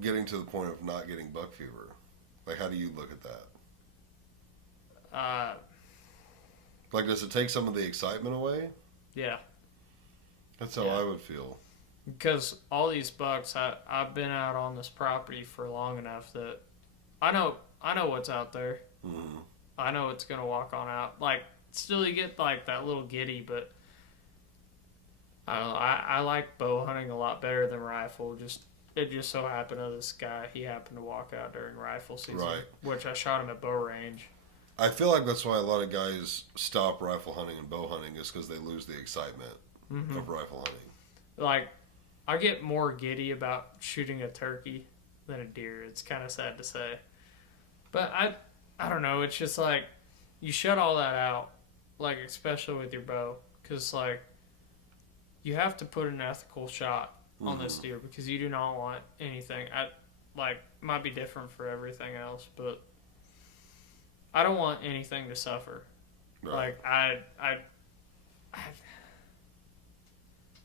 getting to the point of not getting buck fever? Like, how do you look at that? Like, does it take some of the excitement away? Yeah. That's how I would feel. Because all these bucks, I've been out on this property for long enough that I know what's out there. Mm-hmm. I know it's gonna walk on out. Like, still you get like that little giddy, but I don't know. I like bow hunting a lot better than rifle. It just so happened to this guy, he happened to walk out during rifle season, right? Which I shot him at bow range. I feel like that's why a lot of guys stop rifle hunting and bow hunting is because they lose the excitement of rifle hunting. Like, I get more giddy about shooting a turkey than a deer. It's kind of sad to say, but I don't know. It's just like you shut all that out, like especially with your bow, because like you have to put an ethical shot on this deer because you do not want anything. Might be different for everything else, but I don't want anything to suffer. Right. Like I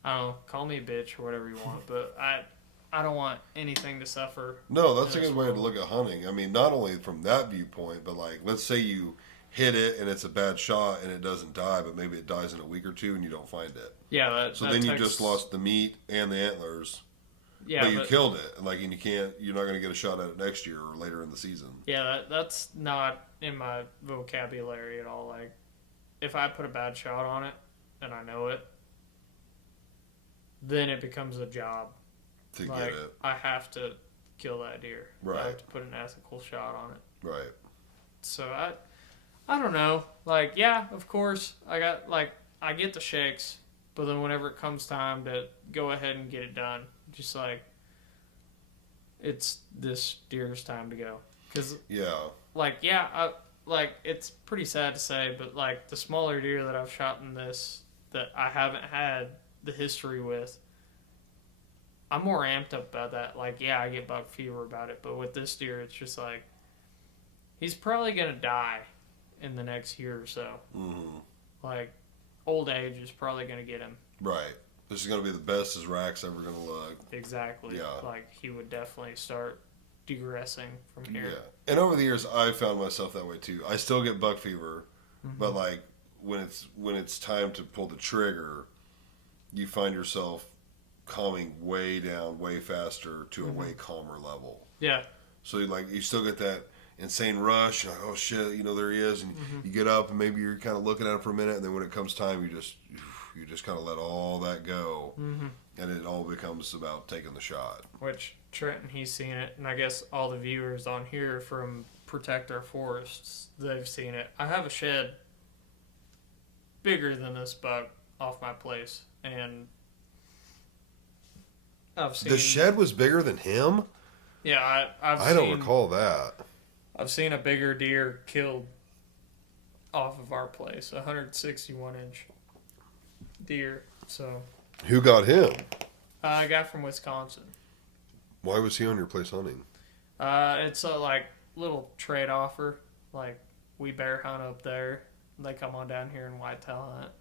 don't know, call me a bitch or whatever you want, but I don't want anything to suffer. No, that's a good way to look at hunting. I mean, not only from that viewpoint, but like, let's say you hit it and it's a bad shot and it doesn't die, but maybe it dies in a week or two and you don't find it. Yeah, then you just lost the meat and the antlers. Yeah, but you killed it. Like, and you're not going to get a shot at it next year or later in the season. Yeah, that's not in my vocabulary at all. Like, if I put a bad shot on it and I know it, then it becomes a job. To get it. I have to kill that deer. Right. I have to put an ethical shot on it. Right. So I don't know. Like, yeah, of course, I get the shakes, but then whenever it comes time to go ahead and get it done, just like, it's this deer's time to go. Cause it's pretty sad to say, but like the smaller deer that I've shot in this that I haven't had the history with, I'm more amped up about that. Like, yeah, I get buck fever about it, but with this deer, it's just like, he's probably gonna die in the next year or so. Mm-hmm. Like, old age is probably gonna get him. Right. This is gonna be the best his rack's ever gonna look. Exactly. Yeah. Like, he would definitely start degressing from here. Yeah. And over the years, I've found myself that way too. I still get buck fever, but like when it's time to pull the trigger, you find yourself calming way down, way faster to a way calmer level. Yeah. So you still get that insane rush. You're like, oh shit, there he is, and you get up and maybe you're kind of looking at him for a minute, and then when it comes time, you just kind of let all that go, and it all becomes about taking the shot. Which Trent, he's seen it, and I guess all the viewers on here from Protect Our Forests, they've seen it. I have a shed bigger than this buck off my place, and I've seen... The shed was bigger than him? Yeah, I don't recall that. I've seen a bigger deer killed off of our place, a 161-inch deer. So, who got him? A guy from Wisconsin. Why was he on your place hunting? It's a little trade offer. Like, we bear hunt up there. They come on down here and whitetail hunt.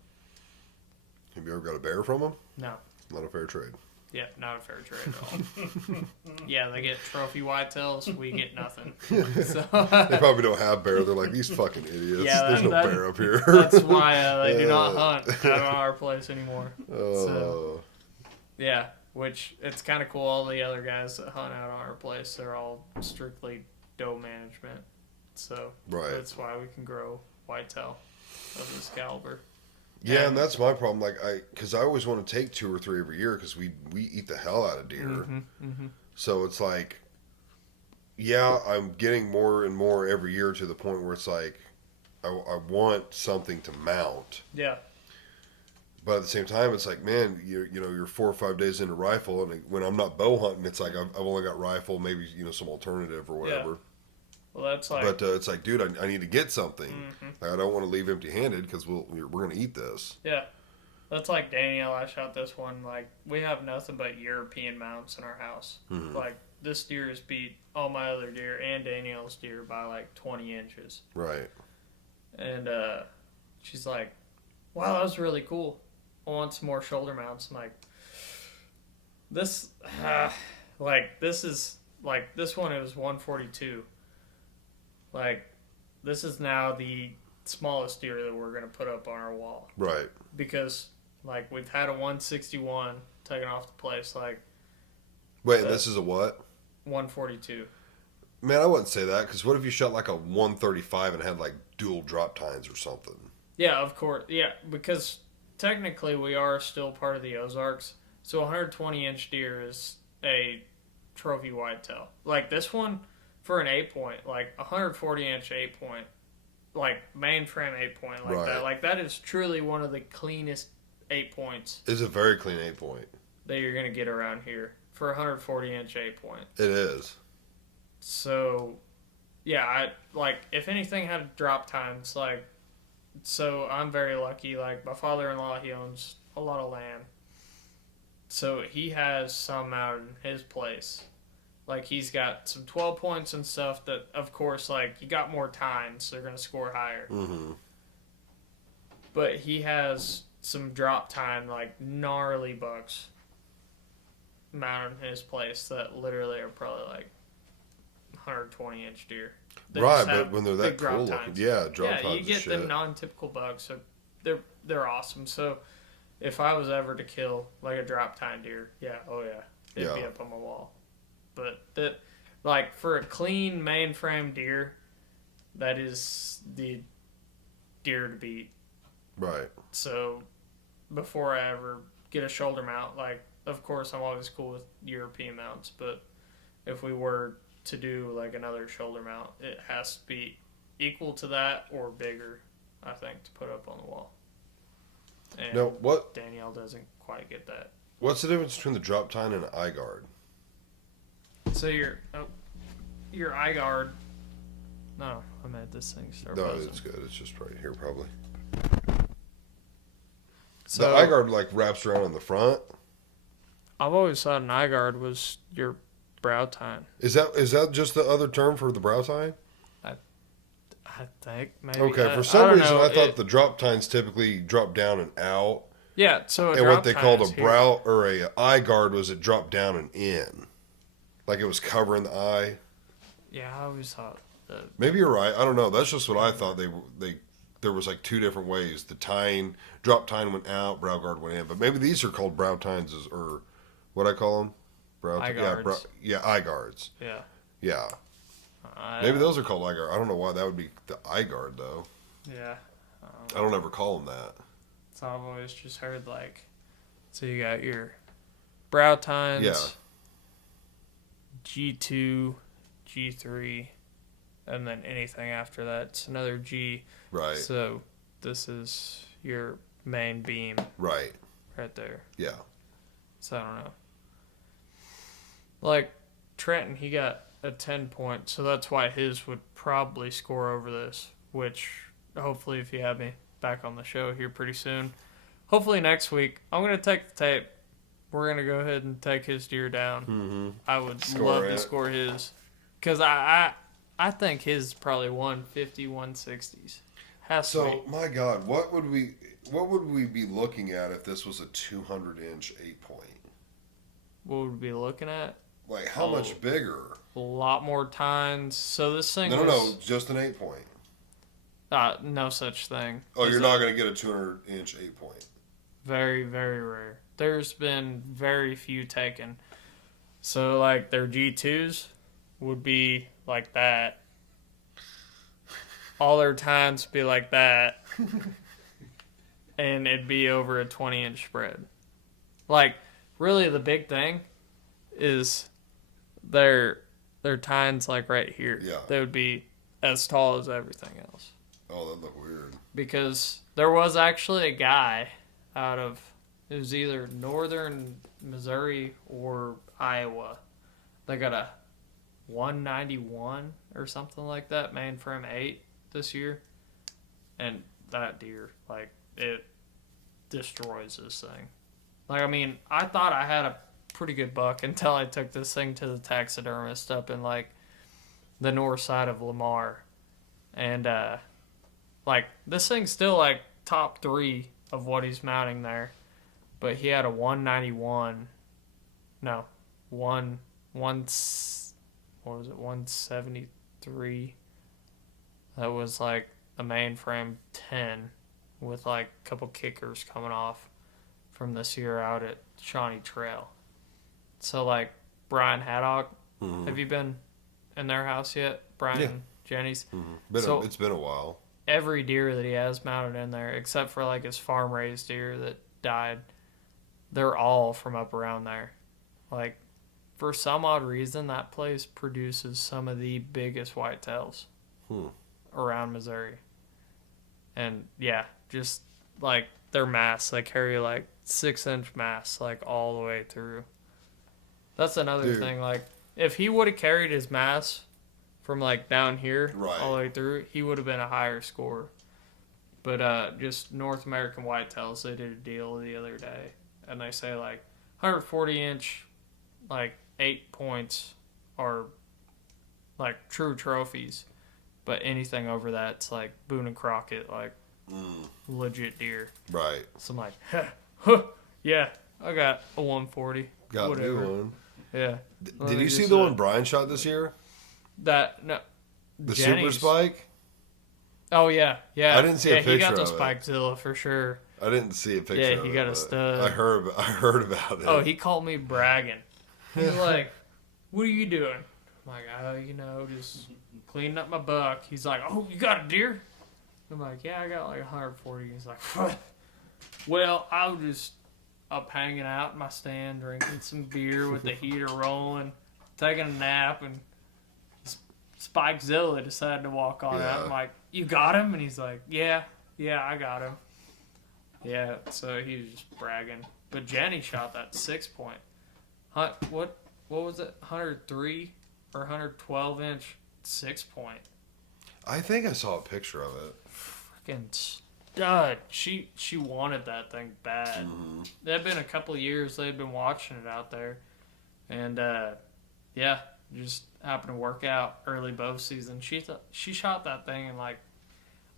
Have you ever got a bear from them? No. Not a fair trade. Yeah, not a fair trade at all. Yeah, they get trophy whitetails. We get nothing. So, they probably don't have bear. They're like, these fucking idiots. Yeah, there's no bear up here. That's why they do not hunt out on our place anymore. So, yeah, which it's kind of cool. All the other guys that hunt out on our place, they're all strictly doe management. So that's why we can grow whitetail of this caliber. Yeah, and that's my problem. Like, because I always want to take 2 or 3 every year because we eat the hell out of deer. So it's like, yeah, I'm getting more and more every year to the point where it's like, I want something to mount. Yeah. But at the same time, it's like, man, you're 4 or 5 days into rifle, and when I'm not bow hunting, it's like I've only got rifle, maybe some alternative or whatever. Yeah. Well, that's like. But it's like, dude, I need to get something. Like, I don't want to leave empty-handed because we're gonna eat this. Yeah, that's like Danielle. I shot this one. Like, we have nothing but European mounts in our house. Like, this deer has beat all my other deer and Danielle's deer by like 20 inches. Right. And she's like, "Wow, that was really cool. I want some more shoulder mounts." I'm like, this one, it was 142. Like, this is now the smallest deer that we're going to put up on our wall. Right. Because, like, we've had a 161 taken off the place, like... Wait, this is a what? 142. Man, I wouldn't say that, because what if you shot like a 135 and had like dual drop tines or something? Yeah, of course. Yeah, because technically we are still part of the Ozarks, so a 120-inch deer is a trophy whitetail. Like this one, for an 8-point, like 140-inch 8-point, like mainframe 8-point, like that. Like that is truly one of the cleanest 8-points. It's a very clean 8-point that you're gonna get around here for a 140-inch 8-point. It is. So, yeah, I like if anything had a drop time, it's like. So I'm very lucky. Like my father-in-law, he owns a lot of land. So he has some out in his place. Like he's got some 12 points and stuff that, of course, like you got more tines, so they're gonna score higher. Mm-hmm. But he has some drop time, like gnarly bucks mounted in his place that literally are probably like 120-inch deer. They right, but when they're that cool looking, yeah, drop times. Yeah, you get the non-typical bucks, so they're awesome. So if I was ever to kill like a drop tine deer, it'd be up on my wall. But that, like for a clean mainframe deer, that is the deer to beat. Right. So before I ever get a shoulder mount, like of course I'm always cool with European mounts, but if we were to do like another shoulder mount, it has to be equal to that or bigger, I think, to put up on the wall. And now, what Danielle doesn't quite get that. What's the difference between the drop tine and an eye guard? So your eye guard. No, I made this thing start. No, buzzing. it's good. It's just right here, probably. So the eye guard like wraps around in the front. I've always thought an eye guard was your brow tine. Is that just the other term for the brow tine? I think maybe. Okay, for some reason I thought the drop tines typically drop down and out. Yeah, so and what they called a brow or a eye guard was it dropped down and in, like it was covering the eye. Yeah, I always thought that. Maybe you're right. I don't know. That's just what I thought. There was like two different ways. The drop tine went out, brow guard went in. But maybe these are called brow tines or what I call them. Eye guards. Eye guards. Yeah. Yeah. Maybe those are called eye guard. I don't know why that would be the eye guard though. Yeah. I don't ever call them that. So I've always just heard like, so you got your brow tines. Yeah. G2, G3, and then anything after that's another G. Right. So this is your main beam. Right. Right there. Yeah. So I don't know. Like Trenton, he got a 10-point, so that's why his would probably score over this, which hopefully if you have me back on the show here pretty soon, hopefully next week, I'm going to take the tape. We're going to go ahead and take his deer down. Mm-hmm. I would love to score his, because I think his is probably 150, 160s. Has to be. My God, what would we be looking at if this was a 200-inch 8-point? What would we be looking at? Like how much bigger? A lot more tines. So this thing No, just an 8-point. No such thing. Oh, you're not going to get a 200-inch 8-point. Very, very rare. There's been very few taken. So, like, their G2s would be like that. All their tines would be like that. And it'd be over a 20-inch spread. Like, really the big thing is their tines, like, right here. Yeah. They would be as tall as everything else. Oh, that'd look weird. Because there was actually a guy out of, it was either northern Missouri or Iowa, that got a 191 or something like that, mainframe 8 this year. And that deer, like, it destroys this thing. Like, I mean, I thought I had a pretty good buck until I took this thing to the taxidermist up in, like, the north side of Lamar. And, like, this thing's still, like, top 3 of what he's mounting there. But he had a 191. No, what was it, 173? That was, like, a mainframe 10 with like a couple kickers coming off from this year out at Shawnee Trail. So like Brian Haddock, have you been in their house yet? Brian and Jenny's? It's been a while. Every deer that he has mounted in there, except for like his farm raised deer that died, they're all from up around there. Like, for some odd reason, that place produces some of the biggest whitetails around Missouri. And yeah, just like their mass, they carry like 6-inch mass, like all the way through. That's another thing. Like, if he would have carried his mass from like down here all the way through, he would have been a higher score. But just North American Whitetails, they did a deal the other day, and they say like 140-inch, like 8 points are like true trophies, but anything over that's like Boone and Crockett, like legit deer. Right. So I'm like, yeah, I got a 140. Got whatever. a new one. Yeah. Did you see the one Brian shot this year? The Super Spike? Oh, yeah. I didn't see a picture of it. Yeah, he got the Spikezilla for sure. I didn't see a picture of it. Yeah, he got a stud. I heard about it. Oh, he called me bragging. He's like, what are you doing? I'm like, just cleaning up my buck. He's like, oh, you got a deer? I'm like, yeah, I got like 140. He's like, what? Well, I was just up hanging out in my stand, drinking some beer with the heater rolling, taking a nap, and Spikezilla decided to walk on out. I'm like, you got him? And he's like, yeah, I got him. Yeah, so he was just bragging. But Jenny shot that 6-point. What was it? 103 or 112-inch 6-point. I think I saw a picture of it. Freaking stud. She wanted that thing bad. It had been a couple of years they'd been watching it out there. And, just happened to work out early bow season. She shot that thing in like,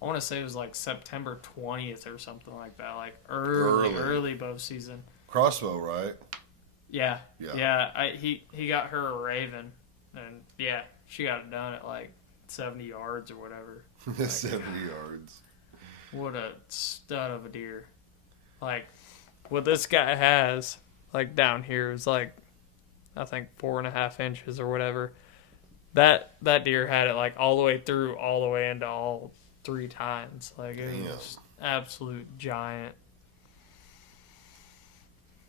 I want to say it was like September 20th or something like that. Like early bow season. Crossbow, right? Yeah. He got her a Raven, and yeah, she got it done at like 70 yards or whatever. 70 yards. What a stud of a deer. Like, what this guy has, like down here, is like, I think 4.5 inches or whatever. That deer had it like all the way through, all the way into all 3 tines. Like, it was absolute giant.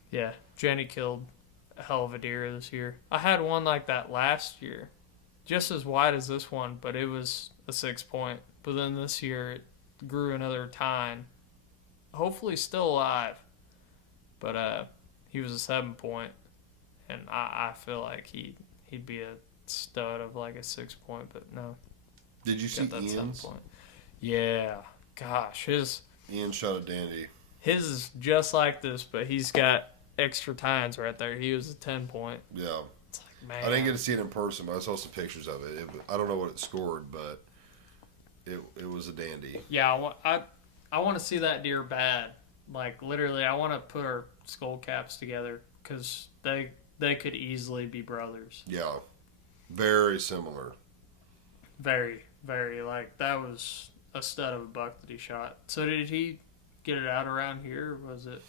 Yeah, Jenny killed a hell of a deer this year. I had one like that last year, just as wide as this one, but it was a 6-point. But then this year it grew another tine. Hopefully still alive, but he was a 7-point, and I feel like he'd be a stud of like a 6-point, but no. Did you see Ian's? 7-point. Yeah, gosh, Ian shot a dandy. His is just like this, but he's got extra tines right there. He was a 10-point. Yeah. It's like, man. I didn't get to see it in person, but I saw some pictures of it. I don't know what it scored, but it was a dandy. Yeah, I want to see that deer bad. Like, literally, I want to put our skull caps together because they could easily be brothers. Yeah. Very similar. Very, very. Like, that was a stud of a buck that he shot. So did he get it out around here, or was it?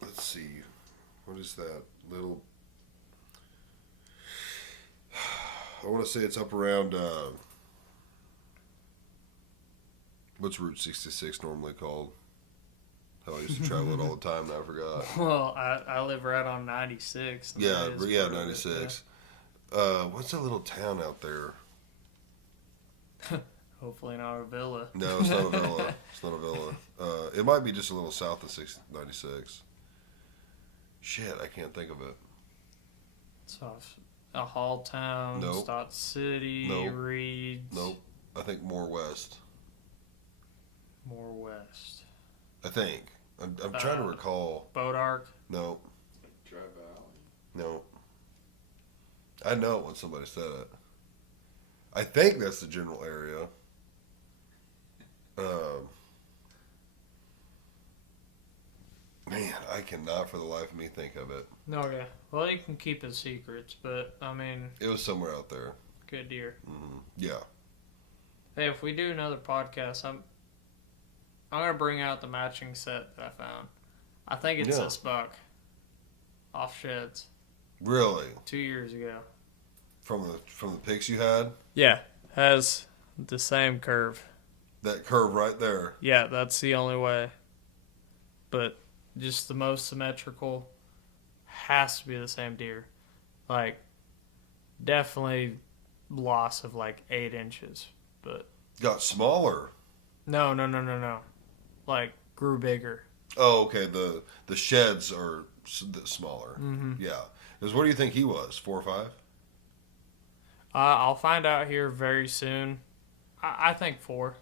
Let's see. What is that little? I want to say it's up around. What's Route 66 normally called? Hell, I used to travel it all the time, and I forgot. Well, I live right on 96. Yeah, 96. What's that little town out there? Hopefully not a villa. No, it's not a villa. It's not a villa. It might be just a little south of 96. Shit, I can't think of it. So a Hall Town, Nope. Stott City, Nope. Reeds. Nope. I think more west. More west. I think. I'm trying to recall. Bodark. Nope. Dry Valley. Nope. I know when somebody said it. I think that's the general area. Man, I cannot for the life of me think of it. Okay. Well, you can keep his secrets, but, I mean... It was somewhere out there. Good deer. Mm-hmm. Yeah. Hey, if we do another podcast, I'm gonna bring out the matching set that I found. I think it's this buck off sheds. Really? 2 years ago. From the pics you had? Yeah, has the same curve. That curve right there. Yeah, that's the only way. But just the most symmetrical has to be the same deer. Like, definitely loss of like 8 inches. But got smaller. No. Like, grew bigger. Oh, okay. The sheds are smaller. Mm-hmm. Yeah. Because what do you think he was? 4 or 5? I'll find out here very soon. I think 4.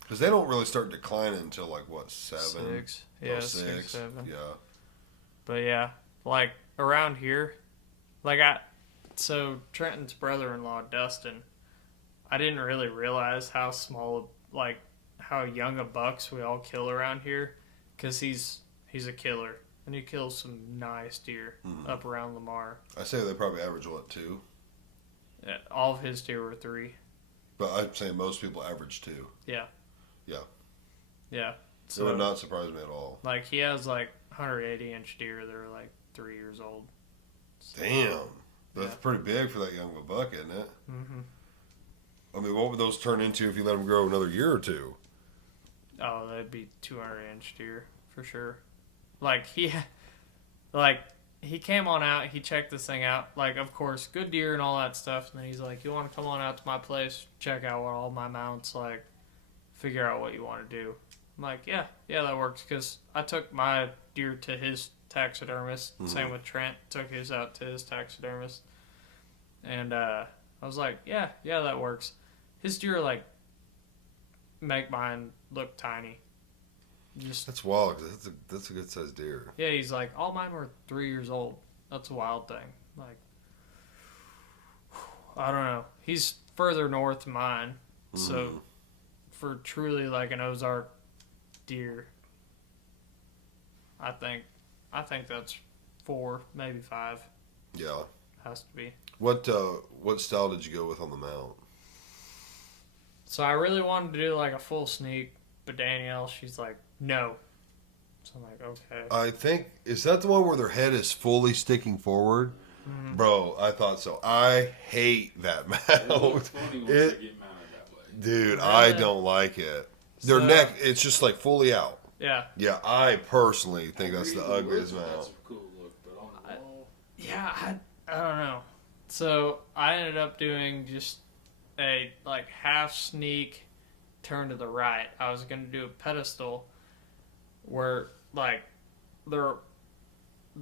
Because they don't really start declining until like what, 7? 6. Yeah, 6, 6, 7. Yeah. But yeah, like around here, so Trenton's brother-in-law, Dustin, I didn't really realize how how young of bucks we all kill around here, because he's a killer, and he kills some nice deer up around Lamar. I say they probably average what, 2? Yeah, all of his deer were 3. But I'd say most people average 2. Yeah. Yeah. Yeah. So, it would not surprise me at all. Like, he has like 180-inch deer that are like 3 years old. So, damn. That's pretty big for that young of a buck, isn't it? Mm-hmm. I mean, what would those turn into if you let them grow another year or 2? Oh, that'd be 200-inch deer for sure. Like, he came on out, he checked this thing out. Like, of course, good deer and all that stuff. And then he's like, you want to come on out to my place, check out what all my mounts like, figure out what you want to do. I'm like, yeah, that works. Because I took my deer to his taxidermist. Mm-hmm. Same with Trent. Took his out to his taxidermist. And I was like, yeah, that works. His deer, like, make mine look tiny. That's wild, because that's a good-sized deer. Yeah, he's like, all mine were 3 years old. That's a wild thing. Like, I don't know. He's further north than mine. So, for truly, like, an Ozark deer, I think that's 4, maybe 5. Yeah. Has to be. What style did you go with on the mount? So I really wanted to do like a full sneak, but Danielle, she's like, no. So I'm like, okay. I think, is that the one where their head is fully sticking forward? Mm-hmm. Bro, I thought so. I hate that mount. It looks funny once they get mounted that way. Dude, really? I don't like it. Their neck, it's just like fully out. Yeah. Yeah, I personally think that's the ugliest mount. That's a cool look, but on the wall. Yeah, I don't know. So I ended up doing just a like half sneak turn to the right. I was going to do a pedestal where like the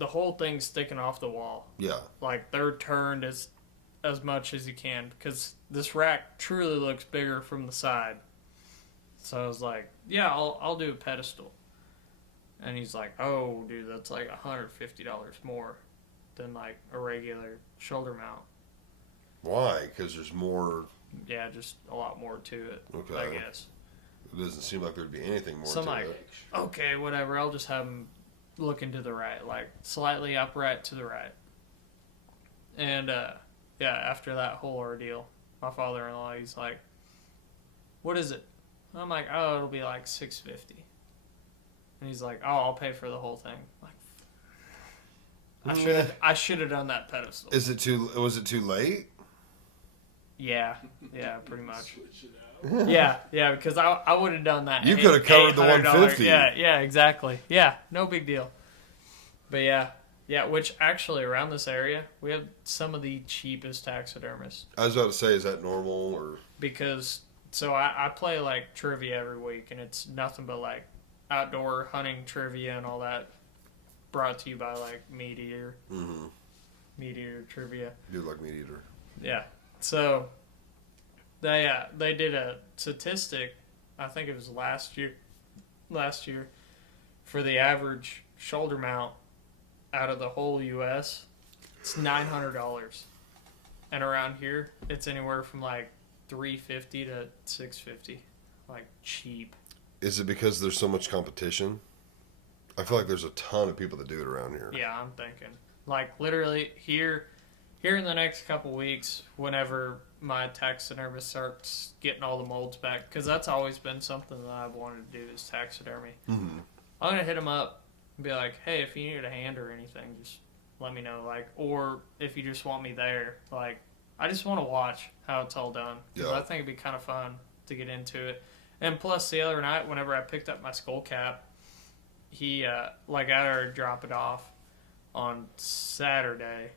whole thing's sticking off the wall. Yeah. Like they're turned as much as you can, because this rack truly looks bigger from the side. So I was like, yeah, I'll do a pedestal. And he's like, oh, dude, that's like $150 more than like a regular shoulder mount. Why? Because there's more. Yeah, just a lot more to it. Okay. I guess. It doesn't seem like there'd be anything more So I'm to like, it. okay, whatever. I'll just have him looking to the right, like slightly upright to the right. And yeah, after that whole ordeal, my father-in-law, he's like, what is it? I'm like, oh, it'll be like $650. And he's like, oh, I'll pay for the whole thing. Like, I should have done that pedestal. Was it too late? Yeah, pretty much. Yeah, because I would have done that. You could have covered the $150. Yeah, exactly. Yeah, no big deal. But yeah, which actually around this area, we have some of the cheapest taxidermists. I was about to say, is that normal or? Because, so I play like trivia every week, and it's nothing but like outdoor hunting trivia and all that, brought to you by like Meat Eater. Mm-hmm. Meat Eater trivia. You like Meat Eater. Yeah. So they did a statistic, I think it was last year, for the average shoulder mount out of the whole U.S. It's $900, and around here it's anywhere from like $350 to $650, like cheap. Is it because there's so much competition? I feel like there's a ton of people that do it around here. Yeah, I'm thinking like literally here in the next couple weeks, whenever my taxidermist starts getting all the molds back, because that's always been something that I've wanted to do is taxidermy. Mm-hmm. I'm gonna hit him up and be like, hey, if you need a hand or anything, just let me know. Like, or if you just want me there, like, I just want to watch how it's all done, because I think it'd be kind of fun to get into it. And plus, the other night, whenever I picked up my skull cap, he like I had to drop it off on Saturday,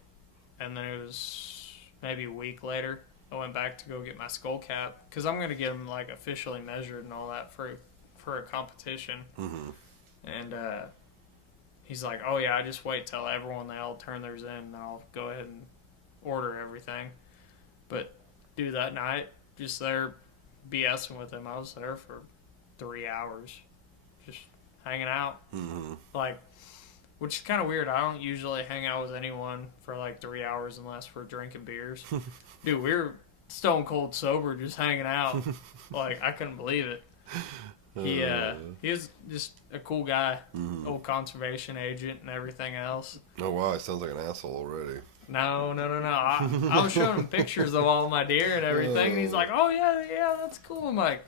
and then it was maybe a week later. I went back to go get my skull cap because I'm gonna get him like officially measured and all that for a competition. Mm-hmm. And he's like, "Oh yeah, I just wait till everyone they all turn theirs in, and I'll go ahead and order everything." But dude, that night, just there BSing with him, I was there for 3 hours, just hanging out. Mm-hmm. Like, which is kind of weird. I don't usually hang out with anyone for like 3 hours unless we're drinking beers. Dude, we were stone cold sober, just hanging out. Like, I couldn't believe it. He was just a cool guy, old conservation agent and everything else. Oh wow, it sounds like an asshole already. No. I was showing him pictures of all my deer and everything, and he's like, "Oh yeah, that's cool." I'm like,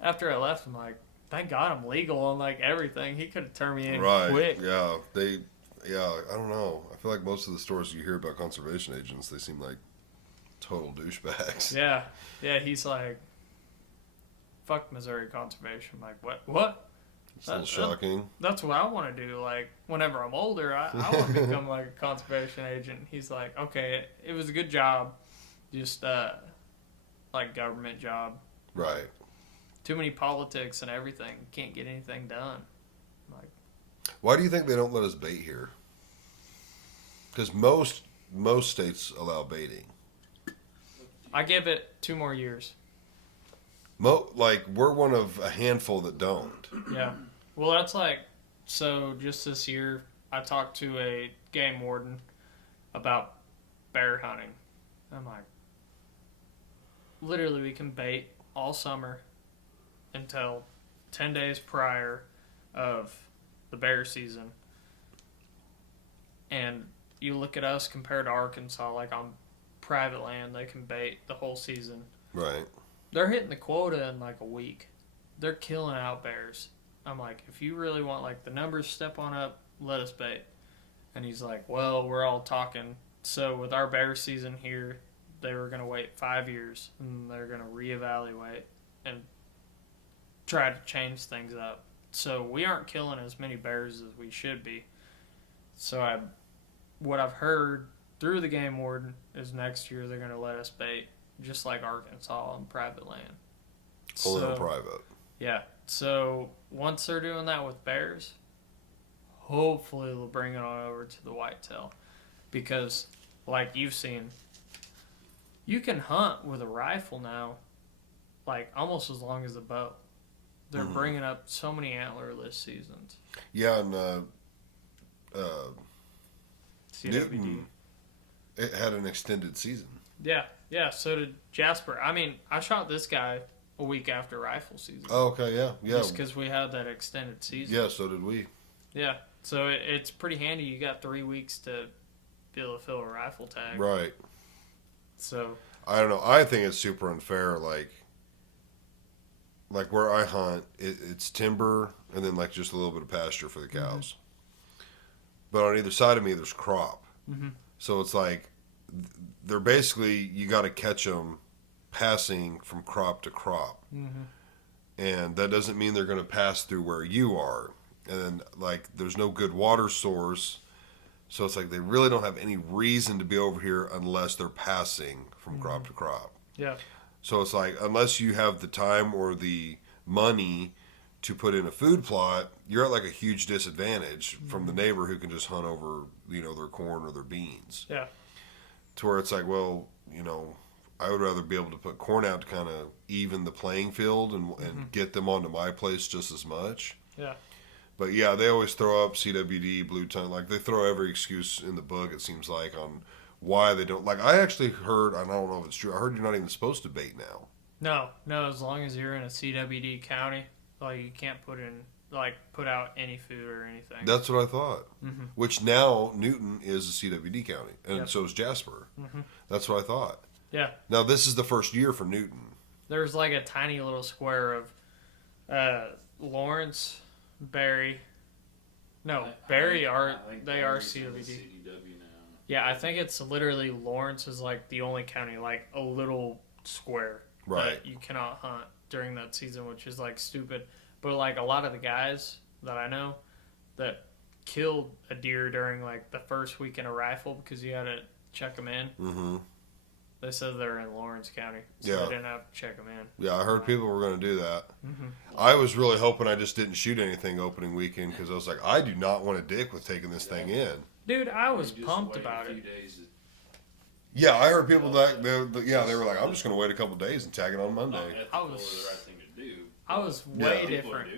after I left, I'm like, thank God I'm legal on like everything. He could have turned me in quick. Yeah, I don't know. I feel like most of the stories you hear about conservation agents, they seem like total douchebags. Yeah. He's like, fuck Missouri conservation. I'm like, what? It's a little shocking. That's what I want to do. Like, whenever I'm older, I want to become like a conservation agent. He's like, okay, it was a good job, just like government job. Right. Too many politics and everything. Can't get anything done. Like, why do you think they don't let us bait here? Because most states allow baiting. I give it 2 more years. Like, we're one of a handful that don't. Yeah. Well, that's like, so just this year, I talked to a game warden about bear hunting. I'm like, literally, we can bait all summer until 10 days prior of the bear season. And you look at us compared to Arkansas, like on private land, they can bait the whole season. Right. They're hitting the quota in like a week. They're killing out bears. I'm like, if you really want like the numbers step on up, let us bait. And he's like, well, we're all talking. So with our bear season here, they were going to wait 5 years and they're going to reevaluate and try to change things up. So we aren't killing as many bears as we should be. So what I've heard through the game warden is next year they're going to let us bait, just like Arkansas on private land. Only on private. Yeah. So once they're doing that with bears, hopefully they'll bring it on over to the whitetail. Because, like you've seen, you can hunt with a rifle now, like almost as long as a bow. They're bringing up so many antlerless seasons. Yeah, and CWD. Newton, it had an extended season. Yeah, so did Jasper. I mean, I shot this guy a week after rifle season. Oh, okay, yeah. Just because we had that extended season. Yeah, so did we. Yeah, so it's pretty handy. You got 3 weeks to be able to fill a rifle tag. Right. So I don't know. I think it's super unfair. Like where I hunt, it's timber and then like just a little bit of pasture for the cows. But on either side of me, there's crop. So it's like they're basically, you got to catch them passing from crop to crop. And that doesn't mean they're going to pass through where you are. And like there's no good water source. So it's like they really don't have any reason to be over here unless they're passing from crop to crop. yeah. So it's like, unless you have the time or the money to put in a food plot, you're at like a huge disadvantage from the neighbor who can just hunt over, their corn or their beans. Yeah. To where it's like, well, I would rather be able to put corn out to kind of even the playing field and get them onto my place just as much. Yeah. But yeah, they always throw up CWD, blue tongue. Like they throw every excuse in the book, it seems like, on why they don't. Like I actually heard, I don't know if it's true, I heard you're not even supposed to bait now. No, as long as you're in a CWD county, like you can't put out any food or anything. That's what I thought. Which now Newton is a CWD county, and so is Jasper. That's what I thought. Yeah. Now this is the first year for Newton. There's like a tiny little square of Lawrence, Barry. No, Barry are CWD. Yeah, I think it's literally Lawrence is like the only county, like a little square that you cannot hunt during that season, which is like stupid. But like a lot of the guys that I know that killed a deer during like the first week in a rifle because you had to check them in. Mm-hmm. They said they're in Lawrence County, so they didn't have to check them in. Yeah, I heard people were going to do that. Mm-hmm. I was really hoping I just didn't shoot anything opening weekend because I was like, I do not want to dick with taking this thing in. Dude, I was pumped about it. Yeah, I heard people that they were like, I'm just going to wait a couple days and tag it on Monday. I was way different.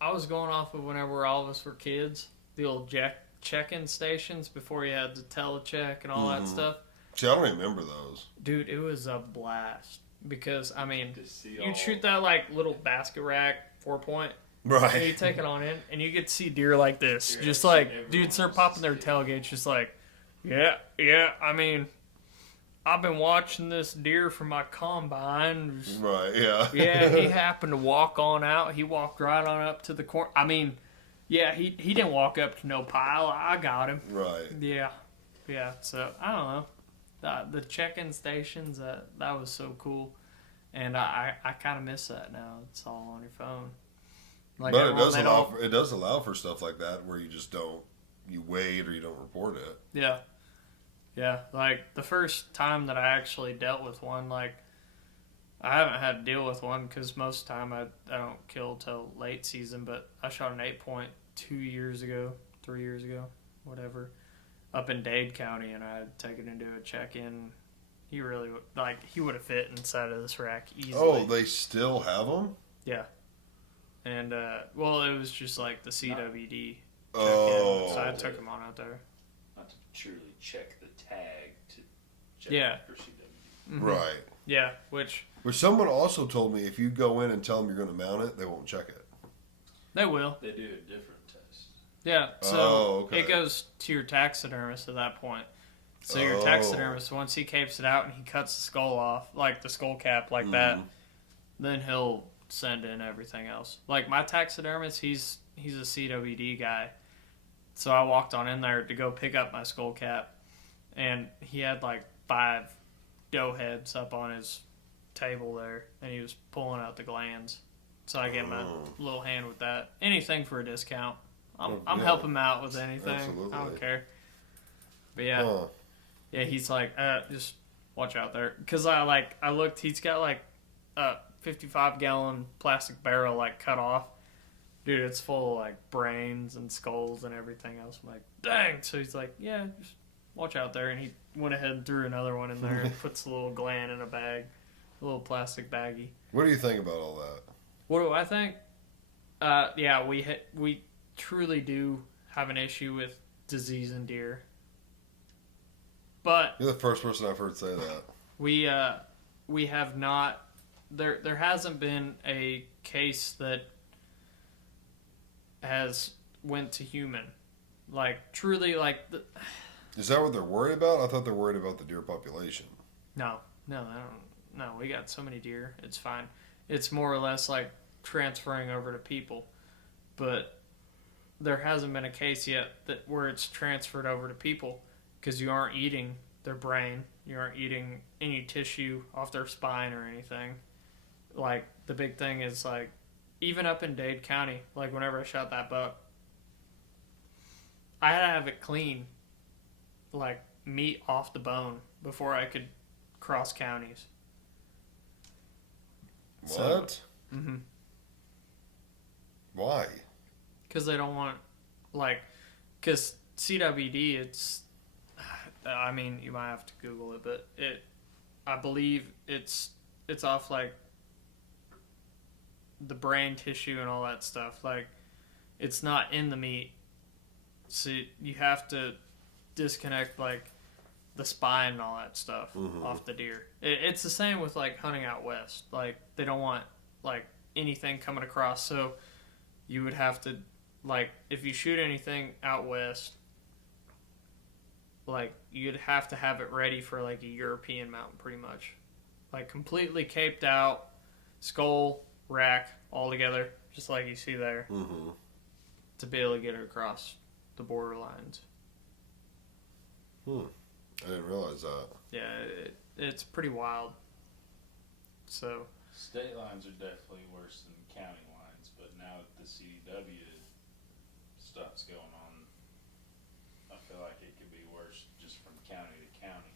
I was going off of whenever all of us were kids, the old check-in stations before you had to telecheck and all that stuff. See, I don't remember those. Dude, it was a blast because I mean, you'd shoot that like little basket rack 4-point. Right. And you take it on in, and you get to see deer like this. Just like, dudes start popping their tailgates, just like, yeah. I mean, I've been watching this deer from my combine. Right, yeah. Yeah, he happened to walk on out. He walked right on up to the corner. I mean, yeah, he didn't walk up to no pile. I got him. Right. Yeah. So, I don't know. The check-in stations, that was so cool. And I kind of miss that now. It's all on your phone. Like but it does allow for stuff like that where you just you wait or you don't report it. Yeah. Like the first time that I actually dealt with one, like I haven't had to deal with one because most of the time I don't kill till late season. But I shot an 8-point 3 years ago, whatever, up in Dade County, and I had taken him to a check-in. He really he would have fit inside of this rack easily. Oh, they still have them? Yeah. And, well, it was just like the CWD check-in, so I took him on out there. Not to truly check the tag to check for CWD. Mm-hmm. Right. Yeah, which someone also told me if you go in and tell them you're going to mount it, they won't check it. They will. They do a different test. Yeah, so it goes to your taxidermist at that point. So your taxidermist, once he capes it out and he cuts the skull off, like the skull cap like that, then he'll send in everything else. Like my taxidermist, he's a CWD guy. So I walked on in there to go pick up my skull cap, and he had like 5 doe heads up on his table there, and he was pulling out the glands. So I gave him a little hand with that. Anything for a discount. I'm helping him out with anything. Absolutely. I don't care. But yeah, he's like, just watch out there, because I looked. He's got like a 55-gallon plastic barrel like cut off. Dude, it's full of like brains and skulls and everything else. I'm like, dang. So he's like, yeah, just watch out there. And he went ahead and threw another one in there and puts a little gland in a bag, a little plastic baggie. What do you think about all that? What do I think? Yeah, we truly do have an issue with disease in deer. But you're the first person I've heard say that. We have not. There hasn't been a case that has went to human, like truly like. Is that what they're worried about? I thought they're worried about the deer population. No, we got so many deer. It's fine. It's more or less like transferring over to people, but there hasn't been a case yet where it's transferred over to people, because you aren't eating their brain, you aren't eating any tissue off their spine or anything. Like the big thing is like, even up in Dade County, like whenever I shot that buck, I had to have it clean, like meat off the bone, before I could cross counties. What? Mm-hmm. Why? Because they don't want, because CWD, it's, I mean, you might have to Google it, but I believe it's off like the brain tissue and all that stuff. Like, it's not in the meat, so you have to disconnect like the spine and all that stuff off the deer. It's the same with like hunting out west. Like, they don't want like anything coming across, so you would have to, like, if you shoot anything out west, like you'd have to have it ready for like a European mountain, pretty much, like completely caped out, skull, rack, all together, just like you see there, to be able to get it across the border lines. I didn't realize that. Yeah, it's pretty wild. So state lines are definitely worse than county lines, but now with the CDW stuff's going on, I feel like it could be worse just from county to county.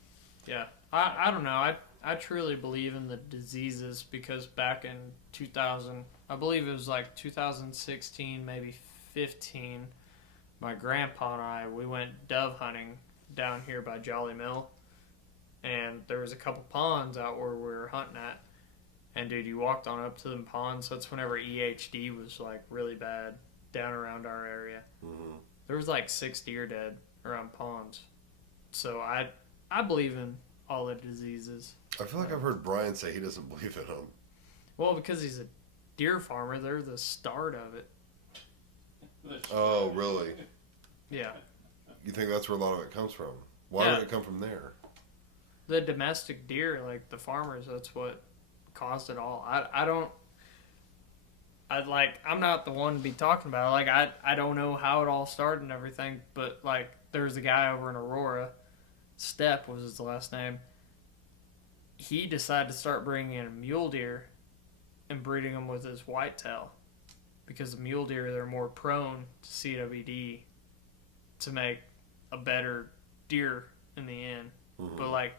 Yeah, I don't know. I truly believe in the diseases because back in 2000, I believe it was like 2016, maybe 15, my grandpa and I, we went dove hunting down here by Jolly Mill, and there was a couple ponds out where we were hunting at, and dude, you walked on up to them ponds. That's whenever EHD was like really bad down around our area. There was like 6 deer dead around ponds. So I believe in all the diseases. I feel like I've heard Brian say he doesn't believe in them. Well, because he's a deer farmer, they're the start of it. Oh, really? Yeah. You think that's where a lot of it comes from? Why Yeah. would it come from there? The domestic deer, like the farmers, that's what caused it all. I'm not the one to be talking about it. Like, I don't know how it all started and everything, but like, there was a guy over in Aurora, Stepp was his last name. He decided to start bringing in mule deer and breeding them with his whitetail, because the mule deer, they're more prone to CWD, to make a better deer in the end. But like,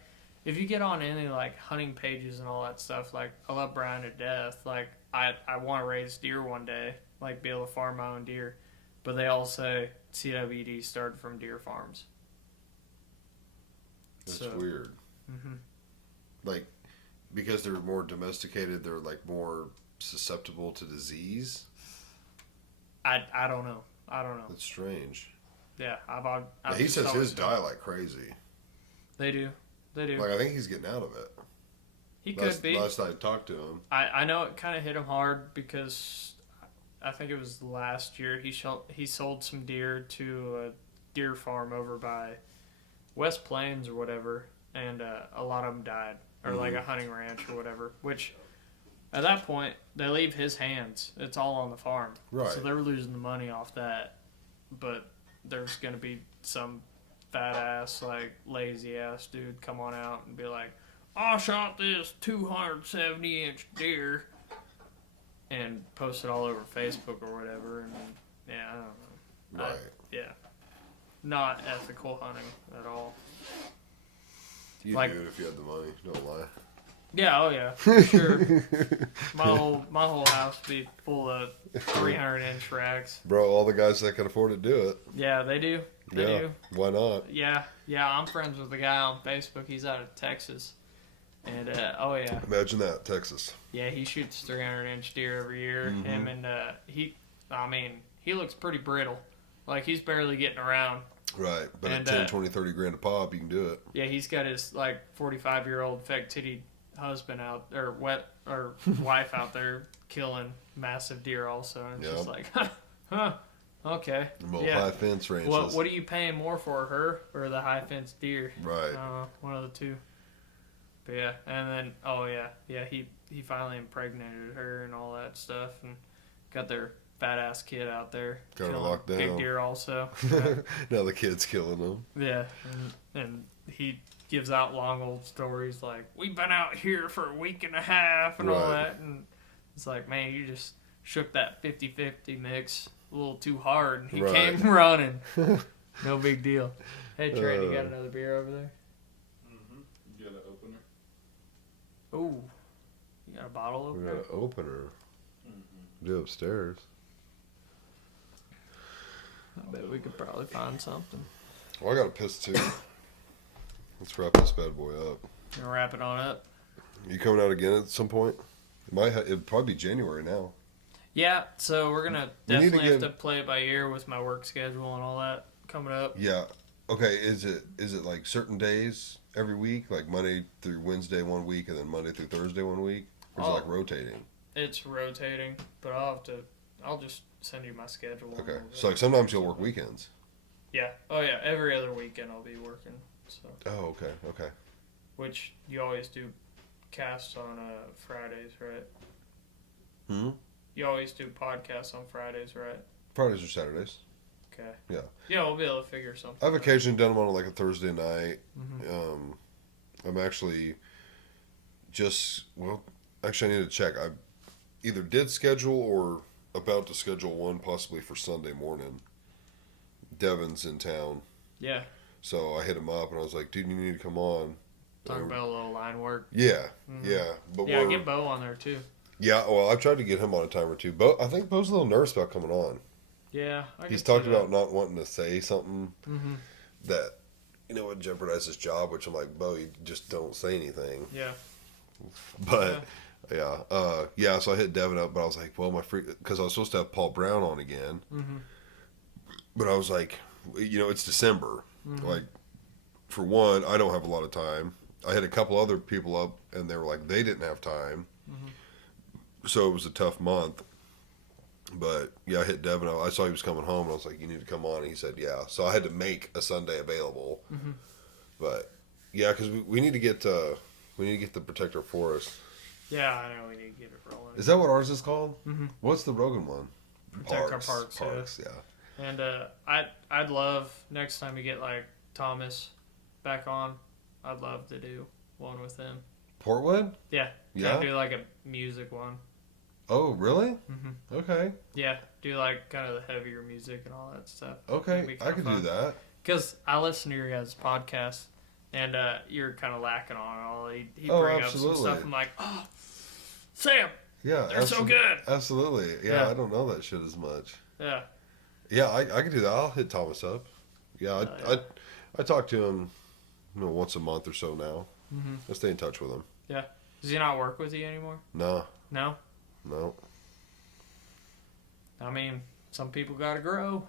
if you get on any like hunting pages and all that stuff, like I love Brian to death. Like I want to raise deer one day, like be able to farm my own deer. But they all say CWD started from deer farms. That's weird. Like, because they're more domesticated, they're like more susceptible to disease. I don't know. That's strange. Yeah, I've he says his die like crazy. They do. Like, I think he's getting out of it. He could be. Last I talked to him. I know it kind of hit him hard because I think it was last year he sold some deer to a deer farm over by West Plains or whatever, and a lot of them died, or like a hunting ranch or whatever, which at that point they leave his hands. It's all on the farm. Right. So they're losing the money off that, but there's going to be some fat ass, like lazy ass dude come on out and be like, I shot this 270-inch deer, and post it all over Facebook or whatever, and yeah, I don't know. Right. Yeah. Not ethical hunting at all. You'd Like- do it if you had the money, don't lie. Yeah, oh yeah, for sure. My whole house would be full of 300-inch racks. Bro, all the guys that can afford it do it. Yeah, they do. They do. Why not? Yeah, I'm friends with a guy on Facebook. He's out of Texas. And, oh yeah. Imagine that, Texas. Yeah, he shoots 300-inch deer every year. Him and, he looks pretty brittle. Like, he's barely getting around. Right, but And, at 10, 20, 30 grand a pop, you can do it. Yeah, he's got his, like, 45-year-old fake-titty husband out, or wife out there killing massive deer also. And it's just like, okay. Remote Yeah. high fence ranches. What are you paying more for, her or the high fence deer? Right. One of the two. But yeah, and then he finally impregnated her and all that stuff, and got their fat ass kid out there. Got her killing locked down. big deer also. Now the kid's killing them. Yeah, and he gives out long old stories like, we've been out here for a week and a half and all Right. that, and it's like, man, you just shook that 50-50 mix a little too hard, and he Right. came running. No big deal. Hey, Trent, you got another beer over there? You got an opener? Ooh, you got a bottle We opener? got an opener. Do upstairs. I bet we could probably find something. Well, I got a piss too. Let's wrap this bad boy up. Gonna wrap it on up. You coming out again at some point? It'd probably be January now. Yeah, so we're gonna We need to definitely have get- to play it by ear with my work schedule and all that coming up. Yeah. Okay. Is it like certain days every week, like Monday through Wednesday one week, and then Monday through Thursday one week, or is it like rotating? It's rotating, but I'll just send you my schedule. Okay. So like sometimes you'll work weekends. Yeah. Oh yeah. Every other weekend I'll be working. So. Oh, okay. Okay. Which you always do casts on Fridays, right? Hmm. You always do podcasts on Fridays, right? Fridays or Saturdays. Okay. Yeah. Yeah, we'll be able to figure something. I've occasionally done them on like a Thursday night. Mm-hmm. I'm actually actually I need to check. I either did schedule or about to schedule one possibly for Sunday morning. Devin's in town. Yeah. So I hit him up and I was like, dude, you need to come on. Talk about a little line work. Yeah. Mm-hmm. Yeah. But yeah, get Bo on there too. Yeah, well, I've tried to get him on a time or two. I think Bo's a little nervous about coming on. Yeah. He's talked about not wanting to say something mm-hmm. that, would jeopardize his job, which I'm like, Bo, you just don't say anything. Yeah. But, yeah, so I hit Devin up, but I was like, well, because I was supposed to have Paul Brown on again. Mm-hmm. But I was like, it's December. Mm-hmm. Like, for one, I don't have a lot of time. I had a couple other people up, and they were like, they didn't have time. Mm-hmm. So it was a tough month. But, yeah, I hit Devin up. I saw he was coming home, and I was like, you need to come on. And he said, yeah. So I had to make a Sunday available. Mm-hmm. But, yeah, because we need to get the Protector Forest. Yeah, I know we need to get it rolling. Is that what ours is called? Mm-hmm. What's the Rogan one? Protect our parks. Parks, yeah. And I'd love next time you get like Thomas back on, I'd love to do one with him. Portwood? Yeah. Yeah. Do like a music one. Oh, really? Mm-hmm. Okay. Yeah, do like kind of the heavier music and all that stuff. Okay, I could do that. Because I listen to your guys' podcast, and you're kind of lacking on it all. He bring up some stuff. I'm like, oh, Sam. Yeah, they're so good. Absolutely. Yeah, I don't know that shit as much. Yeah. Yeah, I could do that. I'll hit Thomas up. Yeah, I talk to him, once a month or so now. Mm-hmm. I stay in touch with him. Yeah. Does he not work with you anymore? No. No? No. I mean, some people gotta grow.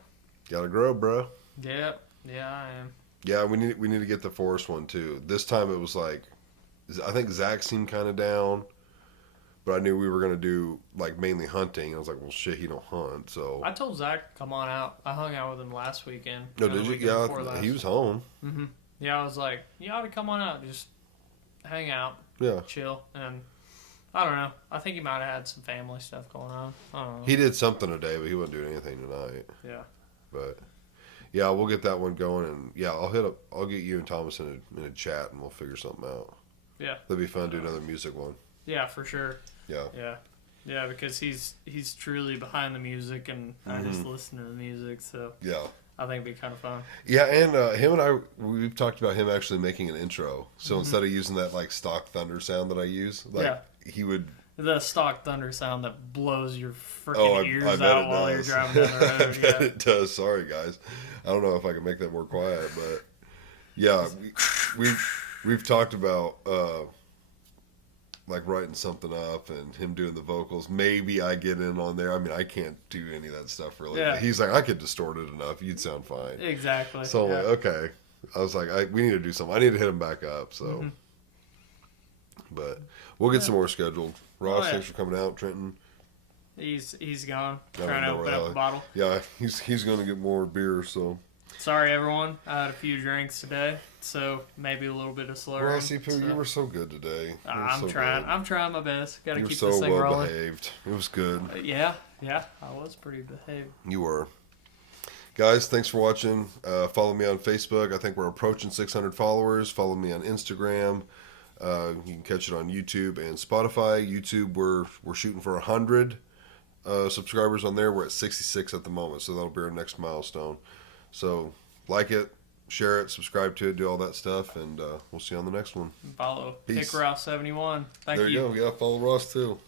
Gotta grow, bro. Yep. Yeah, I am. Yeah, we need to get the forest one too. This time it was like, I think Zach seemed kind of down, but I knew we were gonna do like mainly hunting. I was like, well, shit, he don't hunt, so. I told Zach to come on out. I hung out with him last weekend. No, did you? Yeah, he was home. Mm-hmm. Yeah, I was like, you ought to come on out, just hang out, chill, and I don't know. I think he might have had some family stuff going on. I don't know. He did something today, but he wasn't doing anything tonight. Yeah. But yeah, we'll get that one going, and yeah, I'll get you and Thomas in a chat, and we'll figure something out. Yeah. That'd be fun to do another music one. Yeah, for sure. Yeah. Yeah. Yeah, because he's truly behind the music, and I just listen to the music, so yeah, I think it'd be kind of fun. Yeah, and him and we've talked about him actually making an intro. So instead of using that like stock thunder sound that I use, he would the stock thunder sound that blows your freaking ears out while you're driving down the road. I bet it does. Sorry, guys. I don't know if I can make that more quiet, but yeah, we've talked about like writing something up and him doing the vocals. Maybe I get in on there. I mean, I can't do any of that stuff really. Yeah. He's like, I could distort it enough. You'd sound fine. Exactly. So I'm like, okay. I was like, we need to do something. I need to hit him back up. So, but we'll get some more scheduled. Ross, thanks for coming out. Trenton, he's gone. Trying to open up a bottle. Yeah, he's going to get more beer. So sorry, everyone. I had a few drinks today, so maybe a little bit of slurring. Rossy Poo, you were so good today. I'm trying. I'm trying my best. Got to keep so this thing well rolling. Behaved. It was good. Yeah, I was pretty behaved. You were. Guys, thanks for watching. Follow me on Facebook. I think we're approaching 600 followers. Follow me on Instagram. You can catch it on YouTube and Spotify. YouTube, we're shooting for 100 subscribers on there. We're at 66 at the moment, so that'll be our next milestone. So like it, share it, subscribe to it, do all that stuff, and we'll see you on the next one. Follow Peace. Pick Ross 71. Thank you. There you go. Yeah, follow Ross too.